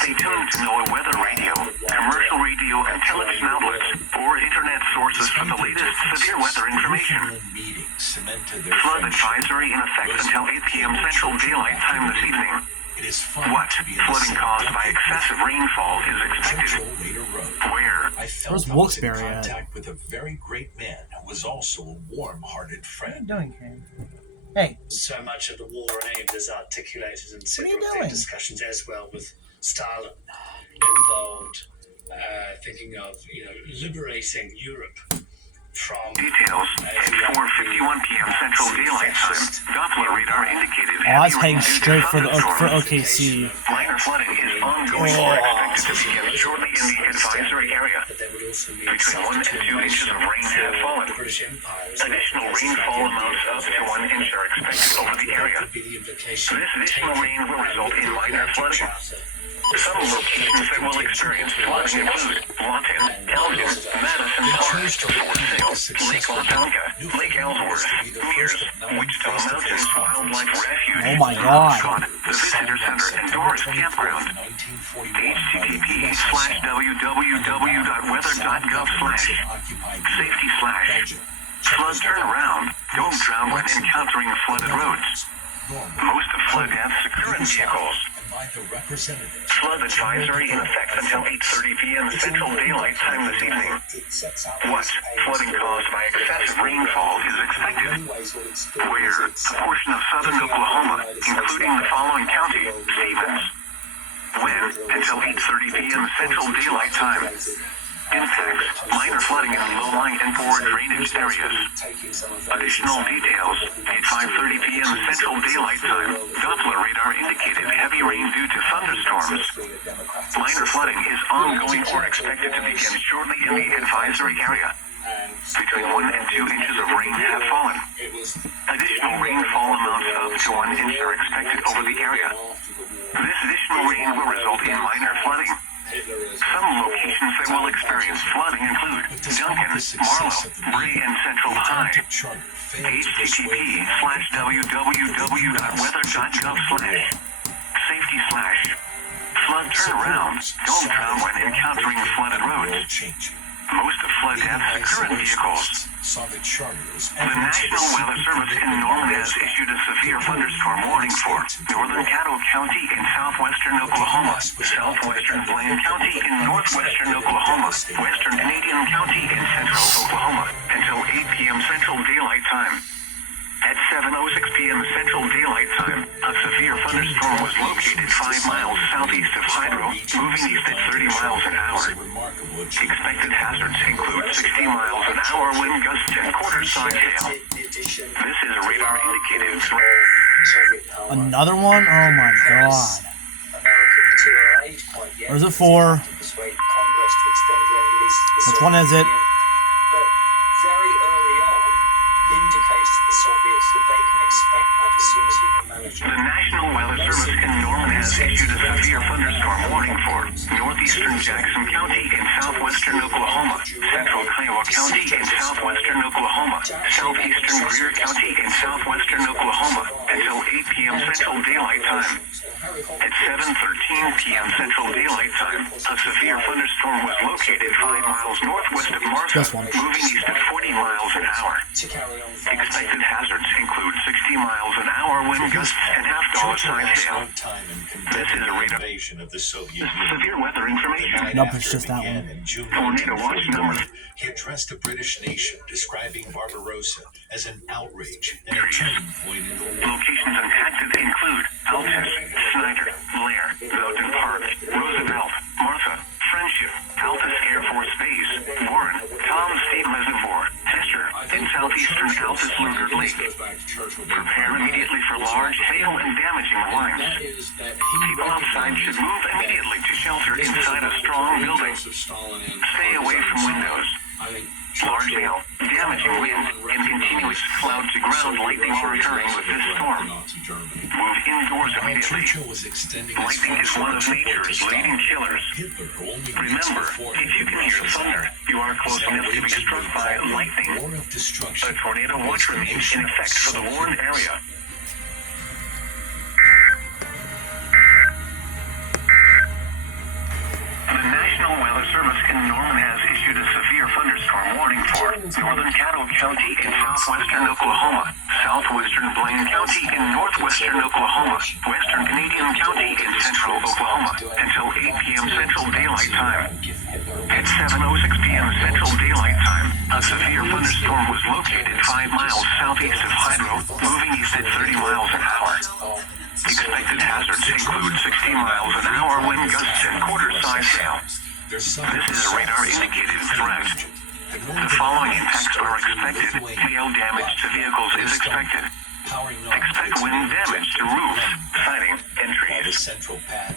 Stay tuned to NOAA Weather Radio, commercial radio and television outlets, or internet sources for the latest severe weather information. Flood advisory in effect until 8 p.m. Central Daylight Time this evening. What? Flooding caused by excessive rainfall is expected. Where? I felt Where's I was in Wilkes-Barre at? contact with a very great man who was also a warm-hearted What are friend. you doing, Kane? Hey, So much of the war aimed as articulated in What are you several doing? big discussions as well, with Stalin involved, thinking of liberating Europe from Details at 4:51 p.m. Central Daylight Time. Doppler radar indicated oh, I was heavy heading rain due to straight for the thunderstorms. OKC. Minor flooding is ongoing or expected to begin shortly in the advisory area. But there would also be Between 1 and 2 inches of rain have fallen. the British Empire. Additional rainfall amounts up to 1 inch are expected over the area. Could be the implication. This additional rain will result in minor flooding. Some locations that will experience flooding include Lawton, Elgin, Madison Park, Fort Sill, Lake Watonka, Lake Ellsworth, Mears, Wichita Mountains Wildlife Refuge, Oh my God. Scott, the Visitor Center, and Doris Campground. http:/www.weather.gov/safety/ flood turnaround. Don't drown when encountering flooded roads. Most of flood deaths occur in vehicles. By the representatives. Flood advisory in effect until 8:30 p.m. Central Daylight Time this evening. What? Flooding caused by excessive rainfall is expected. Where? A portion of southern Oklahoma, including the following county: Stevens. When? Until 8:30 p.m. Central Daylight Time. Impacts: minor flooding in low-lying and poor drainage areas. Additional details: at 5:30 p.m. Central Daylight Time, Doppler radar indicated heavy rain due to thunderstorms. Minor flooding is ongoing or expected to begin shortly in the advisory area. Between 1 and 2 inches of rain have fallen. Additional rainfall amounts up to 1 inch are expected over the area. This additional rain will result in minor flooding. Some locations that will experience flooding include Duncan, Marlow, Bray, and Central High. http://www.weather.gov/safety/flood turnaround. Don't drown when encountering flooded roads. Most of flood deaths occur in vehicles. The National Weather Service in Norman has issued a severe thunderstorm warning for northern Caddo County in southwestern Oklahoma, southwestern Blaine County in northwestern Oklahoma, western Canadian County in central Oklahoma, until 8 p.m. Central Daylight Time. At 7:06 p.m. Central Daylight Time, a severe thunderstorm was located 5 miles southeast of Hydro, moving east at 30 miles an hour. Expected hazards include 60 miles an hour wind gusts and quarter-size hail. This is a radar indicated threat. Another one? Oh my God. Where's it for? Which one is it? Very early on, indicates to the Soviets that they can expect that as soon as we can manage it. The National Weather Service in Norman has issued a severe thunderstorm warning for northeastern Jackson County in southwestern Oklahoma, central Kiowa County in southwestern Oklahoma, southeastern Greer County in southwestern Oklahoma, until 8 p.m. Central Daylight Time. At 7:13 p.m. Central Daylight Time, a severe thunderstorm was located 5 miles northwest of Martha, moving east at 40 miles an hour. Expected hazards include 60 miles an hour wind gusts and half-dollar-size hail. This is a radar. Severe weather information. Nope, it's just that one. Tornado watch number. He addressed the British nation, describing Barbarossa as an outrage and a turning point in the war. Locations impacted include Altus, Snyder, Blair, Belton Park, Roosevelt, Martha, Friendship, Altus Air Force Base, Warren, Tom State Reservoir, Hester, and southeastern Altus Lugard Lake. Prepare immediately for large hail and damaging winds. People outside should move immediately to shelter inside a strong building. Stay away from windows. Large hail, damaging wind, and continuous cloud-to-ground lightning are occurring with this storm. Move indoors immediately. Lightning is one of nature's leading killers. Remember, if you can hear thunder, you are close enough to be struck by lightning. A tornado watch remains in effect for the warned area. The National Weather Service in Norman has issued a severe thunderstorm warning for northern Caddo County in southwestern Oklahoma, southwestern Blaine County in northwestern Oklahoma, western Canadian County in central Oklahoma, until 8 p.m. Central Daylight Time. At 7:06 p.m. Central Daylight Time, a severe thunderstorm was located 5 miles southeast of Hydro, moving east at 30 miles an hour. Expected hazards include 60 miles an hour wind gusts and quarter-size hail. This is a radar-indicated threat. The following impacts are expected. Hail damage to vehicles is expected. Expect wind damage to roofs, siding, and trees.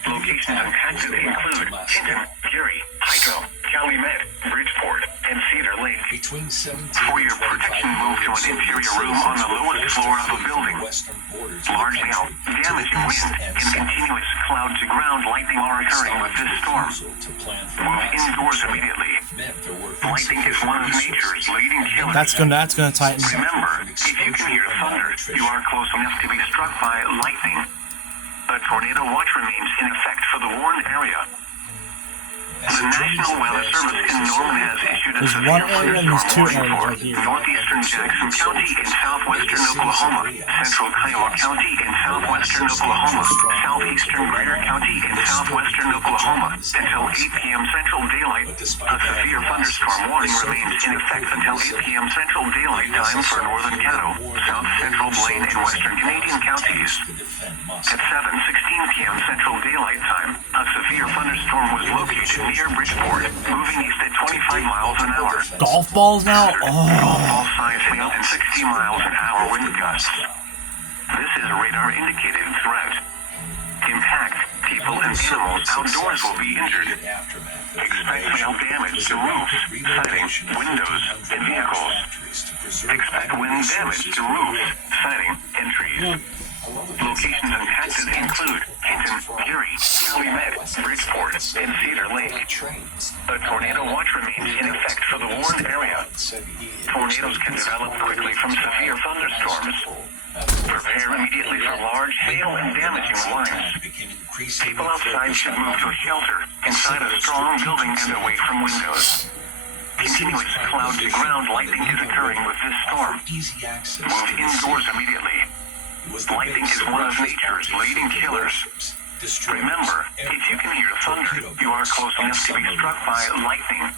Locations impacted include Hinton, Curie, Hydro, Calumet, Bridgeport, and Cedar Lake. For your protection, move to an interior room on the lowest floor of a building. Large hail, damaging wind, and continuous cloud-to-ground lightning are occurring with this storm. Move indoors immediately. Lightning is one of nature's leading killers. That's gonna tighten. Remember, if you can hear thunder, you are close enough to be struck by lightning. A tornado watch remains in effect for the warned area. The National Weather Service in Norman has issued a There's severe one area and there's two thunderstorm warning areas right here. for northeastern Jackson County in southwestern Oklahoma, central Kiowa County in southwestern Oklahoma, southeastern Greer County in southwestern Oklahoma, until 8 p.m. Central Daylight. A severe thunderstorm warning remains in effect until 8 p.m. Central Daylight Time for northern Caddo, south central Blaine, and western Canadian counties. At 7:16 p.m. Central Daylight Time, a severe thunderstorm was located near Bridgeport, moving east at 25 miles an hour. Golf balls now? Golf Oh. ball size hail and 60 miles an hour wind gusts. This is a radar-indicated threat. Impact, people and animals outdoors will be injured. Expect hail damage to roofs, siding, windows, and vehicles. Expect wind damage to roofs, siding, and trees. Locations impacted include Hinton, Curie, Calumet, Bridgeport, and Cedar Lake. A tornado watch remains in effect for the warned area. Tornadoes can develop quickly from severe thunderstorms. Prepare immediately for large hail and damaging winds. People outside should move to a shelter inside a strong building and away from windows. Continuous cloud-to-ground lightning is occurring with this storm. Move indoors immediately. Lightning is one of nature's leading killers. Remember, if you can hear thunder, you are close enough to be struck by lightning.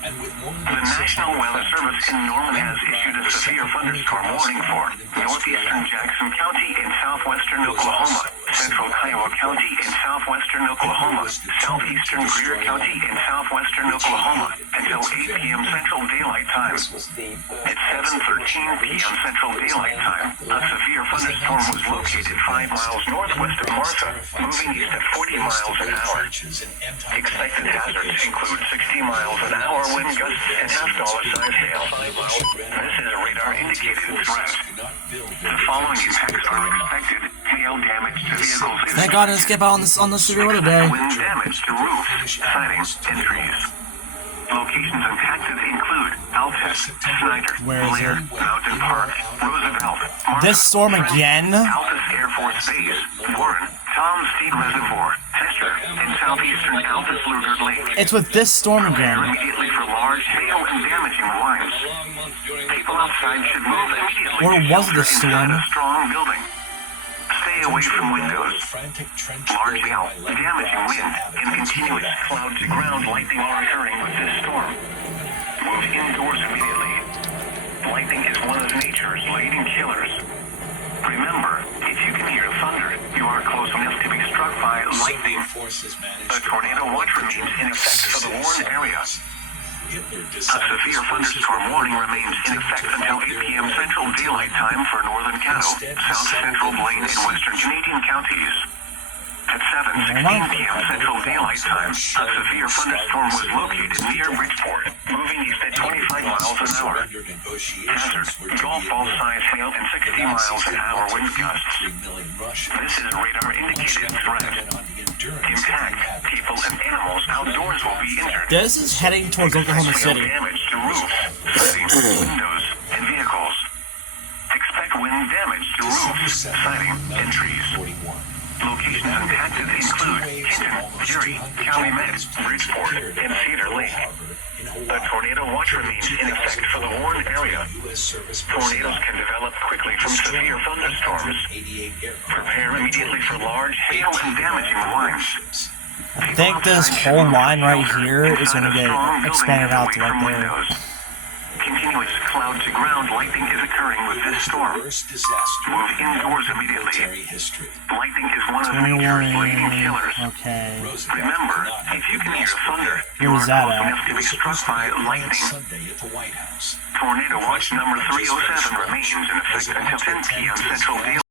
The National Weather Service in Norman has issued a severe thunderstorm warning for northeastern Jackson County in southwestern Oklahoma, central Kiowa County in southwestern Oklahoma, southeastern Greer County in southwestern Oklahoma, until 8 p.m. Central Daylight Time. At 7:13 p.m. Central Daylight Time, a severe thunderstorm was located 5 miles northwest of Martha, moving east at 40 miles an hour. Expected hazards include 60 miles an hour wind gusts and half-dollar-size hail. This is a radar-indicated threat. The following impacts are expected. Hail damage to vehicles is Thank God I didn't skip out on the severe weather day. wind damage to roofs, siding, and trees. Locations impacted include Altus, Snyder, Where is Blair, it? Mountain Park, Roosevelt, Martha, This storm again? Altus Air Force Base, Warren, Tom Steed Reservoir, Hester, and southeastern Altus Lugard Lake. It's with this storm Prepare again. immediately for large hail and damaging winds. People outside should move immediately Or to was shelter this inside storm? a strong building. Stay away from windows. Large hail, damaging wind, and continuous cloud-to-ground lightning are occurring with this storm. Move indoors immediately. Lightning is one of nature's leading killers. Remember, if you can hear thunder, you are close enough to be struck by lightning. A tornado watch remains in effect for the warned area. A severe thunderstorm warning remains in effect until 8 p.m. Central Daylight Time for northern Caddo, south central Blaine, and western Canadian counties. At 7:16 p.m. Central Daylight Time, a severe thunderstorm was located near Bridgeport, moving east at 25 miles an hour. Hazard, golf ball-size hail and 60 miles an hour wind gusts. This is a radar-indicated threat. Impact, people and animals outdoors will be injured. This is heading towards Oklahoma Hail City. damage to roofs, siding, windows, and vehicles. Expect wind damage to roofs, siding, and trees. Locations impacted include Hinton, Erie, Calumet, Bridgeport, and Cedar Lake. A tornado watch remains in effect for the Warren area. Tornadoes can develop quickly from severe thunderstorms. Prepare immediately for large hail and damaging winds. I think this whole line right here is going to get expanded out to like there. Continuous cloud to ground lightning is occurring with this storm. Move indoors immediately. Lightning is one of nature's leading killers. Okay. Remember, if you can hear thunder, you Where are was that close at? enough to be struck by lightning. Sunday at the White House. Tornado watch number 307 remains in effect until 10 p.m. Central Daylight.